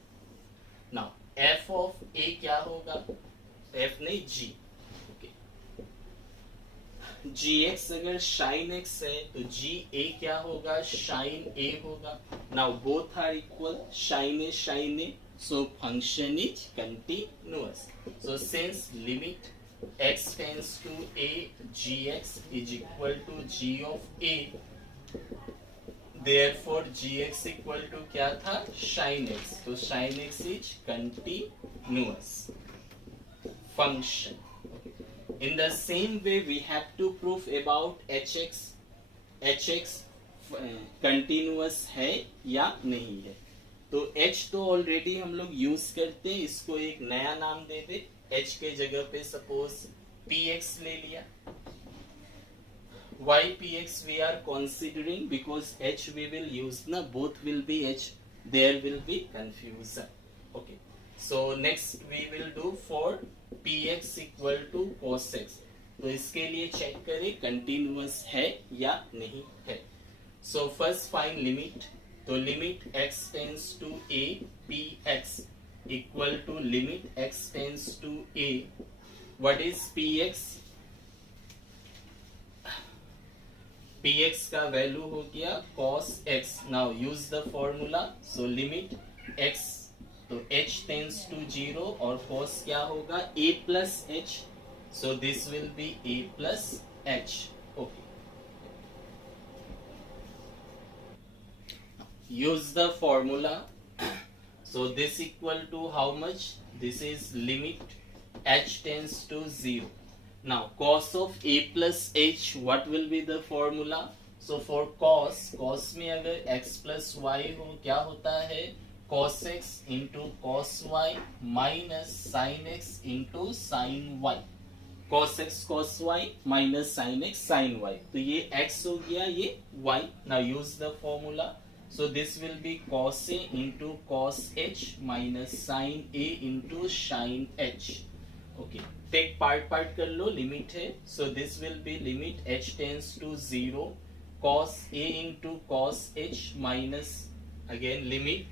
नाउ f ऑफ a क्या होगा, f नहीं g, ओके। gx अगर sin x है तो ga क्या होगा, sin a होगा। Now both are equal, sin a, so function is continuous. So since limit x tends to a, gx is equal to g of a, therefore gx equal to क्या था, sin x, तो sin x is continuous function. In the same way we have to prove about hx continuous है या नहीं है. तो h तो already हम लोग यूज करते हैं, इसको एक नया नाम दे दे. h के जगह पे सपोज px ले लिया. why px we are considering, because h we will use na, both will be h, there will be confusion. Okay, so next we will do for px equal to cos x. तो इसके लिए check करें continuous है या नहीं है. So first find limit. तो limit x tends to a px equal to limit x tends to a. What is px? px का वैल्यू हो गया cos x. Now use the formula. So limit x, तो h tends to 0 और cos क्या होगा, a plus h. So this will be a plus h. Okay. Use the formula. So this equal to how much? This is limit h tends to 0. Now cos of a plus h, what will be the formula? So for cos में अगर x plus y हो, क्या होता है, cos x into cos y minus sin x into sin y. cos x cos y minus sin x sin y. तो ये x हो गया, ये y. Now use the formula. So this will be cos a into cos h minus sin a into sin h. Okay, take part कर लो, limit है. So this will be limit h tends to 0 cos a into cos h minus again limit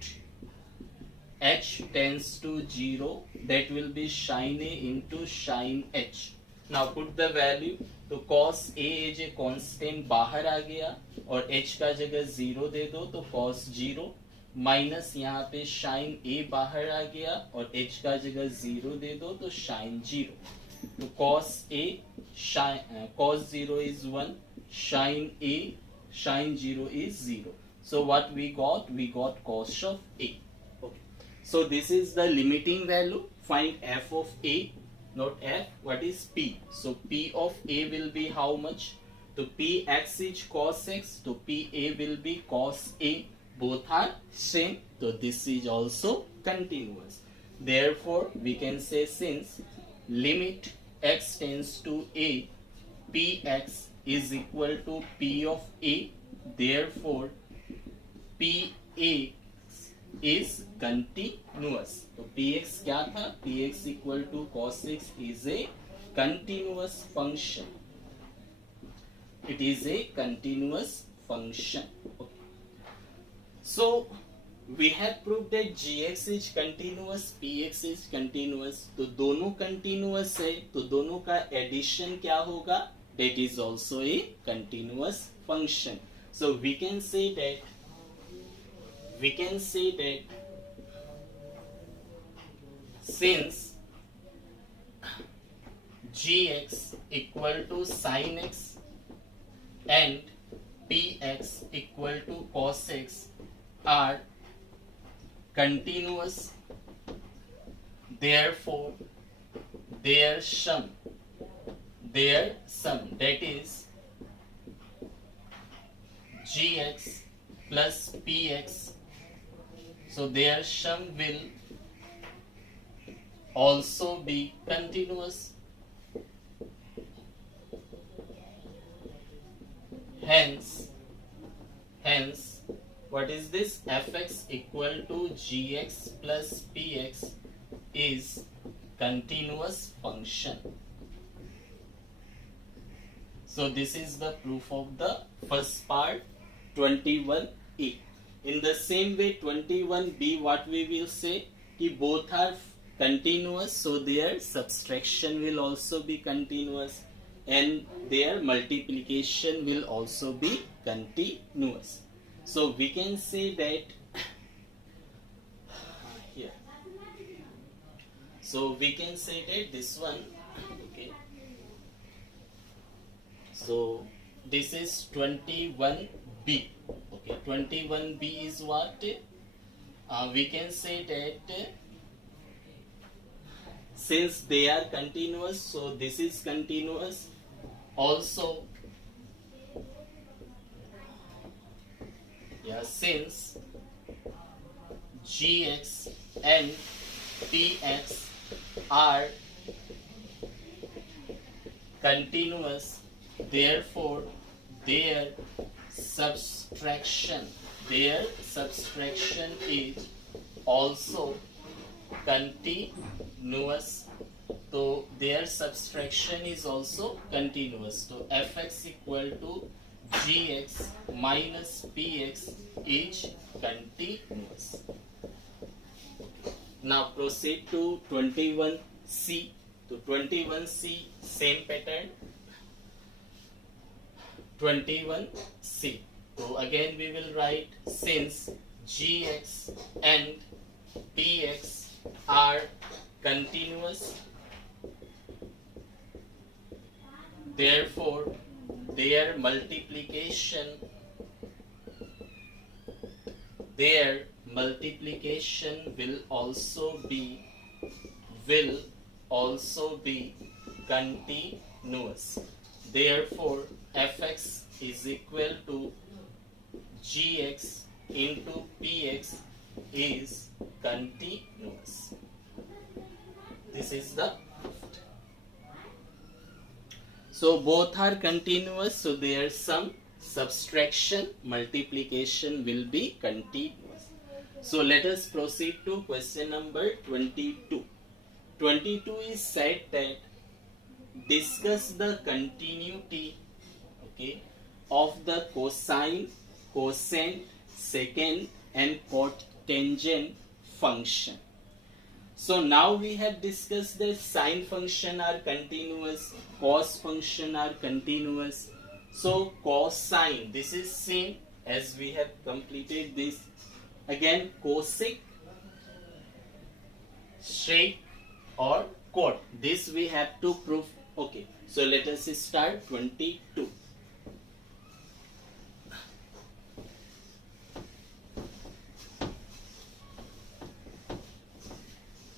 h tends to 0, that will be sin a into sin h. Now put the value. तो cos a is a constant बाहर आ गया और h का जगह 0 दे दो, तो cos 0 minus यहाँ पे sin a बाहर आ गया और h का जगह 0 दे दो, तो sin 0. तो cos a cos 0 is 1, sin a sin 0 is 0. So what we got? We got cos of a. Okay. So this is the limiting value. Find f of a. Not f, what is p? So p of a will be how much? So px is cos x, so pa will be cos a. Both are same, so this is also continuous. Therefore we can say, since limit x tends to a, px is equal to p of a, therefore pa is continuous. तो px क्या था, px equal to cos x is a continuous function. It is a continuous function. Okay. So we have proved that gx is continuous, px is continuous. तो दोनों continuous है, तो दोनों का addition क्या होगा, that is also a continuous function. So we can say that since gx equal to sin x and px equal to cos x are continuous, therefore their sum, that is gx plus px, so their sum will also be continuous. Hence what is this, fx equal to gx plus px is continuous function. So this is the proof of the first part, 21a. In the same way 21b, what we will say, कि both are continuous, so their subtraction will also be continuous and their multiplication will also be continuous. So we can say that here. So we can say that this one, okay. So this is 21b, okay. Okay, 21b is what? We can say that since they are continuous, so this is continuous. Also, yeah, since gx and px are continuous, therefore their subtraction is also continuous. So their subtraction is also continuous. So fx equal to gx minus px is continuous. Now proceed to 21c. To 21c, same pattern. 21c. So again we will write since gx and px are continuous, therefore their multiplication will also be continuous. Therefore fx is equal to gx into px is continuous. This is the so both are continuous, so their sum, subtraction, multiplication will be continuous. So let us proceed to question number 22. 22 is said that discuss the continuity, okay, of the cosine, cosine, secant and cotangent function. So now we have discussed that sine function are continuous, cos function are continuous. So cosine, this is same as we have completed this. Again cosec, sec or cot. This we have to prove. Okay, so let us start 22.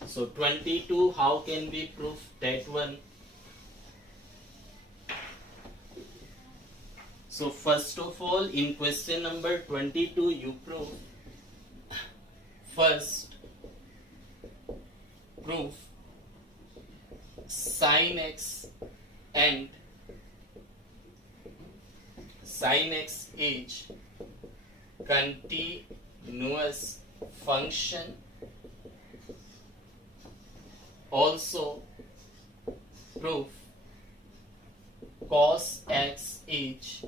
So 22, how can we prove that one? So first of all, in question number 22, you prove first prove sin x and sin x is continuous function. Also prove cos x is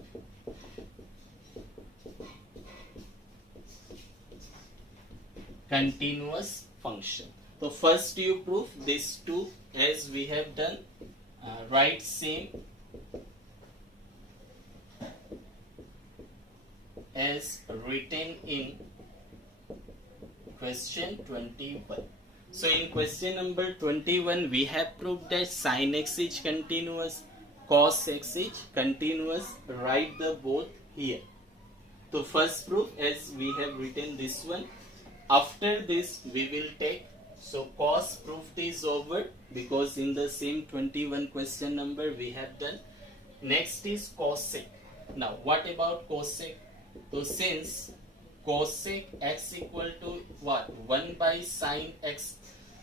continuous function. So first you prove these two as we have done. Write same as written in question 21. So in question number 21 we have proved that sin x is continuous, cos x is continuous. Write the both here. So first proof as we have written this one. After this we will take, so cos proof is over because in the same 21 question number we have done. Next is cosec. Now what about cosec? So since cosec x equal to what? 1 by sin x.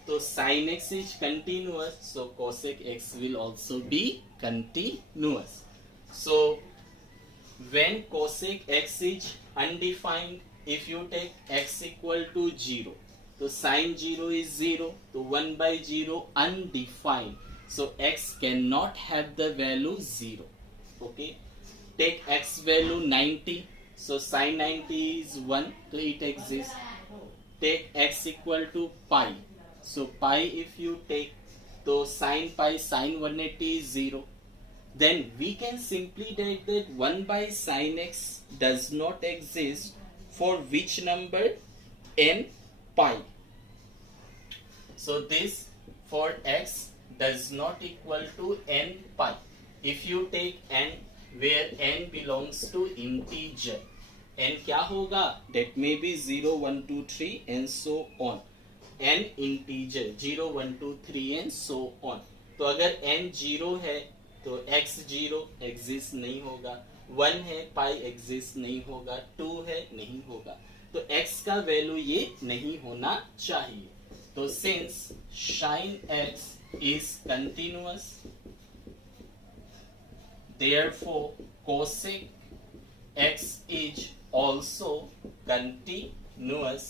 So sin x is continuous, so cosec x will also be continuous. So when cosec x is undefined, if you take x equal to 0, so sin 0 is 0, so 1 by 0 undefined. So x cannot have the value 0. Okay. Take x value 90, so sin 90 is 1, so it exists. Take x equal to pi. So pi if you take, so sin pi, sin 180 is 0. Then we can simply take that 1 by sin x does not exist for which number? N pi. So this for x does not equal to n pi. If you take n where n belongs to integer, n क्या होगा, that may be 0 1 2 3 and so on, n integer 0 1 2 3 and so on। तो अगर n 0 है तो x 0 exist नहीं होगा, 1 है पाई exist नहीं होगा, 2 है नहीं होगा, तो x का वैल्यू ये नहीं होना चाहिए। तो since sin x is continuous, therefore cosec x is also continuous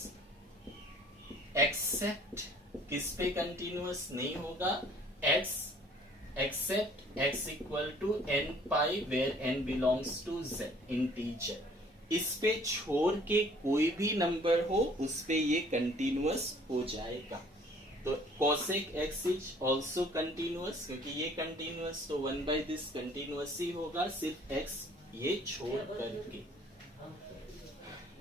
except किस पे कंटिन्यूअस नहीं होगा, x except x equal to n pi where n belongs to z integer. इस पे छोड़ के कोई भी नंबर हो उस पे ये कंटिन्यूअस हो जाएगा। तो cosec x is also continuous, क्योंकि ये कंटिन्यूअस तो 1 by this कंटिन्यूअस ही होगा, सिर्फ x ये छोड़ करके।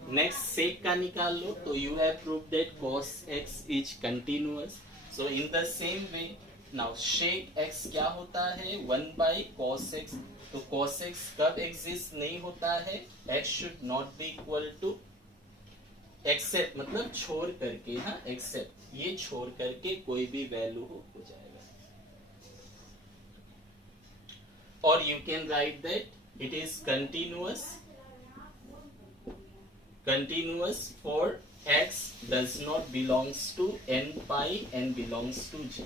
नेक्स्ट सेक का निकाल लो, तो you have prove that cos x is continuous. So in the same way now shake x क्या होता है, 1 by cos x। तो cos x कब एग्जिस्ट नहीं होता है, x should not be equal to except, मतलब छोड़ करके, हाँ एक्सेप्ट ये छोड़ करके कोई भी वैल्यू हो जाएगा। और you can write that it is continuous for x does not belongs to n pi and belongs to j।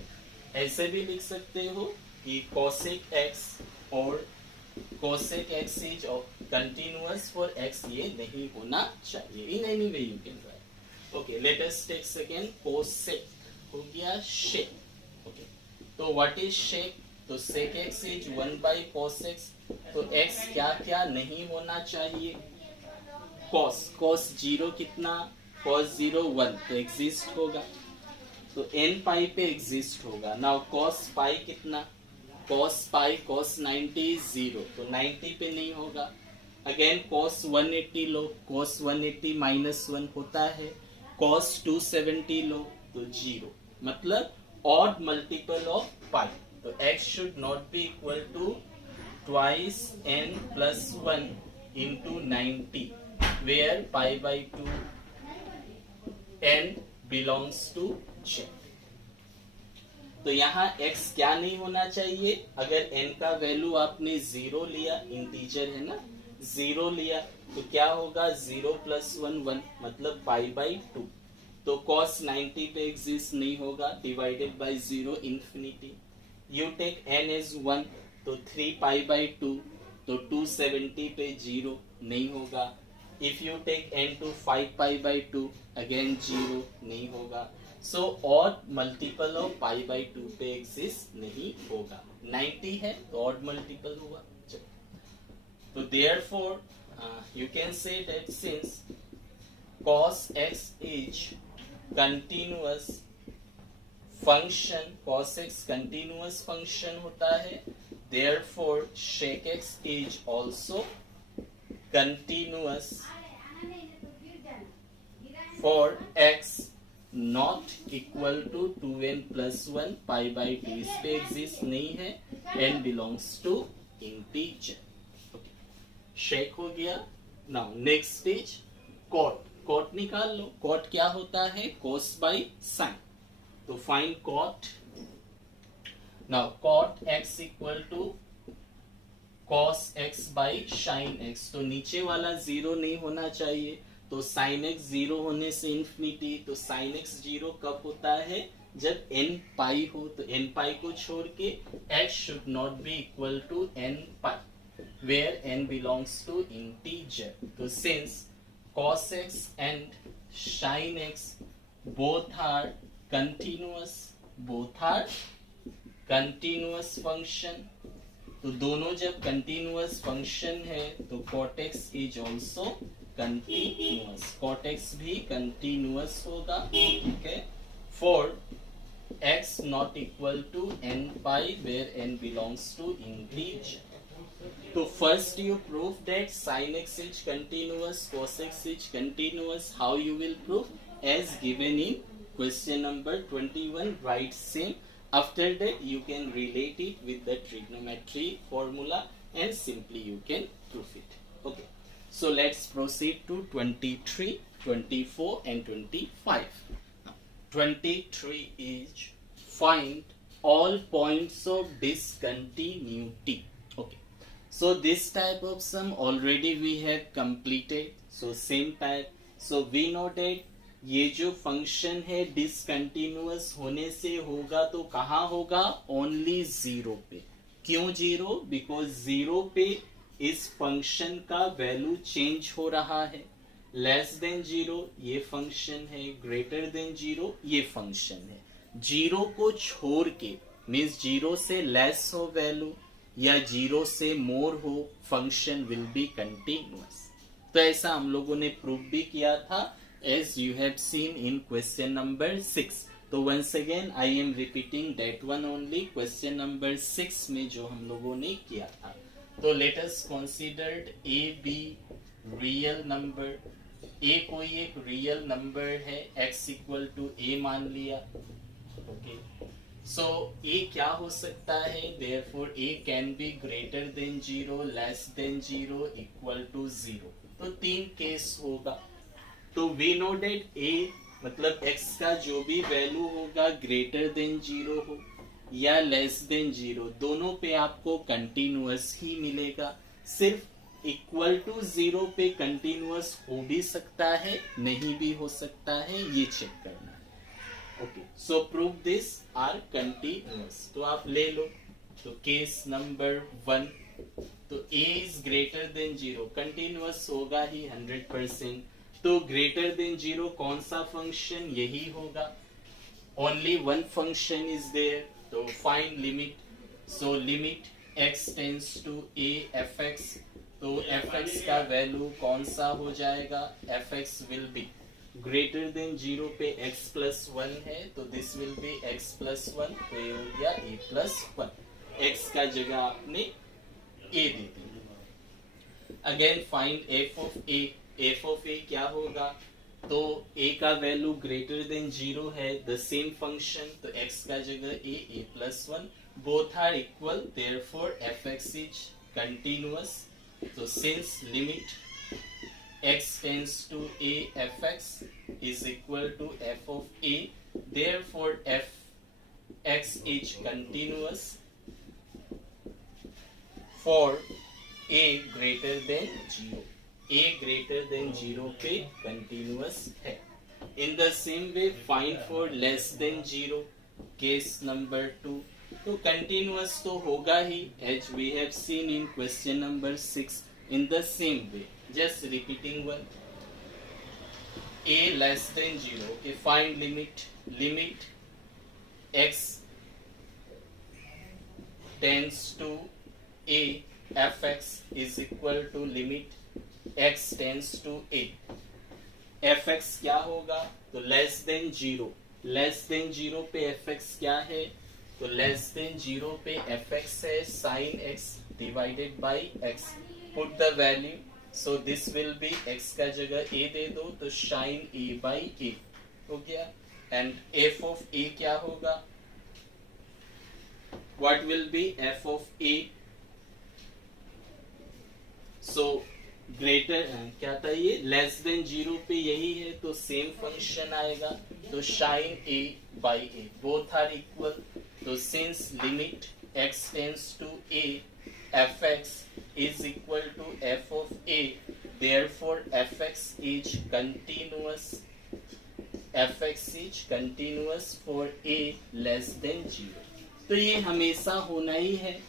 ऐसे भी लिख सकते हो कि cosec x और cosec x is continuous for x ये नहीं होना चाहिए। in any way you can write। okay, let us take second cosec, हो गया sec। okay, तो what is sec, तो sec x is 1 by cos x। तो x क्या क्या नहीं होना चाहिए, cos 0 कितना, cos 0 1 तो एग्जिस्ट होगा, तो n पाई पे एग्जिस्ट होगा। नाउ cos पाई कितना, cos पाई cos 90 0 तो 90 पे नहीं होगा। अगेन cos 180 लो, cos 180 -1 होता है, cos 270 लो तो 0, मतलब ऑड मल्टीपल ऑफ पाई। तो x should not be equal to twice n plus 1 into 90 where pi by 2 n belongs to j। तो यहाँ x क्या नहीं होना चाहिए, अगर n का वैल्यू आपने 0 लिया, इंटीजर है ना, 0 लिया तो क्या होगा, 0 plus 1 1 मतलब pi by 2। तो cos 90 पे एग्जिस्ट नहीं होगा, divided by 0 infinity. You take n as 1 तो 3 pi by 2 तो 270 पे 0 नहीं होगा। If you take n to 5 pi by 2 again 0 नहीं होगा। So odd multiple of pi by 2 पे exist नहीं होगा। 90 है तो odd multiple हुआ। तो therefore you can say that since cos x is continuous function, cos x continuous function होता है, therefore sec x is also continuous for x not equal to 2n plus 1 pi by 2 इस पे exist नहीं है, n belongs to integer। Shake हो गया। Now next stage cot निकाल लो। cot क्या होता है, cos by sin। तो find cot। Now cot x equal to cos x by sin x। तो नीचे वाला 0 नहीं होना चाहिए, तो sin x 0 होने से इंफिनिटी। तो sin x 0 कब होता है, जब n पाई हो। तो n पाई को छोड़ के x should not be equal to n pi where n belongs to integer। तो since cos x and sin x both are continuous function, तो दोनों जब कंटिन्यूअस फंक्शन है तो cot x is also continuous, cot x भी continuous होगा। ठीक है, for x not equal to n pi where n belongs to integer. तो first you prove that sin x is continuous, cos x is continuous. How you will prove? As given in question number 21, write same. After that you can relate it with the trigonometry formula and simply you can prove it. Okay. So let's proceed to 23, 24 and 25. 23 is find all points of discontinuity. Okay. So this type of sum already we have completed. So same path. So we know that ये जो function है discontinuous होने से होगा तो कहाँ होगा? Only zero पे. क्यों जीरो? बिकॉज जीरो पे इस फंक्शन का वैल्यू चेंज हो रहा है. लेस देन जीरो ये फंक्शन है, ग्रेटर देन जीरो ये फंक्शन है. जीरो को छोड़ के मीन्स जीरो से लेस हो वैल्यू या जीरो से मोर हो, फंक्शन विल बी कंटिन्यूअस. तो ऐसा हम लोगों ने प्रूव भी किया था, as you have seen in question number 6. तो once again I am repeating that one only, question number 6 में जो हम लोगों ने किया था. तो let us consider a b real number. a कोई एक रियल नंबर है, x इक्वल टू a मान लिया. ओके, सो a क्या हो सकता है? therefore a can be greater than 0, less than 0, equal to 0. तो तीन केस होगा. तो वी नो डेट a मतलब x का जो भी वैल्यू होगा ग्रेटर देन 0 हो या लेस देन 0, दोनों पे आपको कंटिन्यूअस ही मिलेगा. सिर्फ इक्वल टू 0 पे कंटिन्यूअस हो भी सकता है, नहीं भी हो सकता है, ये चेक करना है. Okay, so prove this are continuous. तो आप ले लो. तो केस नंबर 1, तो a is greater than 0, continuous होगा ही 100%. तो ग्रेटर देन 0 कौन सा फंक्शन? यही होगा. Only one function is there. तो find limit. So limit x tends to a fx. तो fx का वैल्यू कौन सा हो जाएगा? fx will be greater than 0 पे x प्लस 1 है, तो this will be x plus 1. तो ये हो गया a प्लस 1. x का जगह आपने a they the. Again find f of a. f of a क्या होगा? तो a का वैल्यू ग्रेटर देन 0 है, द सेम फंक्शन. तो x का जगह a plus 1. Both are equal, therefore fx is continuous. तो since limit x tends to a fx is equal to f of a, therefore fx is continuous for a greater than 0. a greater than 0 पे continuous है. In the same way find for less than 0, case number 2. तो continuous तो होगा ही, as we have seen in question number 6. In the same way, just repeating one. a less than 0. Okay, find limit. Limit x tends to a fx is equal to limit x tends to a. fx क्या होगा? तो less than 0. Less than 0 पे fx क्या है? तो less than 0 पे fx है sin x divided by x. Put the value. So this will be x का जगह a दे दो, तो sin a बाय a हो गया. एंड f ऑफ a क्या होगा? What will B f of a? So greater क्या था ये? लेस देन 0 पे यही है, तो सेम फंक्शन आएगा. तो sine a by a both are equal. तो since limit x tends to a fx is equal to f of a, therefore fx is continuous. fx is continuous for a less than 0. तो ये हमेशा होना ही है,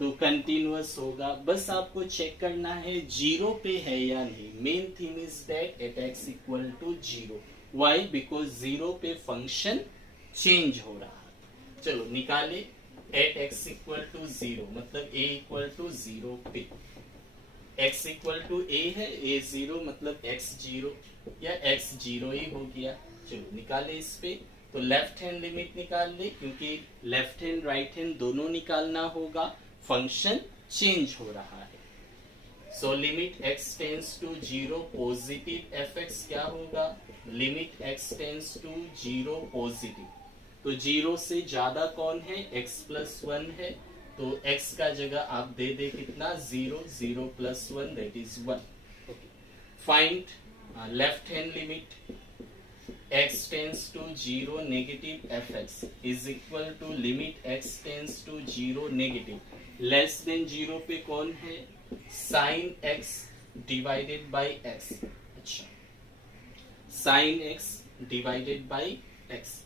तो continuous होगा. बस आपको चेक करना है 0 पे है या नहीं. Main thing is that at x equal to 0. Why? Because 0 पे फंक्शन चेंज हो रहा है. चलो निकाले. एट x इक्वल टू 0 मतलब a इक्वल टू 0 पे. x इक्वल टू a है, a 0 मतलब x 0 या x 0 ही हो गया. चलो निकाले इस पे. तो लेफ्ट हैंड लिमिट निकाल ले, क्योंकि लेफ्ट हैंड राइट हैंड दोनों निकालना होगा. फंक्शन चेंज हो रहा है. So limit x tends to 0 positive fx क्या होगा? Limit x tends to 0 positive. तो 0 से ज्यादा कौन है? x प्लस 1 है. तो x का जगह आप दे दे कितना? 0. 0 plus 1 that is 1. Okay, find left hand limit x tends to 0 negative fx is equal to limit x tends to 0 negative less than 0 पे कौन है sin x divided by x. अच्छा, sin x divided by x.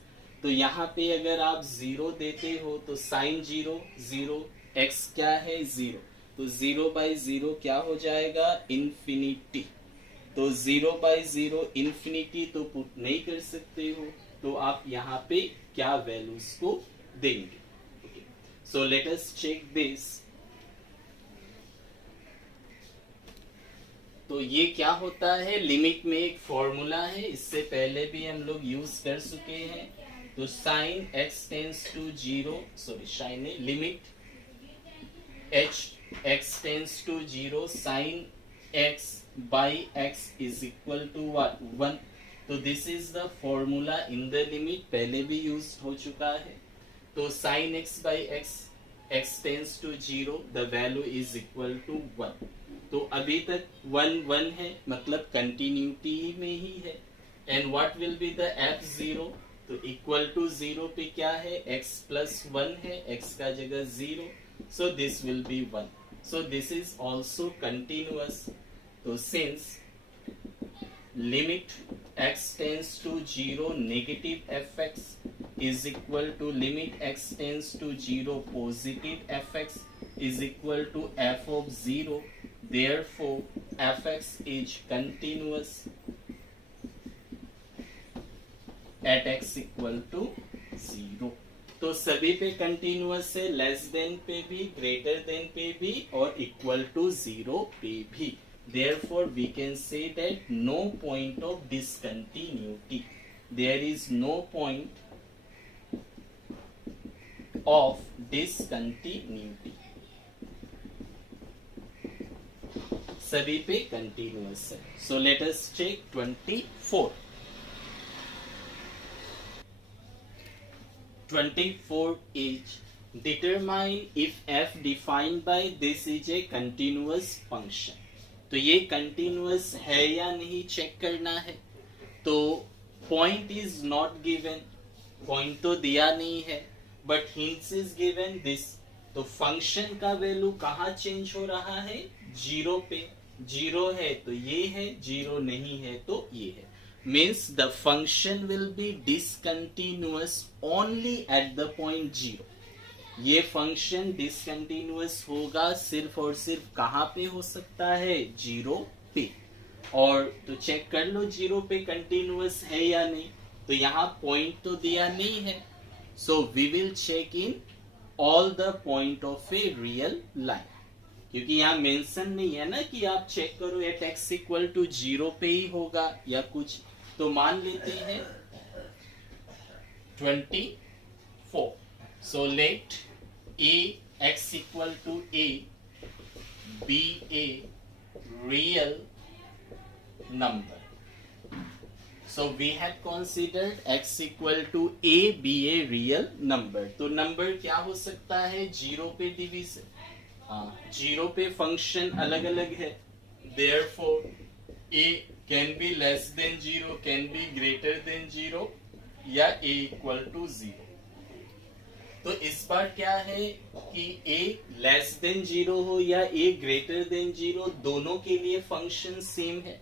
तो यहाँ पे अगर आप 0 देते हो तो sin 0 0, x क्या है 0, तो 0/0 क्या हो जाएगा इन्फिनिटी. तो 0/0 इन्फिनिटी तो पुट नहीं कर सकते हो, तो आप यहाँ पे क्या वैल्यूज को देंगे. Okay, so let us check this. तो ये क्या होता है, लिमिट में एक फॉर्मूला है, इससे पहले भी हम लोग यूज कर चुके हैं. तो sine x tends to 0, sorry sine है, limit x tends to 0 sine x by x is equal to what 1. तो this is the formula in the limit, पहले भी यूज हो चुका है. तो sin x by x x tends to 0 the value is equal to 1. तो अभी तक 1 1 है, मतलब कंटिन्यूटी में ही है. And what will be the f0, तो इक्वल टू 0 पे क्या है x प्लस 1 है, x का जगह 0, so this will be 1. So this is also continuous. तो since limit x tends to 0 negative fx is equal to limit x tends to 0 positive fx is equal to f of 0, therefore fx is continuous at x equal to 0. तो सभी पे continuous है, less than पे भी, greater than पे भी और equal to 0 पे भी. Therefore, we can say that no point of discontinuity. There is no point of discontinuity. सभी पे कंटिन्यूअस है. So let us check 24. 24 is determine if f defined by this is a continuous function. तो ये continuous है या नहीं check करना है. तो point is not given, point तो दिया नहीं है, but hints is given this. तो फंक्शन का वैल्यू कहाँ चेंज हो रहा है, 0 पे. 0 है तो ये है, 0 नहीं है तो ये है. Means the function will B discontinuous only eight the point 0. ये फंक्शन डिसकंटिन्यूअस होगा सिर्फ और सिर्फ कहाँ पे हो सकता है, 0 पे. और तो चेक कर लो 0 पे कंटिन्यूअस है या नहीं. तो यहाँ पॉइंट तो दिया नहीं है, so we will check in all the point of a real line. क्योंकि यहाँ मेंशन नहीं है ना कि आप चेक करो एट x इक्वल टू 0 पे ही होगा या कुछ. तो मान लेते हैं 24. So let a x equal to a be a real number. So we have considered x equal to a be a real number. तो नंबर क्या हो सकता है, 0 पे डिवीजन. हाँ, 0 पे फंक्शन अलग अलग है. Therefore a can be less than 0, can be greater than 0 या a equal to 0. तो इस बार क्या है कि a लेस देन 0 हो या a ग्रेटर देन 0, दोनों के लिए फंक्शन सेम है.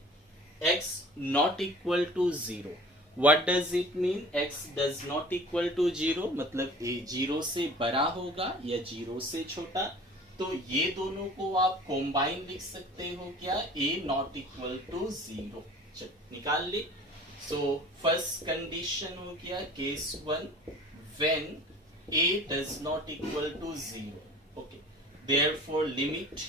x not equal to 0. What does it mean, x does not equal to 0, मतलब a 0 से बड़ा होगा या 0 से छोटा. तो ये दोनों को आप कॉम्बाइन लिख सकते हो क्या, a नॉट इक्वल टू 0. चल निकाल ले. सो फर्स्ट कंडीशन हो गया case 1, when a does not equal to 0. Okay, therefore limit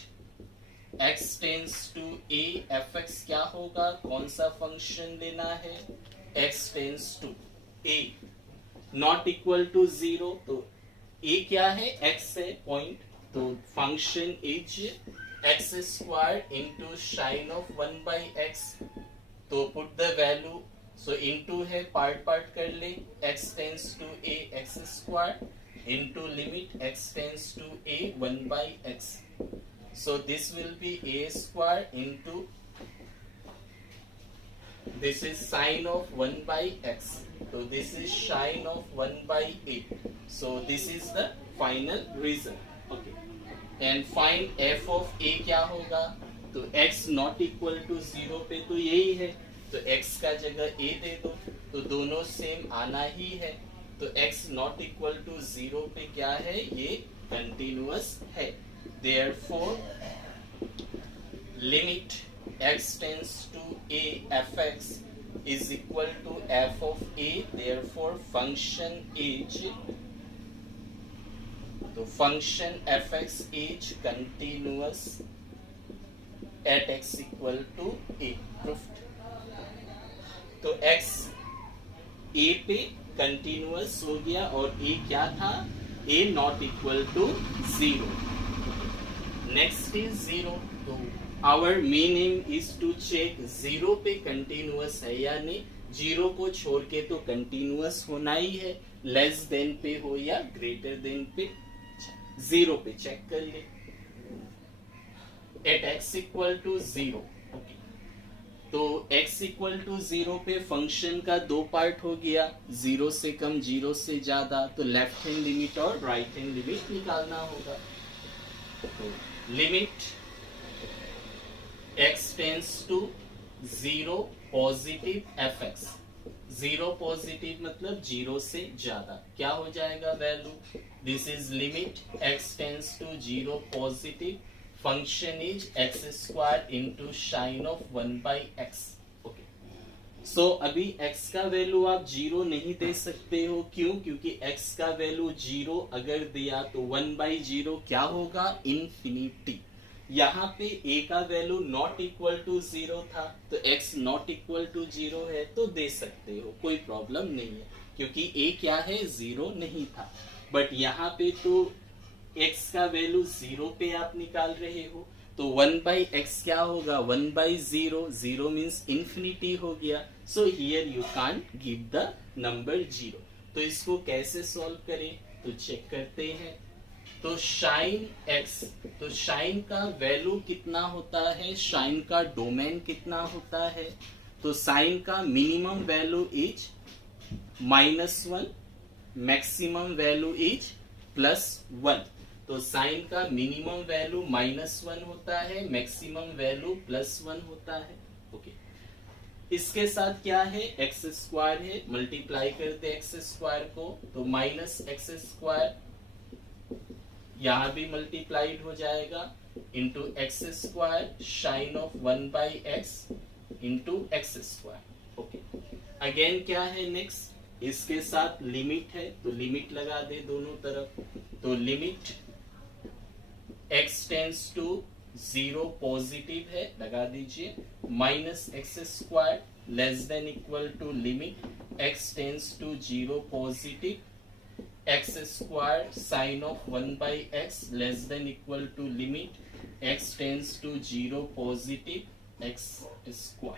x tends to a fx क्या होगा, कौन सा फंक्शन लेना है, x tends to a not equal to 0. तो a क्या है, x है पॉइंट. तो function is x square into sine of 1 by x. तो put the value, so into है, पार्ट पार्ट कर ले. x tends to a x square into limit x tends to a 1 by x. So this will be a square into this is sine of 1 by x, so this is sine of 1 by a, so this is the final result. Okay, and find f of a क्या होगा, तो x not equal to 0 पे तो यही है, तो x का जगह a दे दो, तो दोनों सेम आना ही है, तो x नॉट इक्वल टू 0 पे क्या है, ये कंटिन्यूअस है. Therefore limit x tends to a fx is equal to f of a, therefore function h, तो function fx is continuous at x equal to a. Proved. तो x a पे continuous हो गया और a क्या था, a not equal to 0. Next is 0. तो our main aim is to check 0 पे कंटिन्यूअस है या नहीं. 0 को छोड़ के तो कंटिन्यूअस होना ही है, लेस देन पे हो या ग्रेटर देन पे. 0 पे चेक कर ले. At x equal to 0. तो x इक्वल टू 0 पे फंक्शन का दो पार्ट हो गया, 0 से कम 0 से ज्यादा, तो लेफ्ट हैंड लिमिट और राइट हैंड लिमिट निकालना होगा. तो limit x tends to 0 positive fx, 0 positive मतलब 0 से ज्यादा, क्या हो जाएगा value, this is limit x tends to 0 positive, function is x square into sine of 1 by x. Okay, so अभी x का वैल्यू आप 0 नहीं दे सकते हो, क्यों, क्योंकि x का वैल्यू 0 अगर दिया तो 1 बाई 0 क्या होगा, इन्फिनिटी. यहाँ पे a का वैल्यू नॉट इक्वल टू 0 था, तो x नॉट इक्वल टू 0 है, तो दे सकते हो, कोई प्रॉब्लम नहीं है, क्योंकि a क्या है, 0 नहीं था. बट यहाँ पे तो x का वैल्यू 0 पे आप निकाल रहे हो, तो 1 बाई एक्स क्या होगा, 1 बाई 0, 0 मीन्स इन्फिनिटी हो गया. So here you can't give the number 0. तो इसको कैसे सॉल्व करें, तो चेक करते हैं. तो साइन x, तो साइन का वैल्यू कितना होता है, साइन का डोमेन कितना होता है, तो साइन का minimum value is -1, maximum value is +1. तो साइन का मिनिमम वैल्यू -1 होता है, मैक्सिमम वैल्यू +1 होता है. ओके, इसके साथ क्या है, एक्स स्क्वायर है, मल्टीप्लाई करते एक्स स्क्वायर को, तो -x², यहां भी मल्टीप्लाइड हो जाएगा, into x² sine of 1 by x into x². Okay, again क्या है नेक्स्ट, इसके साथ लिमिट है, तो लिमिट लगा दे दोनों तरफ. तो limit x tends to 0 positive है, लगा दीजिए, -x² less than equal to limit x tends to 0 positive, x² sine of 1 by x less than equal to limit x tends to 0 positive x².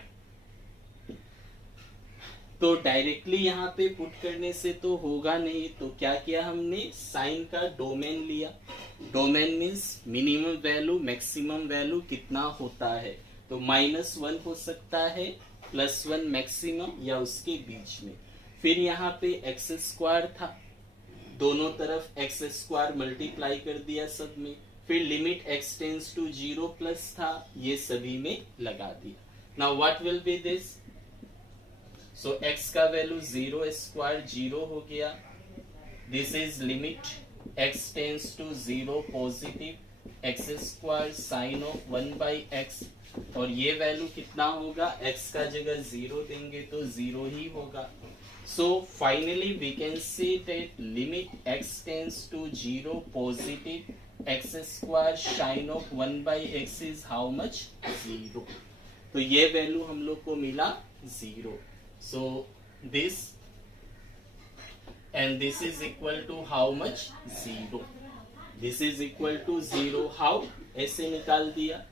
तो directly यहाँ पे put करने से तो होगा नहीं, तो क्या किया हमने, साइन का डोमेन लिया. Domain means minimum value maximum value कितना होता है, तो -1 हो सकता है, +1 मैक्सिमम, या उसके बीच में. फिर यहाँ पे x² था, दोनों तरफ x² मल्टीप्लाई कर दिया सब में. फिर limit x tends to 0 plus था, ये सभी में लगा दिया. Now what will be this, so x का वैल्यू 0² 0 हो गया. This is limit x tends to 0 positive, x² sine of 1 by x, और ये वैल्यू कितना होगा, x का जगह 0 देंगे तो 0 ही होगा. So finally we can say that limit x tends to 0 positive, x² sin of 1 by x is how much, 0. तो ये वैल्यू हम लोग को मिला 0. So this and this is equal to how much, 0. This is equal to 0. How, ऐसे निकाल दिया.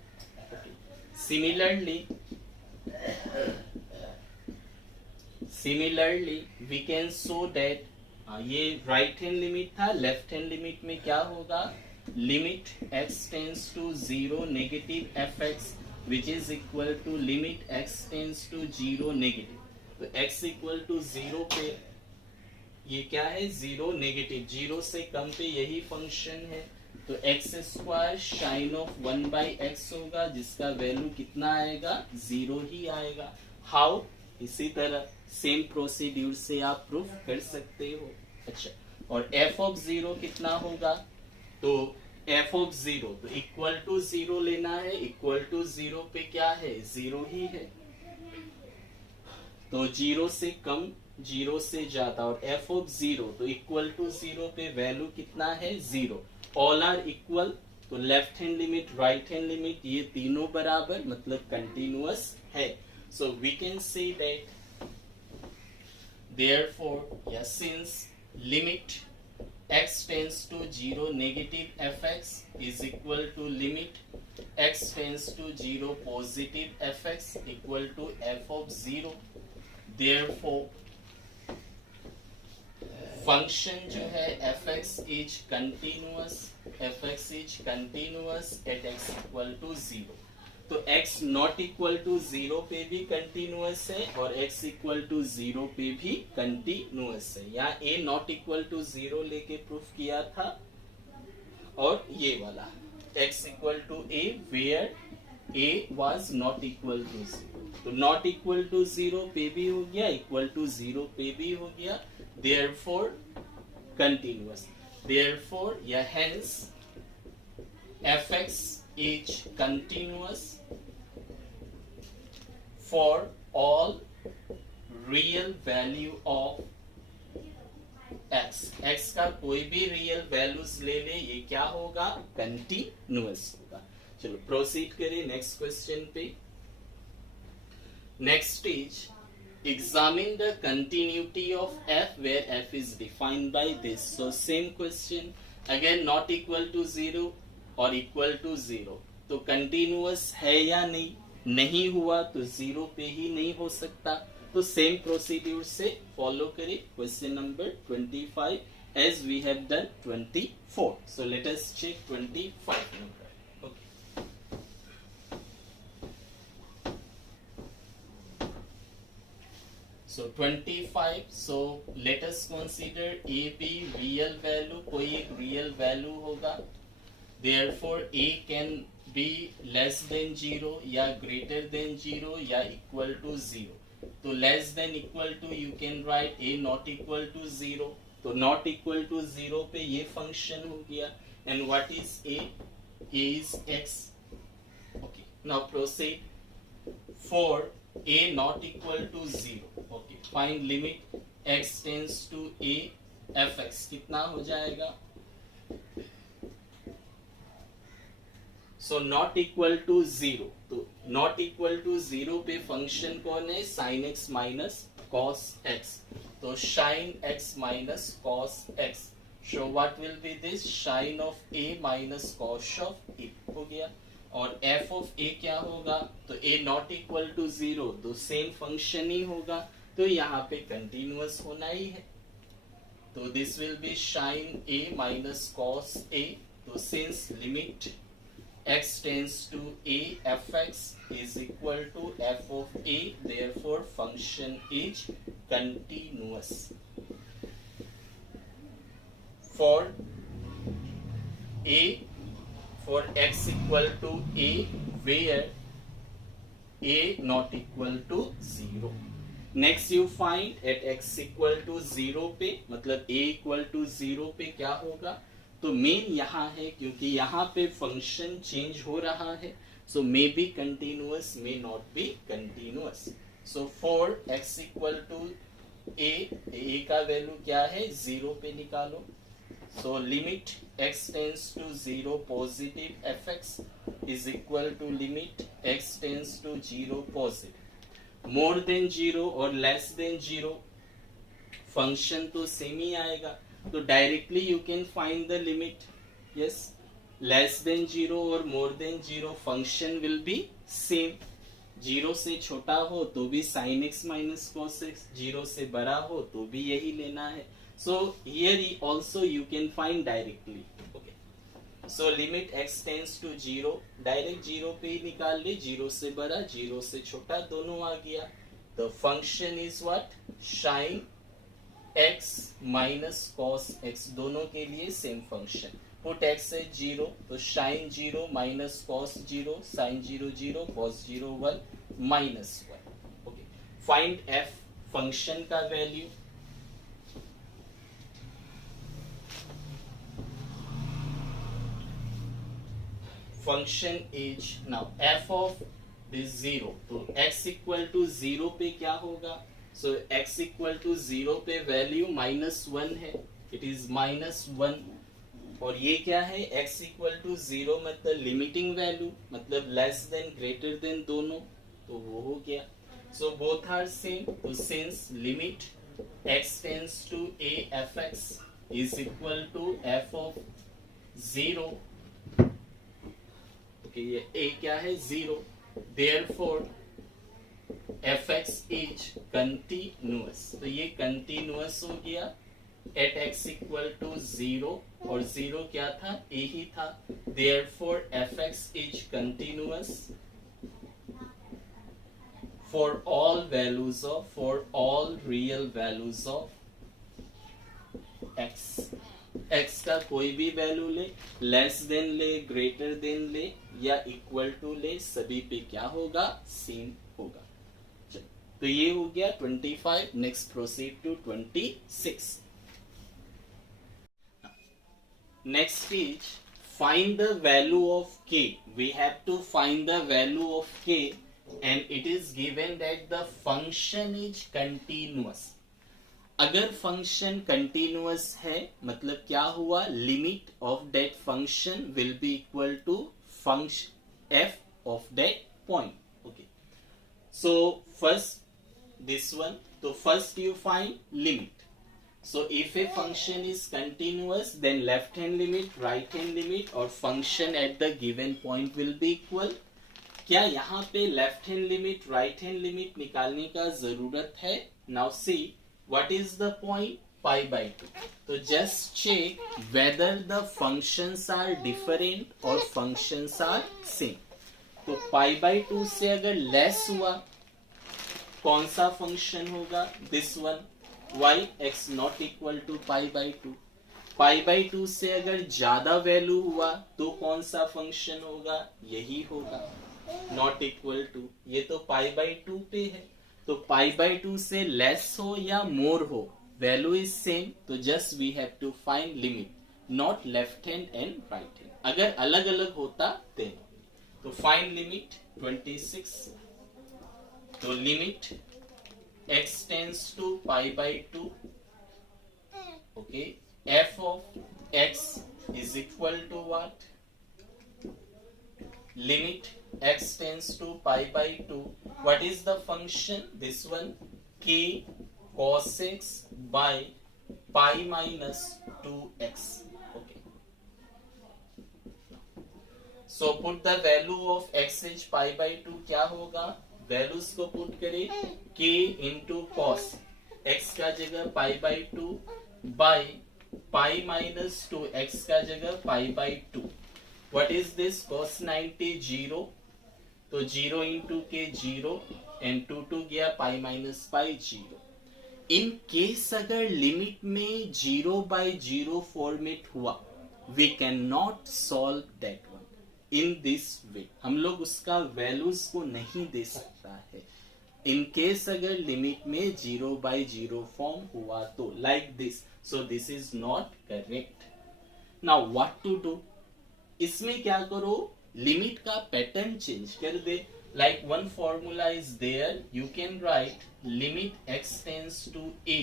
Similarly we can show that ये राइट हैंड लिमिट था, लेफ्ट हैंड लिमिट में क्या होगा, limit x tends to 0 negative fx which is equal to limit x tends to 0 negative. तो x equal to 0 पे ये क्या है, 0 नेगेटिव, 0 से कम पे यही फंक्शन है। तो x square sine of 1/x होगा, जिसका वैल्यू कितना आएगा, 0 ही आएगा। हाउ, इसी तरह सेम प्रोसीड्यूर से आप प्रूफ कर सकते हो। अच्छा, और f ऑफ 0 कितना होगा, तो f ऑफ 0 तो इक्वल टू 0 लेना है, इक्वल टू 0 पे क्या है, 0 ही है। तो 0 से कम, 0 से ज्यादा, और f ऑफ 0 तो इक्वल टू 0 पे वैल्यू कितना है, 0। ऑल आर इक्वल, तो left hand limit, right hand limit, ये तीनों बराबर, मतलब कंटिन्यूअस है। So we can say that therefore या since limit x tends to 0 negative fx is equal to limit x tends to 0 positive fx equal to f of 0, therefore function जो है fx is continuous at x equal to 0। तो x not equal to 0 पे भी continuous है और x equal to 0 पे भी continuous है। यहाँ a नॉट इक्वल टू 0 लेके प्रूफ किया था, और ये वाला x equal to a where a was not equal to 0। तो नॉट इक्वल टू 0 पे भी हो गया, इक्वल टू 0 पे भी हो गया, देयरफॉर कंटिन्यूअस, देयरफॉर या hence fx is continuous for all real value of x। x का कोई भी रियल वैल्यूज ले ले, ये क्या होगा, कंटिन्यूअस होगा। चलो प्रोसीड करें नेक्स्ट क्वेश्चन पे। Next is examine the continuity of f where f is defined by this। so same question again, not equal to 0 और इक्वल टू 0, तो कंटिन्यूअस है या नहीं, नहीं हुआ तो 0 पे ही नहीं हो सकता। तो सेम प्रोसीड्यूर से फॉलो करें question number 25 as we have done 24। So let us check 25 number. Okay, so 25, so let us consider a b real value, कोई एक रियल वैल्यू होगा, therefore a can be less than 0 या greater than 0 या equal to 0। तो less than equal to you can write a not equal to 0, तो not equal to 0 पे ये function हो गया। and what is a is x। okay, now proceed for a not equal to 0। okay, find limit x tends to a fx, कितना हो जाएगा, so not equal to 0, तो not equal to 0 पे function कौन है, sine x minus cos x. तो sine x minus cos x, so what will be this, sine of a minus cos of a हो गया। और एफ ऑफ ए क्या होगा, तो ए नॉट इक्वल टू 0, तो सेम फंक्शन ही होगा, तो यहाँ पे कंटिन्यूअस होना ही है। तो this will be sine a minus cos a. तो since limit x tends to a fx is equal to f of a, therefore function is continuous for a, for x equal to a where a not equal to 0। next you find at x equal to 0 पे, मतलब a equal to 0 पे क्या होगा, तो main यहाँ है क्योंकि यहाँ पे फंक्शन चेंज हो रहा है, so may be continuous, may not be continuous. So for x equal to a का वैल्यू क्या है, 0 पे निकालो। So limit x tends to 0 positive fx is equal to limit x tends to 0 positive. More than 0 और less than 0 function तो same ही आएगा, तो directly you can find the limit. Yes, less than 0 और more than 0 function will be same. 0 से छोटा हो तो भी sin x minus cos x, 0 से बड़ा हो तो भी यही लेना है। So here also you can find directly. Okay, so limit x tends to zero, directly zero पे ही निकाल ले, जीरो से बड़ा जीरो से छोटा दोनों आ गया। The function is what, sine x minus cos x, दोनों के लिए same function. Put x as zero, तो sine zero minus cos zero, sine zero zero cos zero one minus one. Okay, find f function का value. Function is now f of this zero, तो x equal to zero पे क्या होगा, so x equal to zero पे value minus one है, it is minus one. और ये क्या है, x इक्वल टू जीरो मतलब लिमिटिंग वैल्यू, मतलब लेस देन ग्रेटर देन दोनों, तो वो हो गया। सो बोथ आर सेम, तो since limit x tends to a fx is equal to f of zero, okay ये a क्या है, zero, therefore fx is continuous, तो ये कंटिन्यूअस हो गया at x equal to zero, और जीरो क्या था, a ही था, therefore fx is continuous for all values of, for all real values of x। x का कोई भी वैल्यू ले, लेस देन ले, ग्रेटर देन ले या इक्वल टू ले, सभी पे क्या होगा, सेम होगा। तो ये हो गया 25। Next proceed to 26। Next is find the value of k। We have to find the value of k and it is given that the function is continuous. अगर फंक्शन कंटिन्यूअस है मतलब क्या हुआ, limit of that function will be equal to function f of that point. Okay, so first this one, so first you find limit. So if a function is continuous, then left hand limit, right hand limit or function at the given point will be equal। क्या यहाँ पे left hand limit, right hand limit निकालने का जरूरत है? Now see what is the point, pi by two. तो just check whether the functions are different और functions are same. तो पाई बाय टू से अगर लेस हुआ कौन सा फंक्शन होगा, this one, why x not equal to pi by two. Pi by two से अगर ज्यादा वैल्यू हुआ तो कौन सा फंक्शन होगा, यही होगा, नॉट इक्वल टू। ये तो पाई बाई टू पे है, तो पाई बाई टू से लेस हो या मोर हो, वैल्यू इज सेम, तो just we have to find limit, not left hand and right hand. अगर अलग अलग होता देन, तो फाइंड लिमिट 26। तो limit x tends to pi by two, okay, f of x is equal to what, limit x tends to pi by two, what is the function, this one, k cos x by pi minus 2x। Okay, so put the value of x is pi by two, क्या होगा, values को put करें, k into cos x का जगह pi by two by pi minus two, x का जगह pi by two. What is this, cos 90 zero, तो zero into k zero and two two गया pi minus pi zero. In case अगर limit में zero by zero format हुआ, we can not solve that one in this way, हम लोग उसका values को नहीं दे सकता है। इन केस अगर लिमिट में जीरो बाई जीरो फॉर्म हुआ तो like this, so this is not correct. Now what to do, इसमें क्या करो, लिमिट का पैटर्न चेंज कर दे। Like one formula is there, you can write limit x tends to a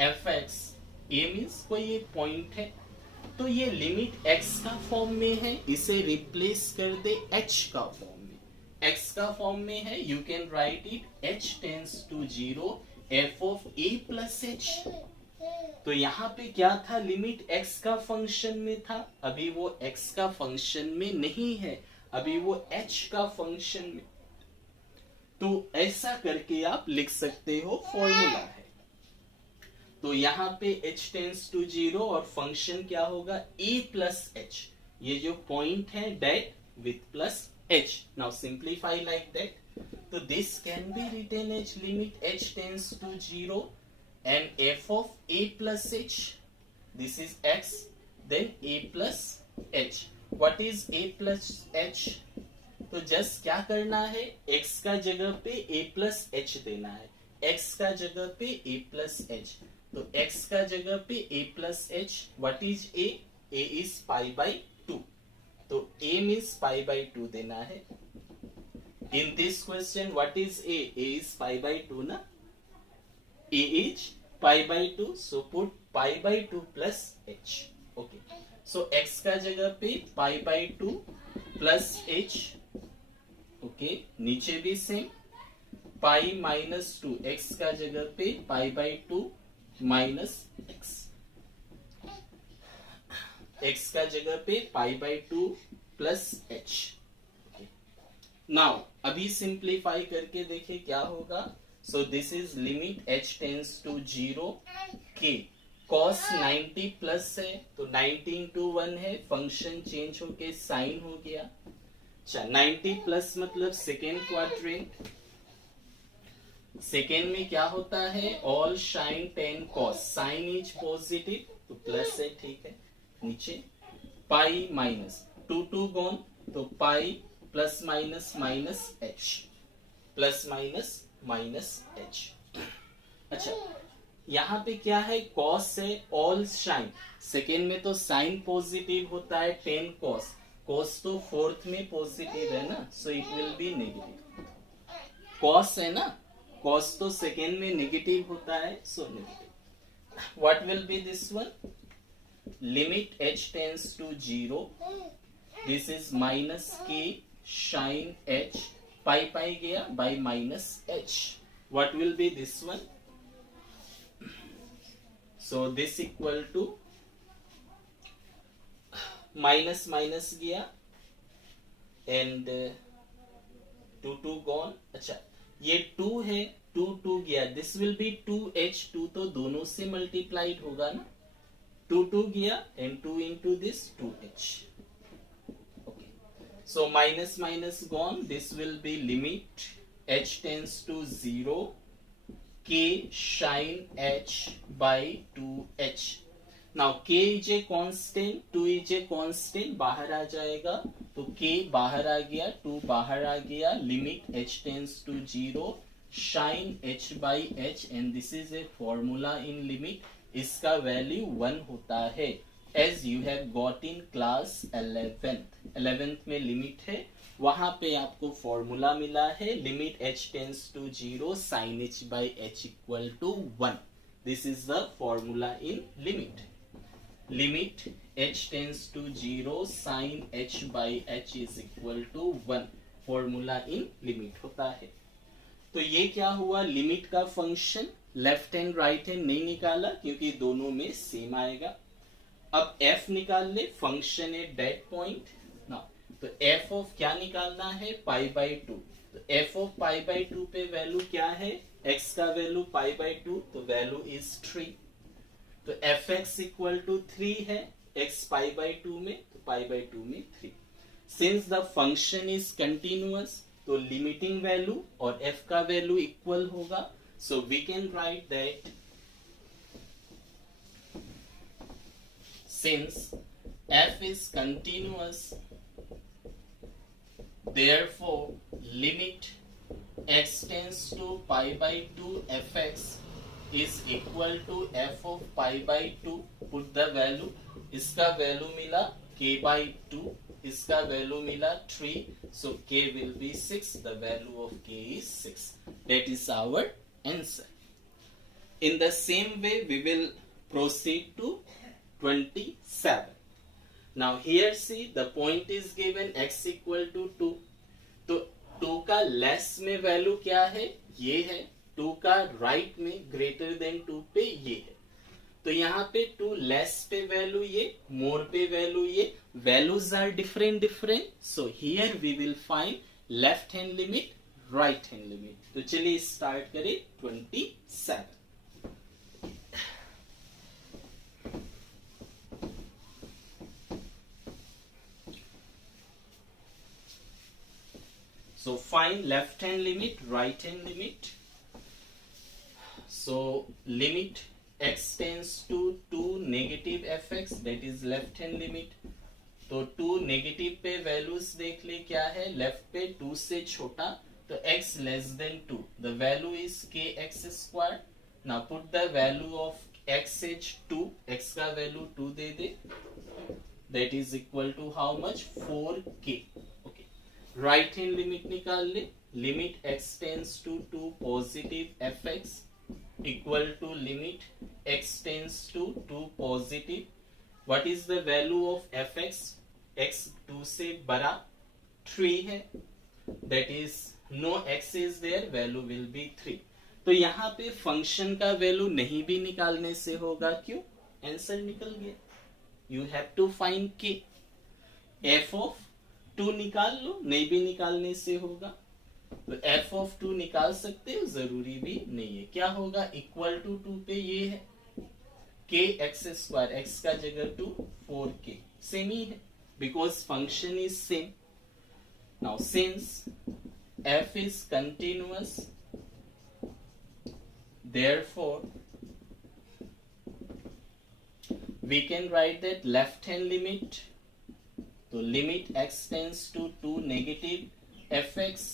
f x, a means कोई एक point है, तो ये लिमिट x का फॉर्म में है, इसे रिप्लेस कर दे h का फॉर्म में। x का फॉर्म में है, you can write it h tends to zero f of a plus h। तो यहाँ पे क्या था, लिमिट x का फंक्शन में था, अभी वो x का फंक्शन में नहीं है, अभी वो h का फंक्शन में। तो ऐसा करके आप लिख सकते हो, फॉर्मूला है। तो यहाँ पे h टेंस टू जीरो और फंक्शन क्या होगा, a प्लस h। ये जो पॉइंट है that with plus h. Now simplify like that. तो this can be written as limit h tends to 0 and f of a plus h. This is x, then a plus h. What is a plus h? तो just क्या करना है, x का जगह पे a plus h देना है. x का जगह पे a plus h. तो x का जगह पे a plus h. What is a? a is pi by 2. तो a means pi by 2 देना है. In this question, what is a? a is pi by 2 ना. a is pi by 2. So put pi by 2 plus h. Okay. So x का जगह पे pi by 2 plus h. Okay, नीचे भी same. पाई minus 2 x का जगह पे pi by 2 minus x. X का जगह पे pi by 2 plus h. Now अभी सिंप्लीफाई करके देखे क्या होगा. So this is limit h tends to 0 k. Cos 90 plus है तो 90 इंटू 1 है. फंक्शन चेंज होके साइन हो गया. 90 प्लस मतलब सेकेंड क्वाड्रेंट. सेकेंड में क्या होता है, all sine 10 cos. Sine is positive तो प्लस है, ठीक है. नीचे पाई माइनस 2 गॉन तो pi plus minus minus h. Plus minus minus h. अच्छा, यहाँ पे क्या है, कॉस है, ऑल साइन. सेकेंड में तो साइन पॉजिटिव होता है 10 कॉस. कॉस तो फोर्थ में पॉजिटिव है ना, so it will be negative. Cos है ना, कॉस तो सेकेंड में नेगेटिव होता है, so negative. What will be this one, limit h tends to 0. This is minus k sine h. Pi pi गया by minus h. What will be this one, so this equal to minus minus गया and 2 gone. अच्छा, ये 2 है, 2 गया. This will B 2h. 2 तो दोनों से multiplied होगा ना. 2 गया and 2 into this 2h. Okay, so minus minus gone. This will be limit h tends to 0 k sin h by 2h. Now k is a constant, 2 is a constant, बाहर आ जाएगा तो k बाहर आ गया, 2 बाहर आ गया. Limit h tends to 0 sin h by h and this is a formula in limit. इसका वैल्यू 1 होता है as you have got in class 11th में लिमिट है, वहां पे आपको फॉर्मूला मिला है. Limit h tends to 0 sin h by h equal to 1. This is the formula in limit. लिमिट h tends to 0 sin h by h is equal to 1. Formula in limit होता है. तो ये क्या हुआ, लिमिट का function. Left hand right hand नहीं निकाला क्योंकि दोनों में सेम आएगा. अब f निकाल ले, फंक्शन है डेट पॉइंट ना. तो f ऑफ क्या निकालना है, पाई बाई 2. तो f ऑफ पाई बाई 2 पे वैल्यू क्या है, x का वैल्यू पाई बाई 2 तो वैल्यू इज 3. तो fx इक्वल टू 3 है, x पाई बाई 2 में तो पाई बाई 2 में 3. Since the function is continuous तो लिमिटिंग वैल्यू और f का वैल्यू इक्वल होगा. So we can write that since f is continuous, therefore limit x tends to pi by 2 fx is equal to f of pi by 2. put the value. इसका value मिला k by 2, इसका value मिला 3, so k will be 6. the value of k is 6. that is our answer. In the same way we will proceed to 27. Now here see the point is given x equal to 2. तो 2 का less में value क्या है, ये है. 2 का right में greater than 2 पे ये है. तो यहाँ पे 2 लेस पे वैल्यू ये, मोर पे वैल्यू ये. Values are different different. So here we will find left hand limit, right hand limit. तो चलिए स्टार्ट करें 27. So find left hand limit, right hand limit. So limit x tends to 2 negative fx, that is left hand limit. तो 2 negative पे values देख ले, क्या है left पे 2 से छोटा, तो x less than 2, the value is kx square. Now put the value of x is 2, x का वैल्यू 2 दे दे, that is equal to how much 4k. Okay, right hand limit निकाल ले. Limit x tends to 2 positive fx equal to limit x tends to 2 positive. What is the value of fx? x 2 से बड़ा 3 है, that is no x is there, value will be 3. तो यहाँ पे function का value नहीं भी निकालने से होगा, क्यों? आंसर निकल गया. You have to find k. f of 2 निकाल लो, नहीं भी निकालने से होगा. तो f of 2 निकाल सकते हो, जरूरी भी नहीं है. क्या होगा? इक्वल टू 2 पे ये है k x स्क्वायर, x का जगह 2 4k, सेम ही है because function is same. Now since f is continuous, therefore we can write that left hand limit. तो limit x tends to 2 negative fx,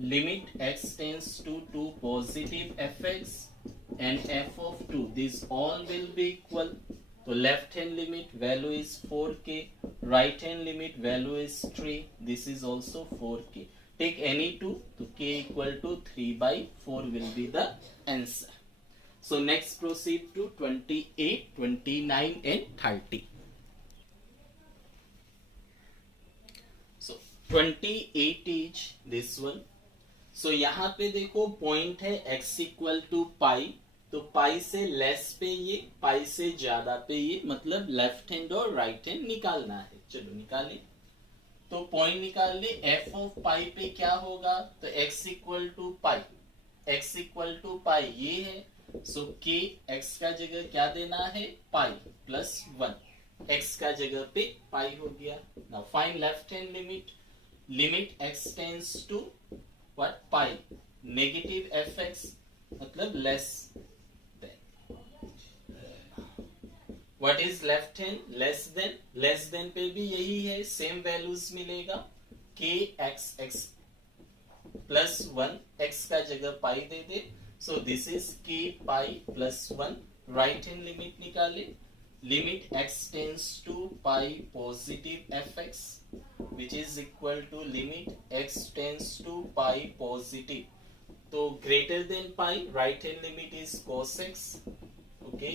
limit x tends to 2 positive fx and f of 2, these all will be equal. So left hand limit value is 4k, right hand limit value is 3, this is also 4k. Take any two, so k equal to 3 by 4 will be the answer. So next proceed to 28, 29 and 30. So 28 is this one. So यहाँ पे देखो point है x equal to पाई, तो पाई से less पे ये, पाई से ज्यादा पे ये, मतलब लेफ्ट हैंड और राइट हैंड निकालना है. चलो निकाले. तो पॉइंट निकाल ले. f ऑफ पाई पे क्या होगा? तो x equal to pi, x equal to pi ये है. सो k x का जगह क्या देना है? पाई प्लस 1, x का जगह पे पाई हो गया. Now find left hand limit. Limit x tends to what? Pi negative fx, मतलब less than. What is left hand? Less than. Less than पे भी यही है, सेम वैल्यूज मिलेगा. k x x plus 1, x का जगह पाई दे दे. So this is k pi plus 1. Right hand limit निकाले. Limit x tends to pi positive fx, which is equal to limit x tends to pi positive. तो greater than pi, right hand limit is cos x. Okay,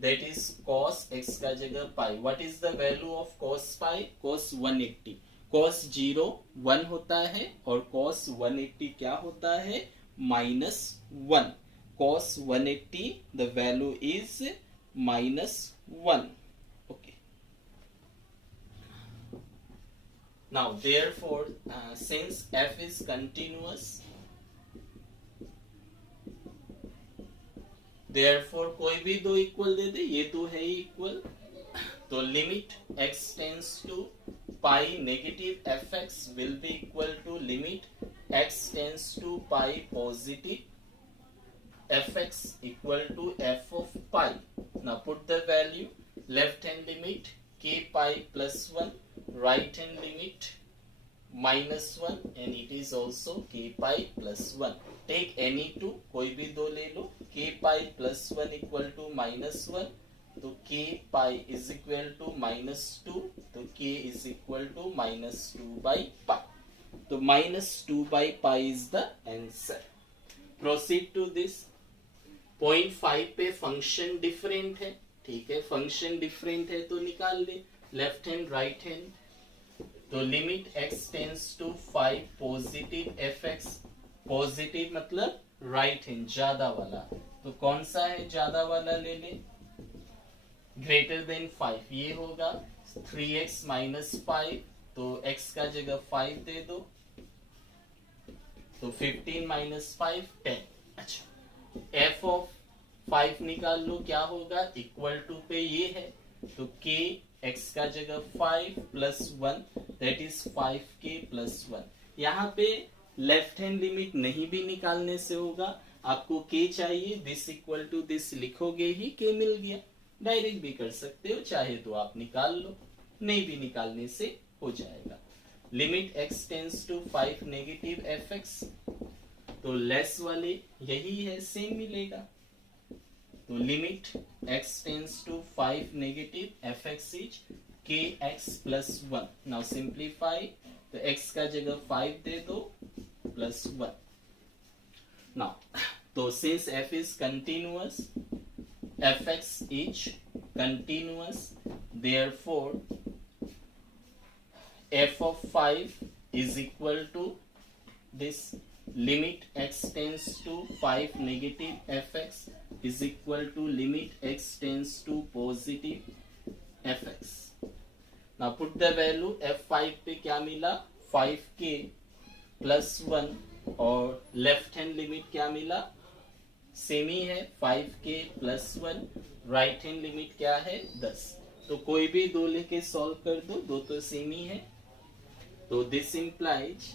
that is cos x का जगह pi. What is the value of cos pi? Cos 180. Cos 0 1 होता है और cos 180 क्या होता है? -1. Cos 180 the value is -1. Okay. Now therefore since f is continuous, therefore कोई भी दो इक्वल दे दे, ये तो है ही इक्वल. तो limit x tends to pi negative fx will be equal to limit x tends to pi positive fx equal to f of pi. Now put the value. Left hand limit k pi plus 1, right hand limit -1 and it is also k pi plus 1. Take any two, कोई भी दो ले लो. k pi plus 1 equal to -1, तो k pi is equal to -2, तो k is equal to -2 by pi. तो -2 by pi is the answer. Proceed to this. 0.5 पे function different है, ठीक है. फंक्शन डिफरेंट है तो निकाल ले. Left hand right hand. तो limit x tends to 5 positive fx, positive मतलब राइट हैंड ज्यादा वाला. तो कौन सा है ज्यादा वाला? ले ले. ग्रेटर देन 5 ये होगा 3x minus 5, तो x का जगह 5 दे दो, तो 15 minus 5 10. अच्छा, f ऑफ 5 निकाल लो. क्या होगा? इक्वल टू पे ये है, तो k x का जगह 5 plus 1, that is 5k plus 1. यहाँ पे लेफ्ट हैंड लिमिट नहीं भी निकालने से होगा, आपको के चाहिए, दिस इक्वल टू दिस लिखोगे ही के मिल गया। डायरेक्ट भी कर सकते हो, चाहे तो आप निकाल लो, नहीं भी निकालने से हो जाएगा। Limit x tends to 5 negative f x, तो लेस वाले यही है, सेम मिलेगा। तो limit x tends to 5 negative f x is k x plus 1। Now simplify, तो x का जगह 5 दे दो प्लस 1। नाउ तो since f is continuous, fx is continuous, therefore f of 5 is equal to this limit x tends to 5 negative fx is equal to limit x tends to positive fx. Now put the value f5 पे क्या मिला, 5k plus 1, और left hand limit क्या मिला, same ही है, 5k plus 1। Right hand limit क्या है, 10। तो कोई भी दो लेके सॉल्व कर दो, दो तो सेम ही है। तो दिस इंप्लाइज,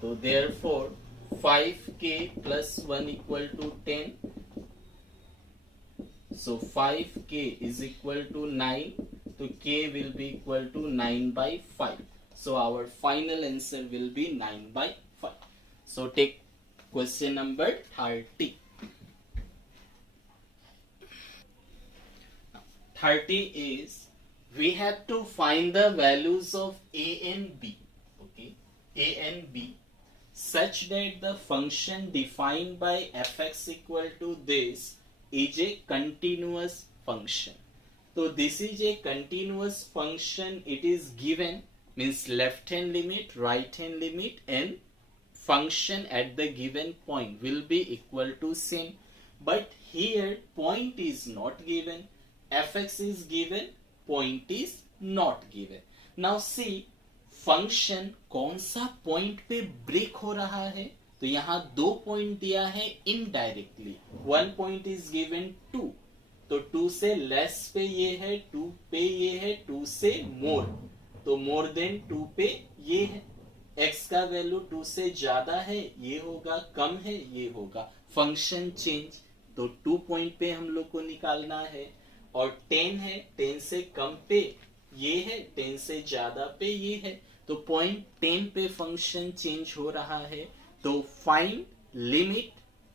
तो therefore 5k plus 1 equal to 10, so 5k is equal to 9, so k will be equal to 9 by 5. So our final answer will be 9 by 5. So take question number 30. 30 is, we have to find the values of a and b, okay, a and b, such that the function defined by fx equal to this is a continuous function. So this is a continuous function, it is given, means left hand limit, right hand limit, and function at the given point will be equal to same. But here point is not given, fx is given, point is not given. Now see, function कौन सा point पे break हो रहा है, तो यहाँ 2 point दिया है इनडायरेक्टली। 1 पॉइंट इज गिवन 2, तो 2 से लेस पे ये है, 2 पे ये है, 2 से मोर, तो मोर देन 2 पे ये है। x का वैल्यू 2 से ज्यादा है, ये होगा, कम है, ये होगा। फंक्शन चेंज, तो 2 पॉइंट पे हम लोग को निकालना है, और 10 है, 10 से कम पे ये है, 10 से ज्यादा पे ये है, तो पॉइंट 10 पे फंक्शन चेंज हो रहा है। तो फाइंड लिमिट,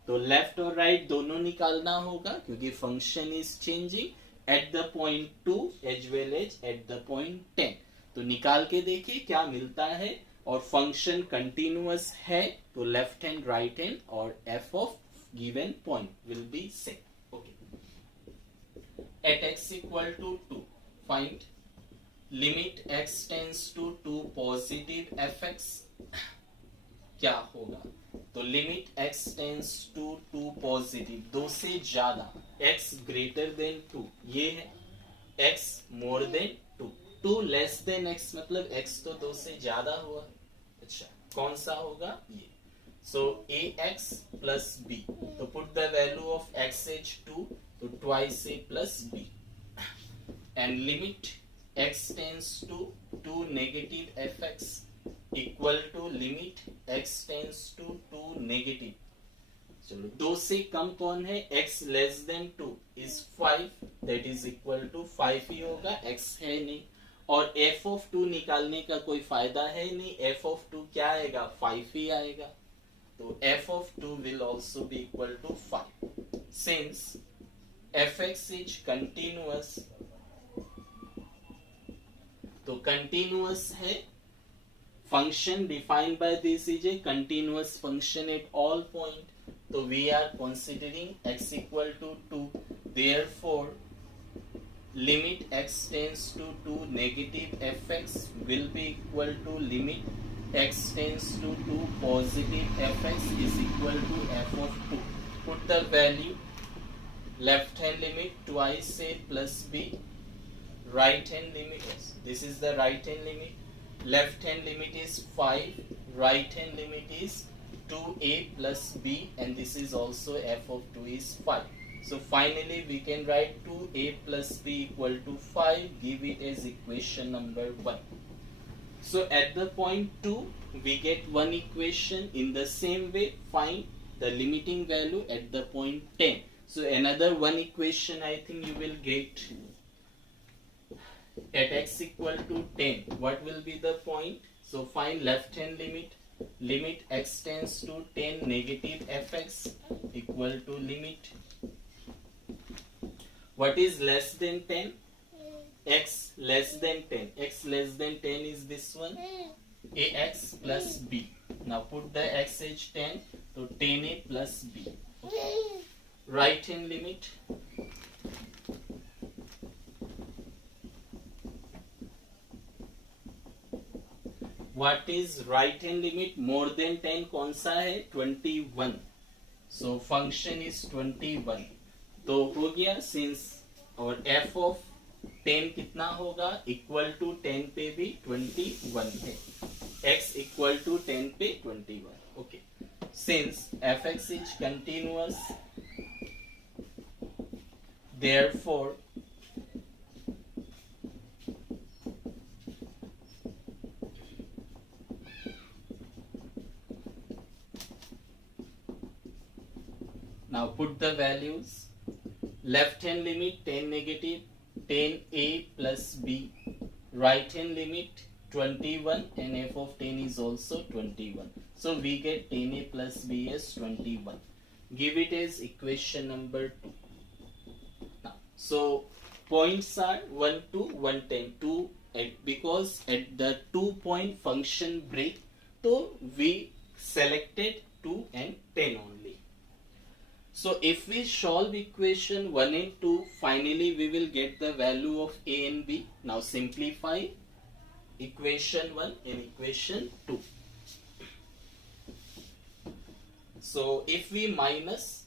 तो लेफ्ट और राइट दोनों निकालना होगा, क्योंकि function is changing at the point 2 as well as at the point 10। तो निकाल के देखिए क्या मिलता है, और फंक्शन कंटिन्यूअस है, तो लेफ्ट हैंड राइट हैंड और f of given point will be same. Okay, at x equal to 2 find limit x tends to 2 positive f x, क्या होगा, तो limit x tends to 2 positive, 2 से ज्यादा, x greater than 2 ये है, x मोर than 2, 2 less than x मतलब x तो 2 से ज्यादा हुआ। अच्छा, कौन सा होगा, ये। सो ax प्लस b, तो put the value of x as 2, तो twice a plus b, and limit x tends to 2 negative fx equal to limit x tends to 2 negative. चलो 2 से कम कौन है, x less than 2 is 5, that is equal to 5 ही होगा, x है नहीं, और f ऑफ 2 निकालने का कोई फायदा है नहीं, f ऑफ 2 क्या आएगा, 5 ही आएगा, तो f of 2 will also be equal to 5। Since fx is continuous, तो कंटिन्यूअस है, function defined by this is a continuous function at all point, so we are considering x equal to 2, therefore limit x tends to 2 negative fx will be equal to limit x tends to 2 positive fx is equal to f of 2. Put the value, left hand limit twice a plus b, right hand limit, this is the right hand limit, left hand limit is 5, right hand limit is 2a plus b, and this is also f of 2 is 5. So finally we can write 2a plus b equal to 5, give it as equation number 1. So at the point 2, we get one equation. In the same way, find the limiting value at the point 10. So another one equation I think you will get at x equal to 10. What will be the point? So find left hand limit. Limit x tends to 10 negative fx equal to limit. What is less than 10? X less than 10. X less than 10 is this one. Ax plus b. Now put the x age 10. So 10a plus b. Right hand limit. What is right hand limit? More than 10 कौन सा है? 21. So function is 21. तो हो गया. Since और f of 10 कितना होगा? Equal to 10 पे भी 21 है. X equal to 10 पे 21. Okay. Since fx is continuous, therefore now put the values. Left hand limit 10 negative, 10a plus b. Right hand limit 21 and f of 10 is also 21. So we get 10a plus b as 21. Give it as equation number 2. Now, so points are 1 to 110. 2 because at the 2 point function break, so we selected 2 and 10 only. So if we solve equation 1 and 2, finally we will get the value of a and b. Now simplify equation 1 and equation 2. So if we minus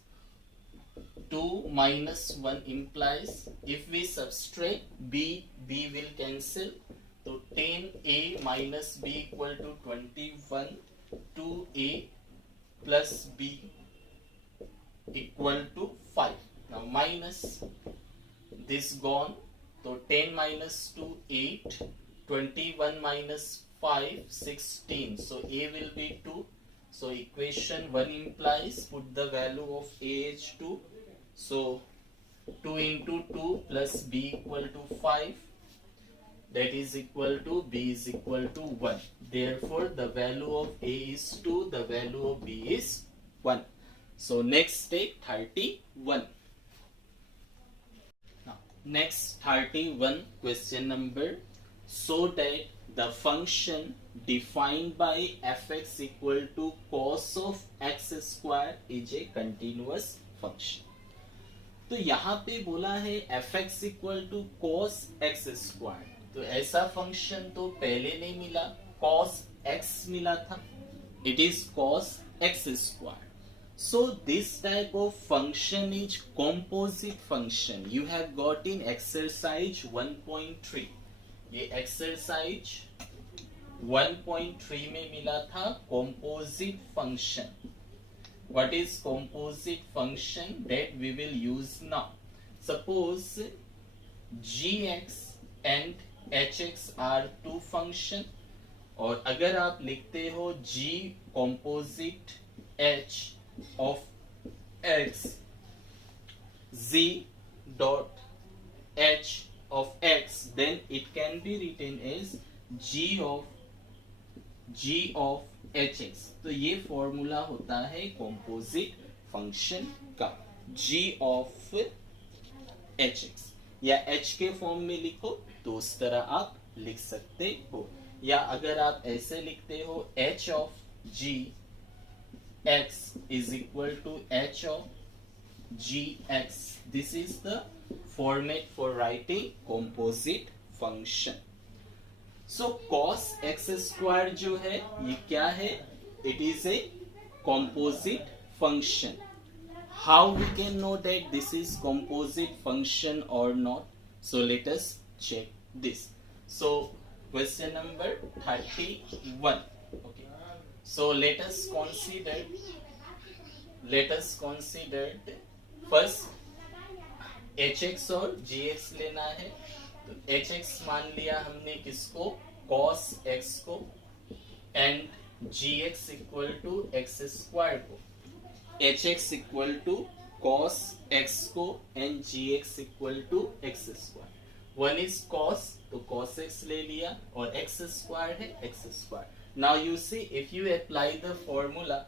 2 minus 1 implies, if we subtract b, b will cancel. So 10a minus b equal to 21, 2a plus b equal to 5. Now minus this gone. So 10 minus 2, 8. 21 minus 5, 16. So a will be 2. So equation 1 implies, put the value of a as 2. So 2 into 2 plus b equal to 5. That is equal to b is equal to 1. Therefore the value of a is 2. The value of b is 1. So next take 31. Now next 31 question number. So that the function defined by fx equal to cos of x square is a continuous function. तो यहाँ पे बोला है fx equal to cos x square. तो ऐसा function तो पहले नहीं मिला. cos x मिला था. It is cos x square. So this type of function is composite function. You have got in exercise 1.3. ये एक्सरसाइज 1.3 में मिला था composite function. What is composite function? That we will use now. Suppose gx and hx are two function, और अगर आप लिखते हो g composite h of x, z dot h of x, then it can be written as g of hx. तो ये formula होता है composite function का, g of hx. या h के फॉर्म में लिखो तो उस तरह आप लिख सकते हो, या अगर आप ऐसे लिखते हो h of g x is equal to h of gx. This is the format for writing composite function. So cos x square जो है ये क्या है? It is a composite function. How we can know that this is composite function or not? So let us check this. So question number 31. Okay. So let us consider first hx और gx लेना है. तो hx मान लिया हमने किसको? cos x को and gx equal to x square को, hx equal to cos x को and gx equal to x square. One is cos तो cos x ले लिया और x स्क्वायर है x square. Now you see if you apply the formula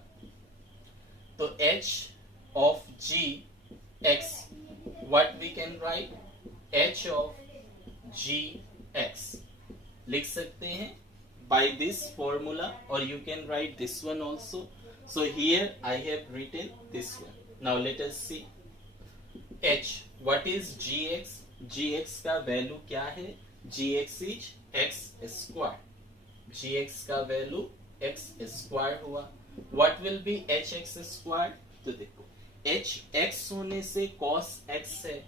तो h of g x what we can write, h of g x लिख सकते हैं by this formula, or you can write this one also. So here I have written this one. Now let us see h, what is gx, gx का value क्या है, gx is x square, gx का value x square हुआ। what will be hx square, तो देखो h x होने से cos x है,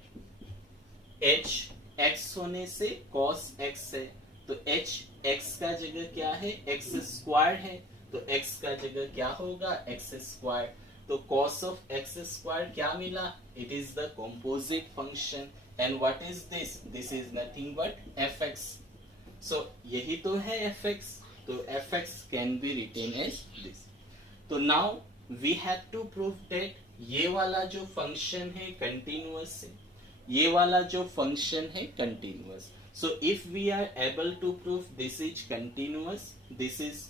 h x होने से cos x है, तो h x का जगह क्या है, x स्क्वायर है, तो x का जगह क्या होगा, x स्क्वायर। तो cos of x स्क्वायर क्या मिला, it is the composite function, and what is this, this is nothing but fx। so यही तो है fx, तो fx can be written as this। तो now we have to prove that ये वाला जो फंक्शन है कंटिन्यूअस है, ये वाला जो फंक्शन है continuous. So if we are able to prove this is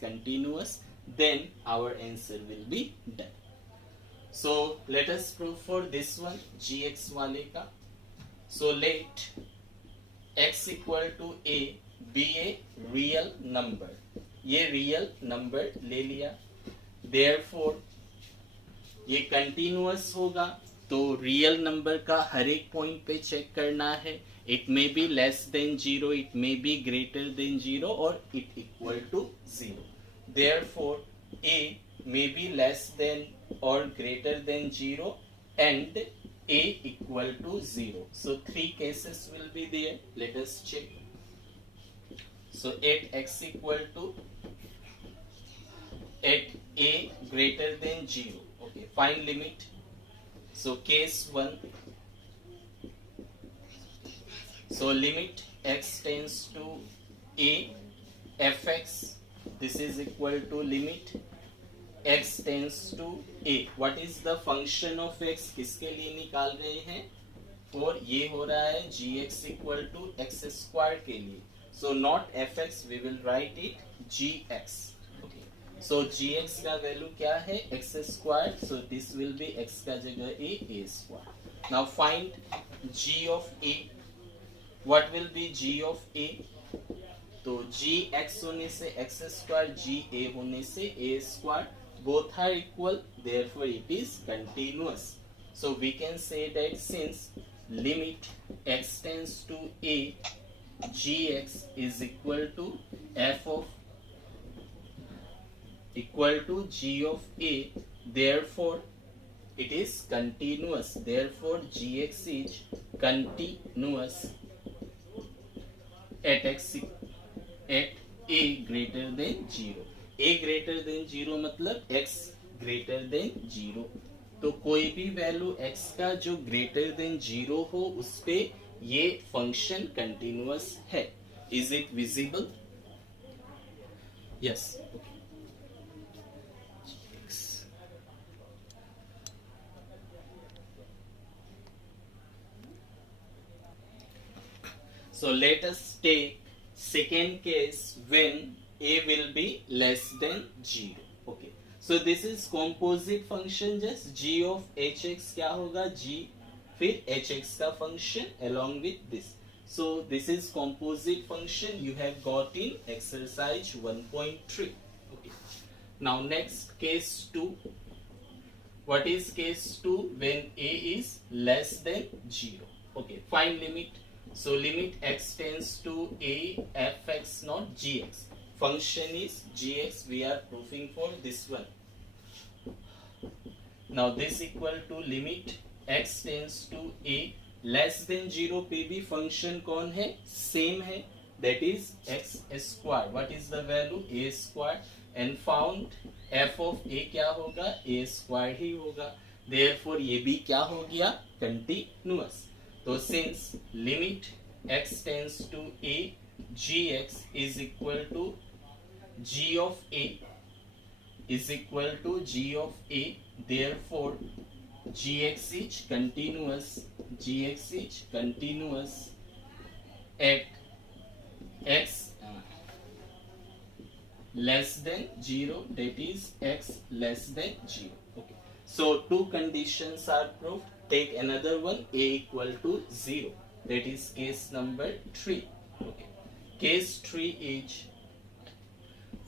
continuous, then our answer will be done. So let us prove for this one gx वाले का। So let x equal to a be a real number, ये real number ले लिया, therefore ये continuous होगा, तो real number का हर एक पॉइंट पे चेक करना है, it may be less than zero, it may be greater than zero और it equal to zero. Therefore a may be less than or greater than 0 and a equal to 0. So three cases will be there. Let us check. So at x equal to, at a greater than 0. Okay, find limit. So case 1. So limit x tends to a fx, this is equal to limit x tends to a। What is the function of x, किसके लिए निकाल रहे हैं, और ये हो रहा है gx equal to x square के लिए। So not fx, we will write it gx। Okay, so gx का वैल्यू क्या है, x square, so this will be x का जगह a square। Now find g of a, what will be g of a, तो g x होने से x square, g a होने से a square, both are equal, therefore it is continuous। So we can say that since limit x tends to a, gx is equal to f of equal to g of a, therefore it is continuous, therefore gx is continuous at x at a greater than 0। a greater than 0 मतलब x greater than 0, तो कोई भी value x का जो greater than 0 हो उस पे ये फंक्शन कंटिन्यूअस है। Is it visible? Yes. So let us take second case when a will be less than 0. Okay, so this is composite function, just g of hx क्या होगा, g फिर hx का function along with this। So this is composite function you have got in exercise 1.3। Okay, now next case 2. What is case 2? When a is less than 0. Okay, find limit। So limit x tends to a fx not gx, function is gx, we are proving for this one। Now this equal to limit x tends to a less than 0 पे भी function कौन है, same है, that is x square। What is the value, a square, and found f of a क्या होगा, a square ही होगा, therefore ये भी क्या हो गया, continuous। तो since limit x tends to a, gx is equal to g of a is equal to g of a. Therefore gx is continuous at x less than 0, that is x less than 0. Okay, so two conditions are proved. Take another one, a equal to 0, that is case number 3. Okay, case 3 is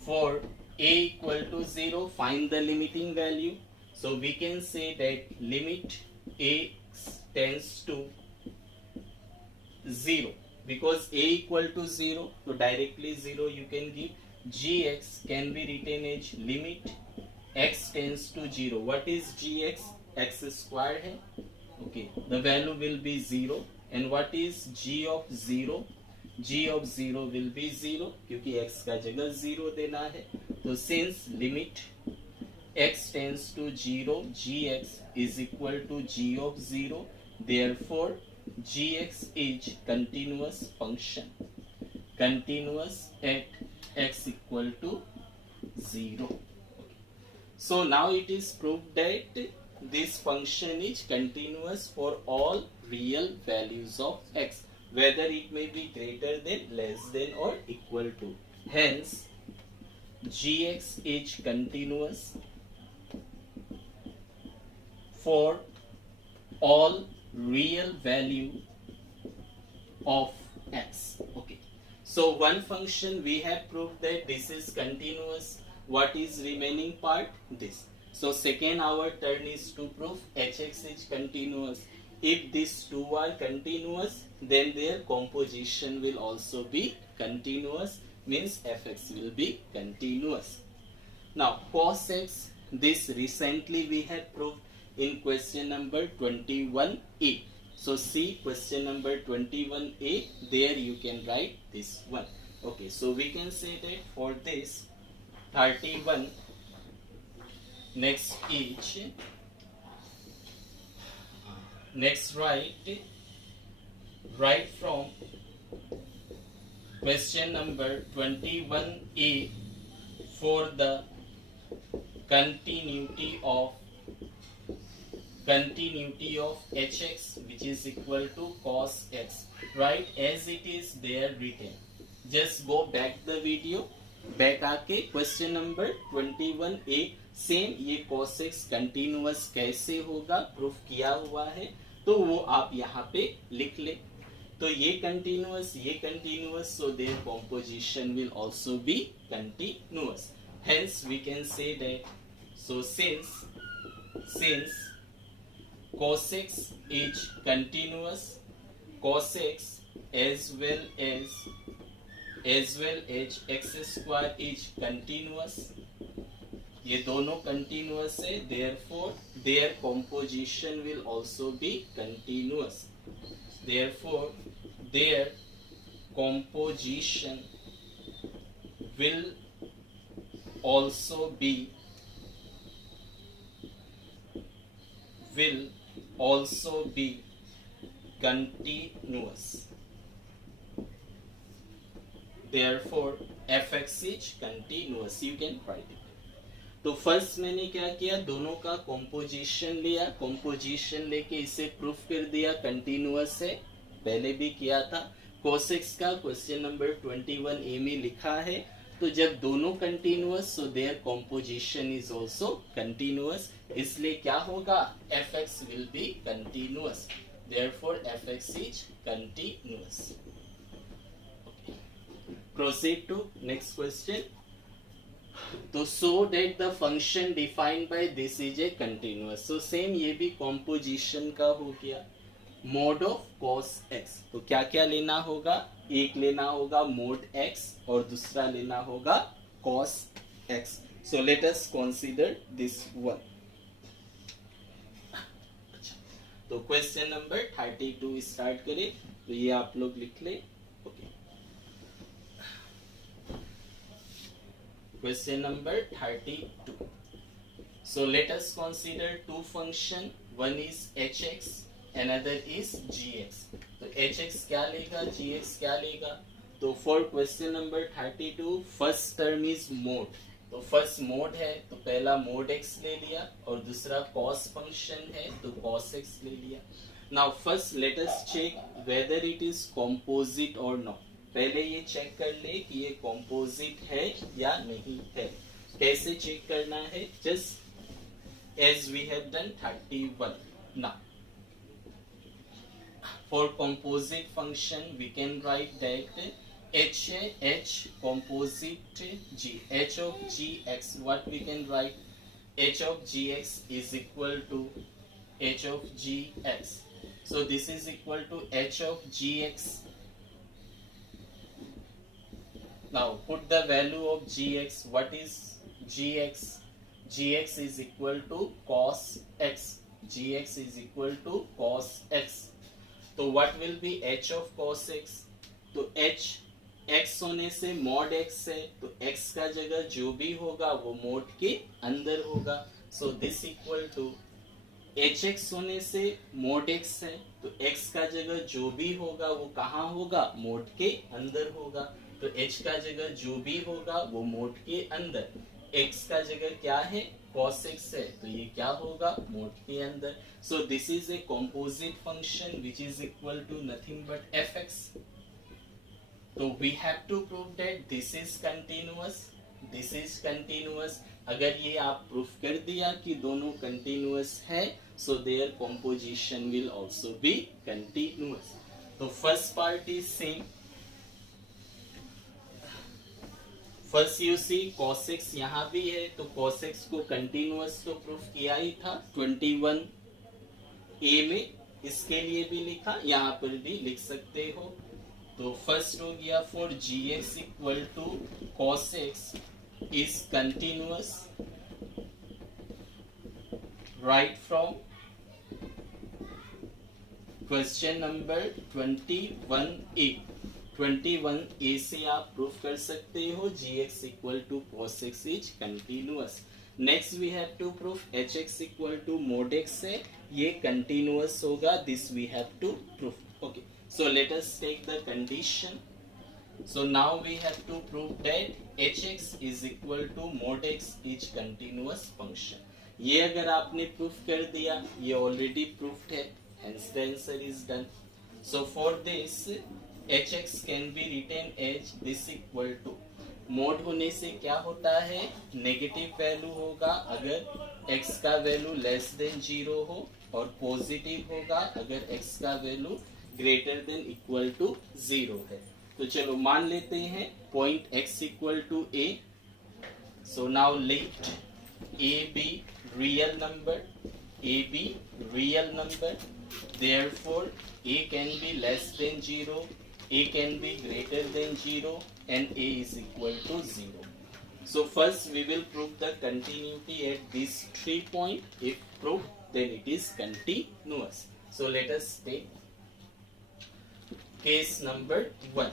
for a equal to 0, find the limiting value. So we can say that limit x tends to 0, because a equal to 0, so directly 0 you can give. Gx can be written as limit x tends to 0. What is gx? X square है. Okay, the value will be 0. And what is g of 0? G of 0 will be 0, क्योंकि x का जगह 0 देना है. तो since limit x tends to 0, gx is equal to g of 0. Therefore gx is continuous function, continuous at x equal to 0. Okay. So now it is proved that this function is continuous for all real values of x, whether it may be greater than, less than or equal to. Hence gx is continuous for all real value of x. Okay, so one function we have proved that this is continuous. What is remaining part? This. So second our turn is to prove hx is continuous. If these two are continuous, then their composition will also be continuous, means fx will be continuous. Now cos x, this recently we have proved in question number 21a. So see question number 21a, there you can write this one. Okay, so we can say that for this 31, next write from question number 21a for the continuity of hx, which is equal to cos x. Right as it is there written. Just go back the video, back आके question number 21a same ये cos x continuous कैसे होगा proof किया हुआ है, तो वो आप यहाँ पे लिख ले. तो ये continuous, so their composition will also be continuous. Hence we can say that, so since cos x is continuous, cos x as well as x square is continuous, ये दोनों continuous है, therefore their composition will also be continuous. Therefore their composition will also be continuous. Therefore fx is continuous. You can write it. तो first मैंने क्या किया, दोनों का composition लिया, कॉम्पोजिशन लेके इसे प्रूफ कर दिया कंटिन्यूअस है, पहले भी किया था. cos x का क्वेश्चन नंबर 21a में लिखा है. तो जब दोनों continuous, so their composition is also continuous, इसलिए क्या होगा, fx will be continuous. Therefore fx is continuous. Proceed to next question. तो so that the function defined by this is a continuous. So same ये भी composition का हो गया. Mode of cos x, तो क्या क्या लेना होगा, एक लेना होगा मोड x और दूसरा लेना होगा cos x. So let us consider this one. तो क्वेश्चन नंबर 32 स्टार्ट करें. तो ये आप लोग लिख ले. Okay, question number 32. So let us consider two function. One is hx, another is gx. तो hx क्या लेगा, gx क्या लेगा. तो for question number 32 first term is mode, तो फर्स्ट मोड है तो पहला मोड एक्स ले लिया और दूसरा कॉस फंक्शन है तो कॉस एक्स ले लिया. Now first let us check whether it is composite और नॉट. पहले ये चेक कर ले कि ये कॉम्पोजिट है या नहीं है. कैसे चेक करना है? Just as we have done 31. Now for composite function we can write that h composite g, h of gx, what we can write? H of gx is equal to h of gx, so this is equal to h of gx. Now put the value of gx. What is gx? Gx is equal to cos x, gx is equal to cos x. तो what will be h of cos x? तो h x होने से mod x है तो x का जगह जो भी होगा वो mod के अंदर होगा. So this equal to hx होने से mod x है तो x का जगह जो भी होगा वो कहाँ होगा? mod के अंदर होगा. तो h का जगह जो भी होगा वो mod के अंदर. x का जगह क्या है? cos x है तो ये क्या होगा? mod के अंदर. So this is a composite function which is equal to nothing but fx. So we have to prove that this is continuous. This is continuous. अगर ये आप प्रूफ कर दिया कि दोनों continuous है, so their composition will also be continuous. तो first part is same. First you see cos x यहाँ भी है तो cos x को कंटिन्यूअस तो प्रूफ किया ही था 21 ए में, इसके लिए भी लिखा, यहाँ पर भी लिख सकते हो. तो फर्स्ट हो गया for g x equal to cos x is continuous right from question number 21 A. 21 A से आप प्रूफ कर सकते हो gx equal to cos x is continuous. Next we have to proof hx equal to mod x है, ये continuous होगा. This we have to proof. Okay, so let us take the condition. So now we have to prove that hx is equal to mod x is continuous function. ये अगर आपने proof कर दिया, ये already proofed है, hence the answer is done. So for this hx can be written as this equal to, mod होने से क्या होता है? नेगेटिव वैल्यू होगा अगर x का वैल्यू लेस देन 0 हो और पॉजिटिव होगा अगर x का value greater than equal to 0 है. तो चलो मान लेते हैं point x equal to a. So now let a be real number, a be real number, therefore a can be less than 0, a can be greater than 0 and a is equal to 0. So first we will prove the continuity at these 3 points. If proved, then it is continuous. So let us take case number 1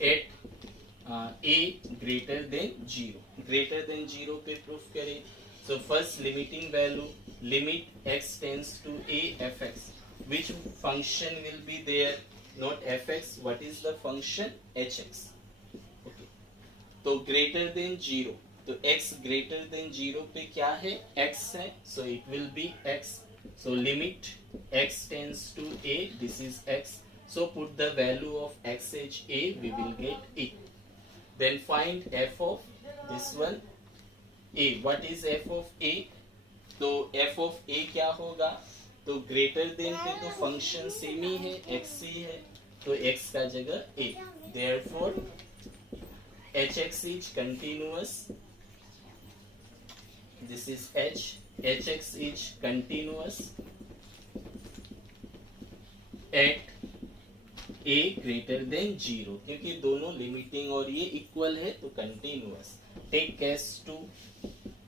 at a greater than 0. Greater than 0 पे proof करें. So first limiting value, limit x tends to a fx. Which function will be there? Not fx. What is the function? hx. Okay. तो greater than 0, तो x greater than 0 पे क्या है? x है, so it will be x. So limit x tends to a, this is x. So put the value of x as a, we will get a. Then find f of this one a. What is f of a? तो f of a क्या होगा? तो greater than पे तो function same ही है, x ही है, तो x का जगह a. Therefore hx is continuous. This is h. hx is continuous at a greater than 0, क्योंकि दोनों लिमिटिंग और ये इक्वल है तो continuous. Take case 2.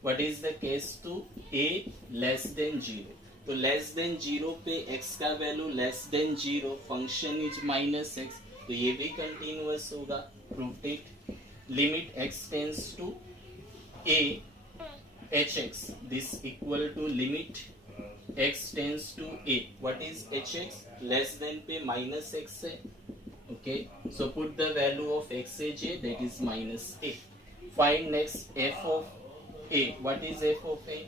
What is the case 2? a less than 0. तो लेस देन 0 पे x का value less than 0, function is minus x, तो ये भी कंटिन्यूअस होगा. Prove it. Limit x tends to a hx, this equal to limit x tends to a. What is hx? Less than पे minus x है Okay, so put the value of xaj, that is minus a. Find next f of a. What is f of a?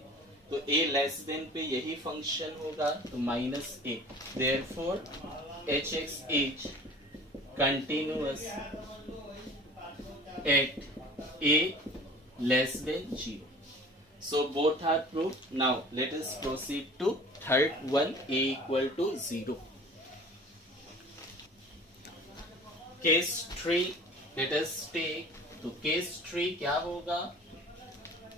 तो a less than पे यही function होगा, तो minus a. Therefore hx is continuous at a less than 0. So both are proved. Now let us proceed to third one, a equal to 0. Case 3, let us take. तो case 3 क्या होगा?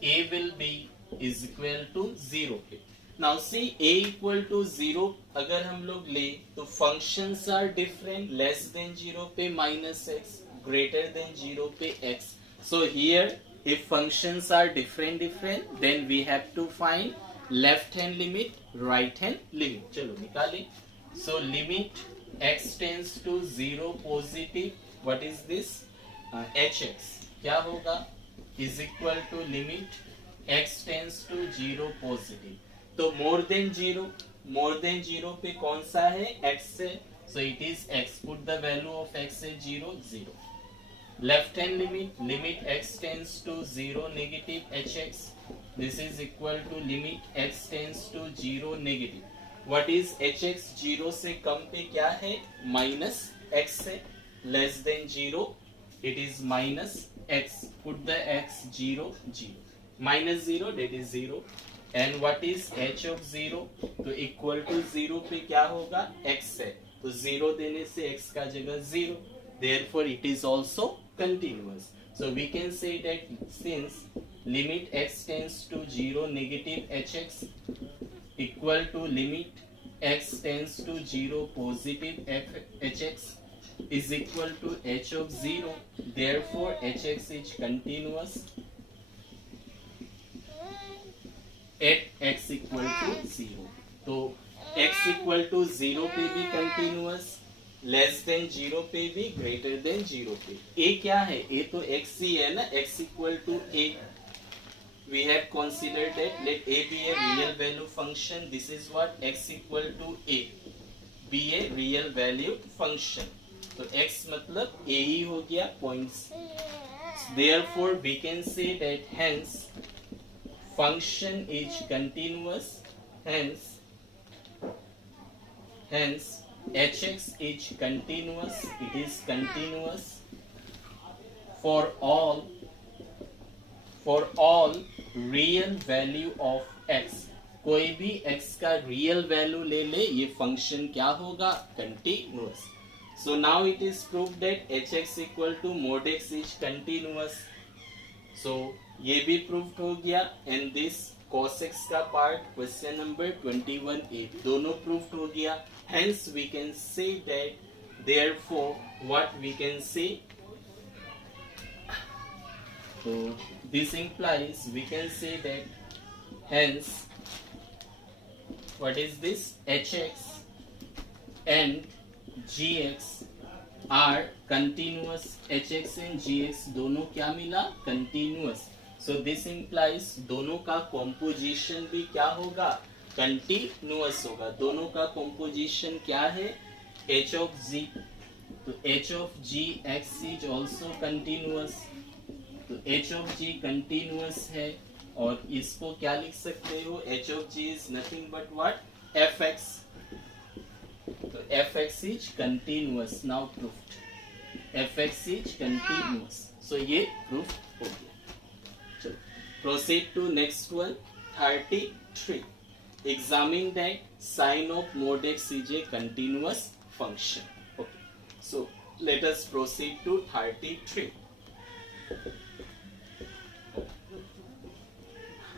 a will be is equal to 0 पे. Now see a equal to 0 अगर हम लोग ले तो functions are different. Less than 0 पे minus x, greater than 0 पे x. So here if functions are different then we have to find left hand limit, right hand limit. चलो निकालें. So limit x tends to 0 positive. What is this? hx क्या होगा? Is equal to limit x tends to 0 positive. तो more than 0 पे कौन सा है? x है. So it is x. Put the value of x as 0. Left hand limit x tends to 0 negative hx. This is equal to limit x tends to 0 negative. What is hx? 0 से कम पे क्या है? Minus x है. Less than 0 it is minus x. Put the x 0. Minus 0, that is 0. And what is h of 0? तो equal to 0 पे क्या होगा? x है. तो 0 देने से x का जगह 0. Therefore it is also continuous. So we can say that since limit x tends to 0 negative hx equal to limit x tends to 0 positive hx is equal to h of 0. Therefore hx is continuous at x equal to 0. तो x equal to 0 पे भी continuous, less than 0 पे भी, greater than 0 पे. a क्या है? a तो x ही है ना. x equal to a. We have considered that let a be a real value function. This is what x equal to a. Be a real value function. तो x मतलब a ही हो गया points. Therefore we can say that hence function is continuous. Hence hx is continuous. It is continuous for all real value of x. कोई भी x का real value ले ले, ये function क्या होगा? Continuous. So now it is proved that hx equal to mod x is continuous. So ये भी proved हो गया. And this cos x का part question number 21a दोनों proved हो गया. Hence we can say that, therefore what we can say, so this implies we can say that hence what is this? hx and gx are continuous. hx and gx दोनों क्या मिला? Continuous. So this implies दोनों का composition भी क्या होगा? Continuous होगा. दोनों का composition क्या है? h of g. तो h of g x is also continuous. तो h of g continuous है और इसको क्या लिख सकते हो? h of g is nothing but what? fx. तो fx is continuous. Now proved. fx is continuous. So ये proof हो गया. चलो proceed to next one, 33. Examine that sin of mod x is a continuous function. Okay. So let us proceed to 33.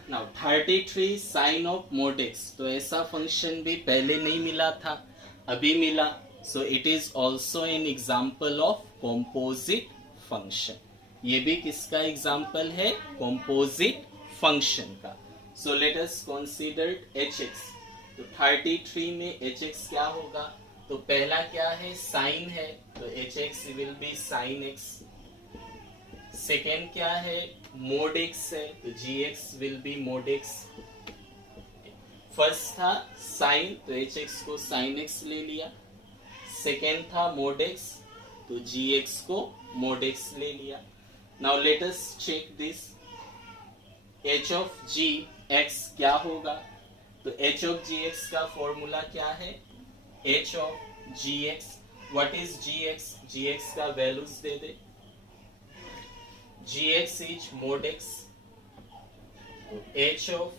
Now 33 sin of mod x. तो ऐसा function भी पहले नहीं मिला था, अभी मिला. So it is also an example of composite function. ये भी किसका एग्जाम्पल है? composite function का. So let us consider hx. तो 33 में hx क्या होगा? तो पहला क्या है? sin है, तो hx will be sin x. Second क्या है? mod x है, तो gx will be mod x. First था sin, तो hx को sin x ले लिया. सेकेंड था mod x, तो gx को mod x ले लिया. Now let us check this. h of gx क्या होगा? तो h ऑफ gx का फॉर्मूला क्या है? h of gx. What is gx? gx का वैल्यूज दे दे. gx is mod x. तो h ऑफ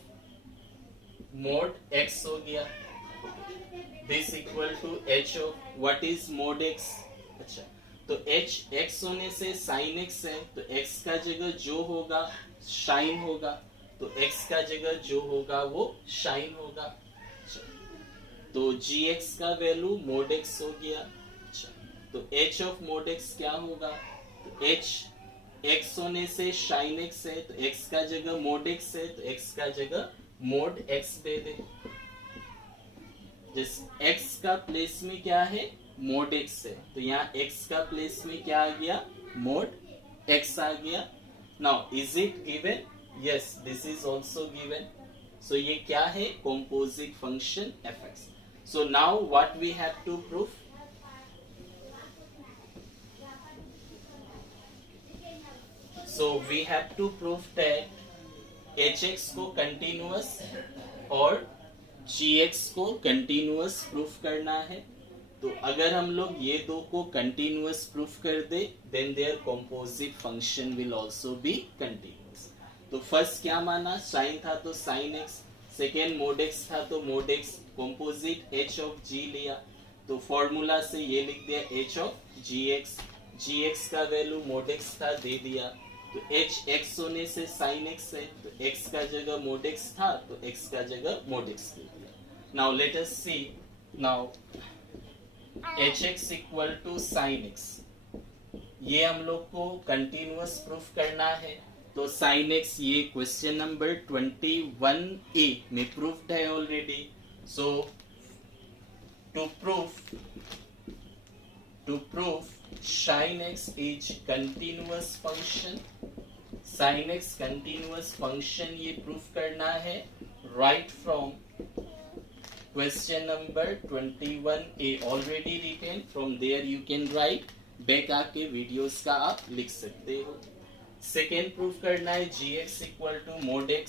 mod x हो गया. This equal to h of what is mod x. अच्छा, तो h x होने से sin x है, तो x का जगह जो होगा शाइन होगा, तो x का जगह जो होगा वो शाइन होगा. अच्छा, तो gx का वैल्यू mod x हो गया. अच्छा, तो h ऑफ mod x क्या होगा? तो h x होने से शाइन x है, तो x का जगह mod x है, तो x का जगह mod x दे दे. जिस x का प्लेस में क्या है? mod x है, तो यहाँ x का प्लेस में क्या आ गया? mod x आ गया. Now is it given? Yes, this is also given. So ये क्या है? composite function fx. So now what we have to prove? So we have to prove that hx को continuous और gx को continuous proof करना है. तो अगर हम लोग ये दो को कंटिन्यूअस प्रूफ कर दे, then their composite function will also be continuous. तो फर्स्ट क्या माना? साइन था तो sine x, second mod x था तो mod x, composite h of g लिया, तो फॉर्मूला से ये लिख दिया h ऑफ gx. gx का वैल्यू मोड x था, दे दिया. तो h x होने से साइन x है, तो x का जगह मोड x था, तो x का जगह मोड x दे दिया. Now let us see. Now hx equal to sine x, ये हम लोग को कंटिन्यूअस प्रूफ करना है. तो साइन x ये क्वेश्चन नंबर 21A में प्रूफ्ड है already. So to proof sine x is continuous function. Sine x continuous function ये प्रूफ करना है. Right from question number 21A already written. From there you can write. Back आके videos का आप लिख सकते हो. सेकेंड प्रूफ करना है gx equal to mod x.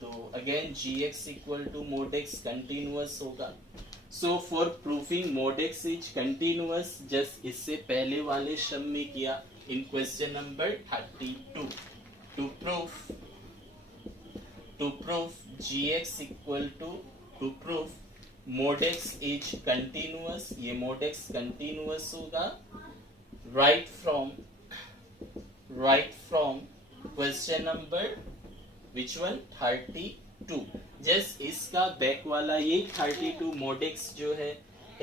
तो again gx equal to mod x continuous होगा. So for proofing mod x is continuous, just इससे पहले वाले शब्द में किया in question number 32. To proof gx equal to proof mod x is continuous, ये mod x continuous होगा. Right from question number which one? 32. Just इसका back वाला ये 32 mod x जो है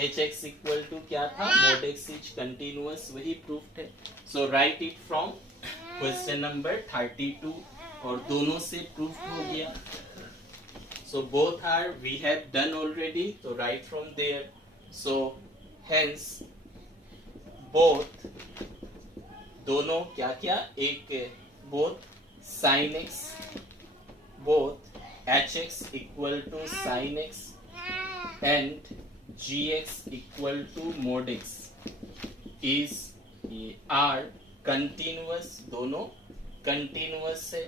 hx इक्वल टू क्या था? mod x इज कंटिन्यूअस, वही प्रूफ है. So write it from question number 32, और दोनों से प्रूफ हो गया. So both are we have done already. So write from there. So hence both दोनों क्या क्या एक both sin x, both hx equal to sin x and gx equal to mod x is are continuous. दोनों continuous है.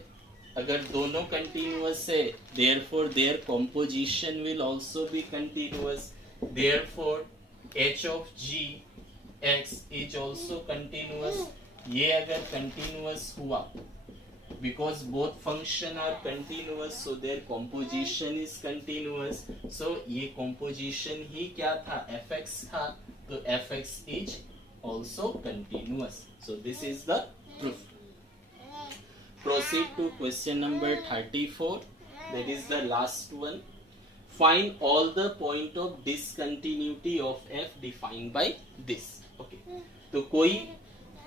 अगर दोनों continuous है, therefore their composition will also be continuous. Therefore h of g x is also continuous. ये अगर continuous हुआ, because both function are continuous, so their composition is continuous. So ये composition ही क्या था? fx था, तो fx is also continuous. So this is the proof. Proceed to question number 34. That is the last one. Find all the point of discontinuity of f defined by this. Okay. तो कोई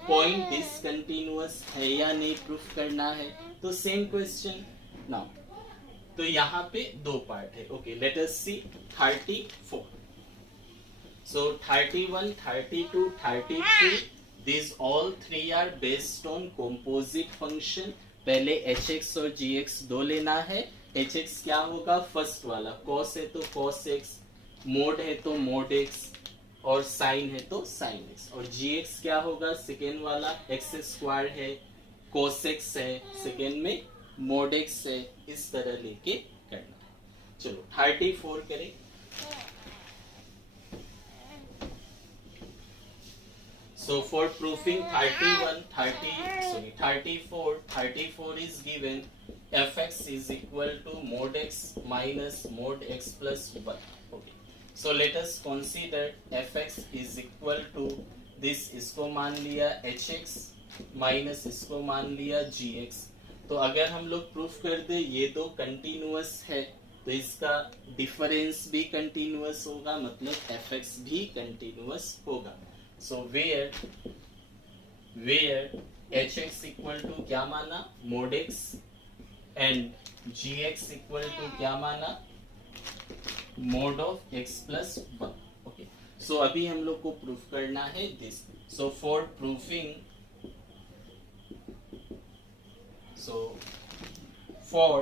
point discontinuous है या नहीं proof करना है. तो same question. Now तो यहाँ पे दो पार्ट है. Okay, late us C 34. So 31, 32, 33. These all three are based on composite function. पहले hx और gx दो लेना है. hx क्या होगा? फर्स्ट वाला cos है तो cos x, mod है तो mod x, और साइन है तो साइन एक्स, और जी एक्स क्या होगा सेकेंड वाला, एक्स स्क्वायर है, कोसेक्स है, सेकेंड में मोड एक्स है, इस तरह लेके करना है। चलो 34 करें। So for proving 34 is given fx is equal to mod x minus mod x plus 1. Okay. So let us consider fx is equal to this, इसको मान लिया hx minus इसको मान लिया gx। तो अगर हम लोग प्रूफ कर दे ये दो कंटिन्यूअस है तो इसका डिफरेंस भी कंटिन्यूअस होगा, मतलब fx भी कंटिन्यूअस होगा। So where hx equal to क्या माना, mod x, and gx equal to क्या माना, mod of x plus 1। okay, so अभी हम लोग को प्रूफ करना है this। so for proving for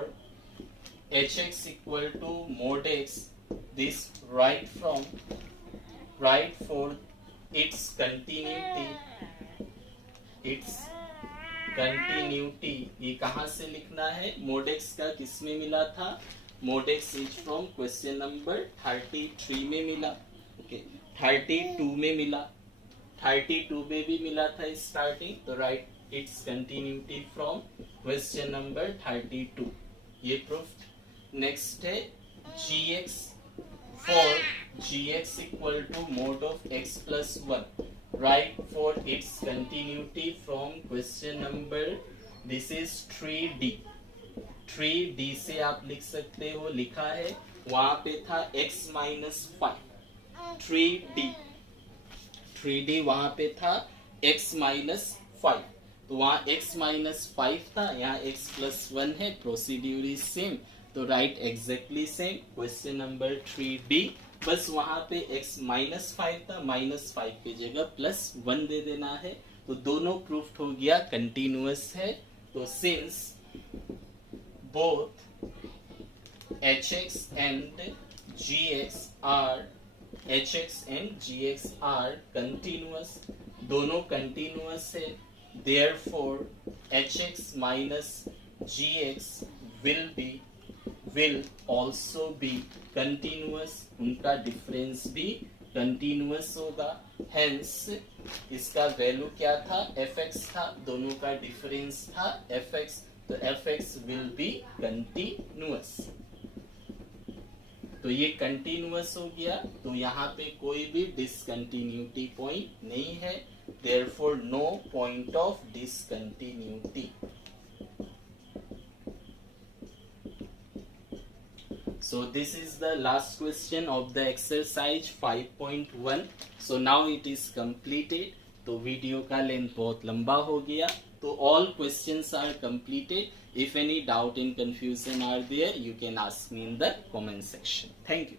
hx equal to mod x, this right for its continuity ये कहाँ से लिखना है, मोडेक्स का किस में मिला था, Modex is from question number 33 में मिला, ओके 32 में मिला, 32 में भी मिला था स्टार्टिंग, तो right it's continuity from question number 32, ये प्रूफ। नेक्स्ट है gx, for gx equal to mod of x plus 1, right for its continuity from question number, this is 3d, 3d से आप लिख सकते हो, लिखा है वहां पे था x minus 5, 3d वहां पे था x minus 5, तो वहां x minus 5 था, यहाँ x plus 1 है, प्रोसीड्यूर इज सेम, तो right exactly same question number 3d, बस वहां पे x माइनस 5 था, माइनस 5 की जगह प्लस 1 दे देना है, तो दोनों प्रूफ हो गया कंटिन्यूअस है। तो since both hx and gx are continuous, दोनों कंटिन्यूअस है, therefore hx minus gx will also be continuous, उनका डिफरेंस भी कंटिन्यूअस होगा, हेंस इसका वैल्यू क्या था, fx था, दोनों का डिफरेंस था fx, तो fx will be continuous, तो ये कंटिन्यूअस हो गया, तो यहाँ पे कोई भी डिसकंटिन्यूटी पॉइंट नहीं है, therefore no point of discontinuity। So this is the last question of the exercise 5.1. So now it is completed. तो वीडियो का लेंथ बहुत लंबा हो गया, तो all questions are completed. If any doubt and confusion are there, you can ask me in the comment section. Thank you.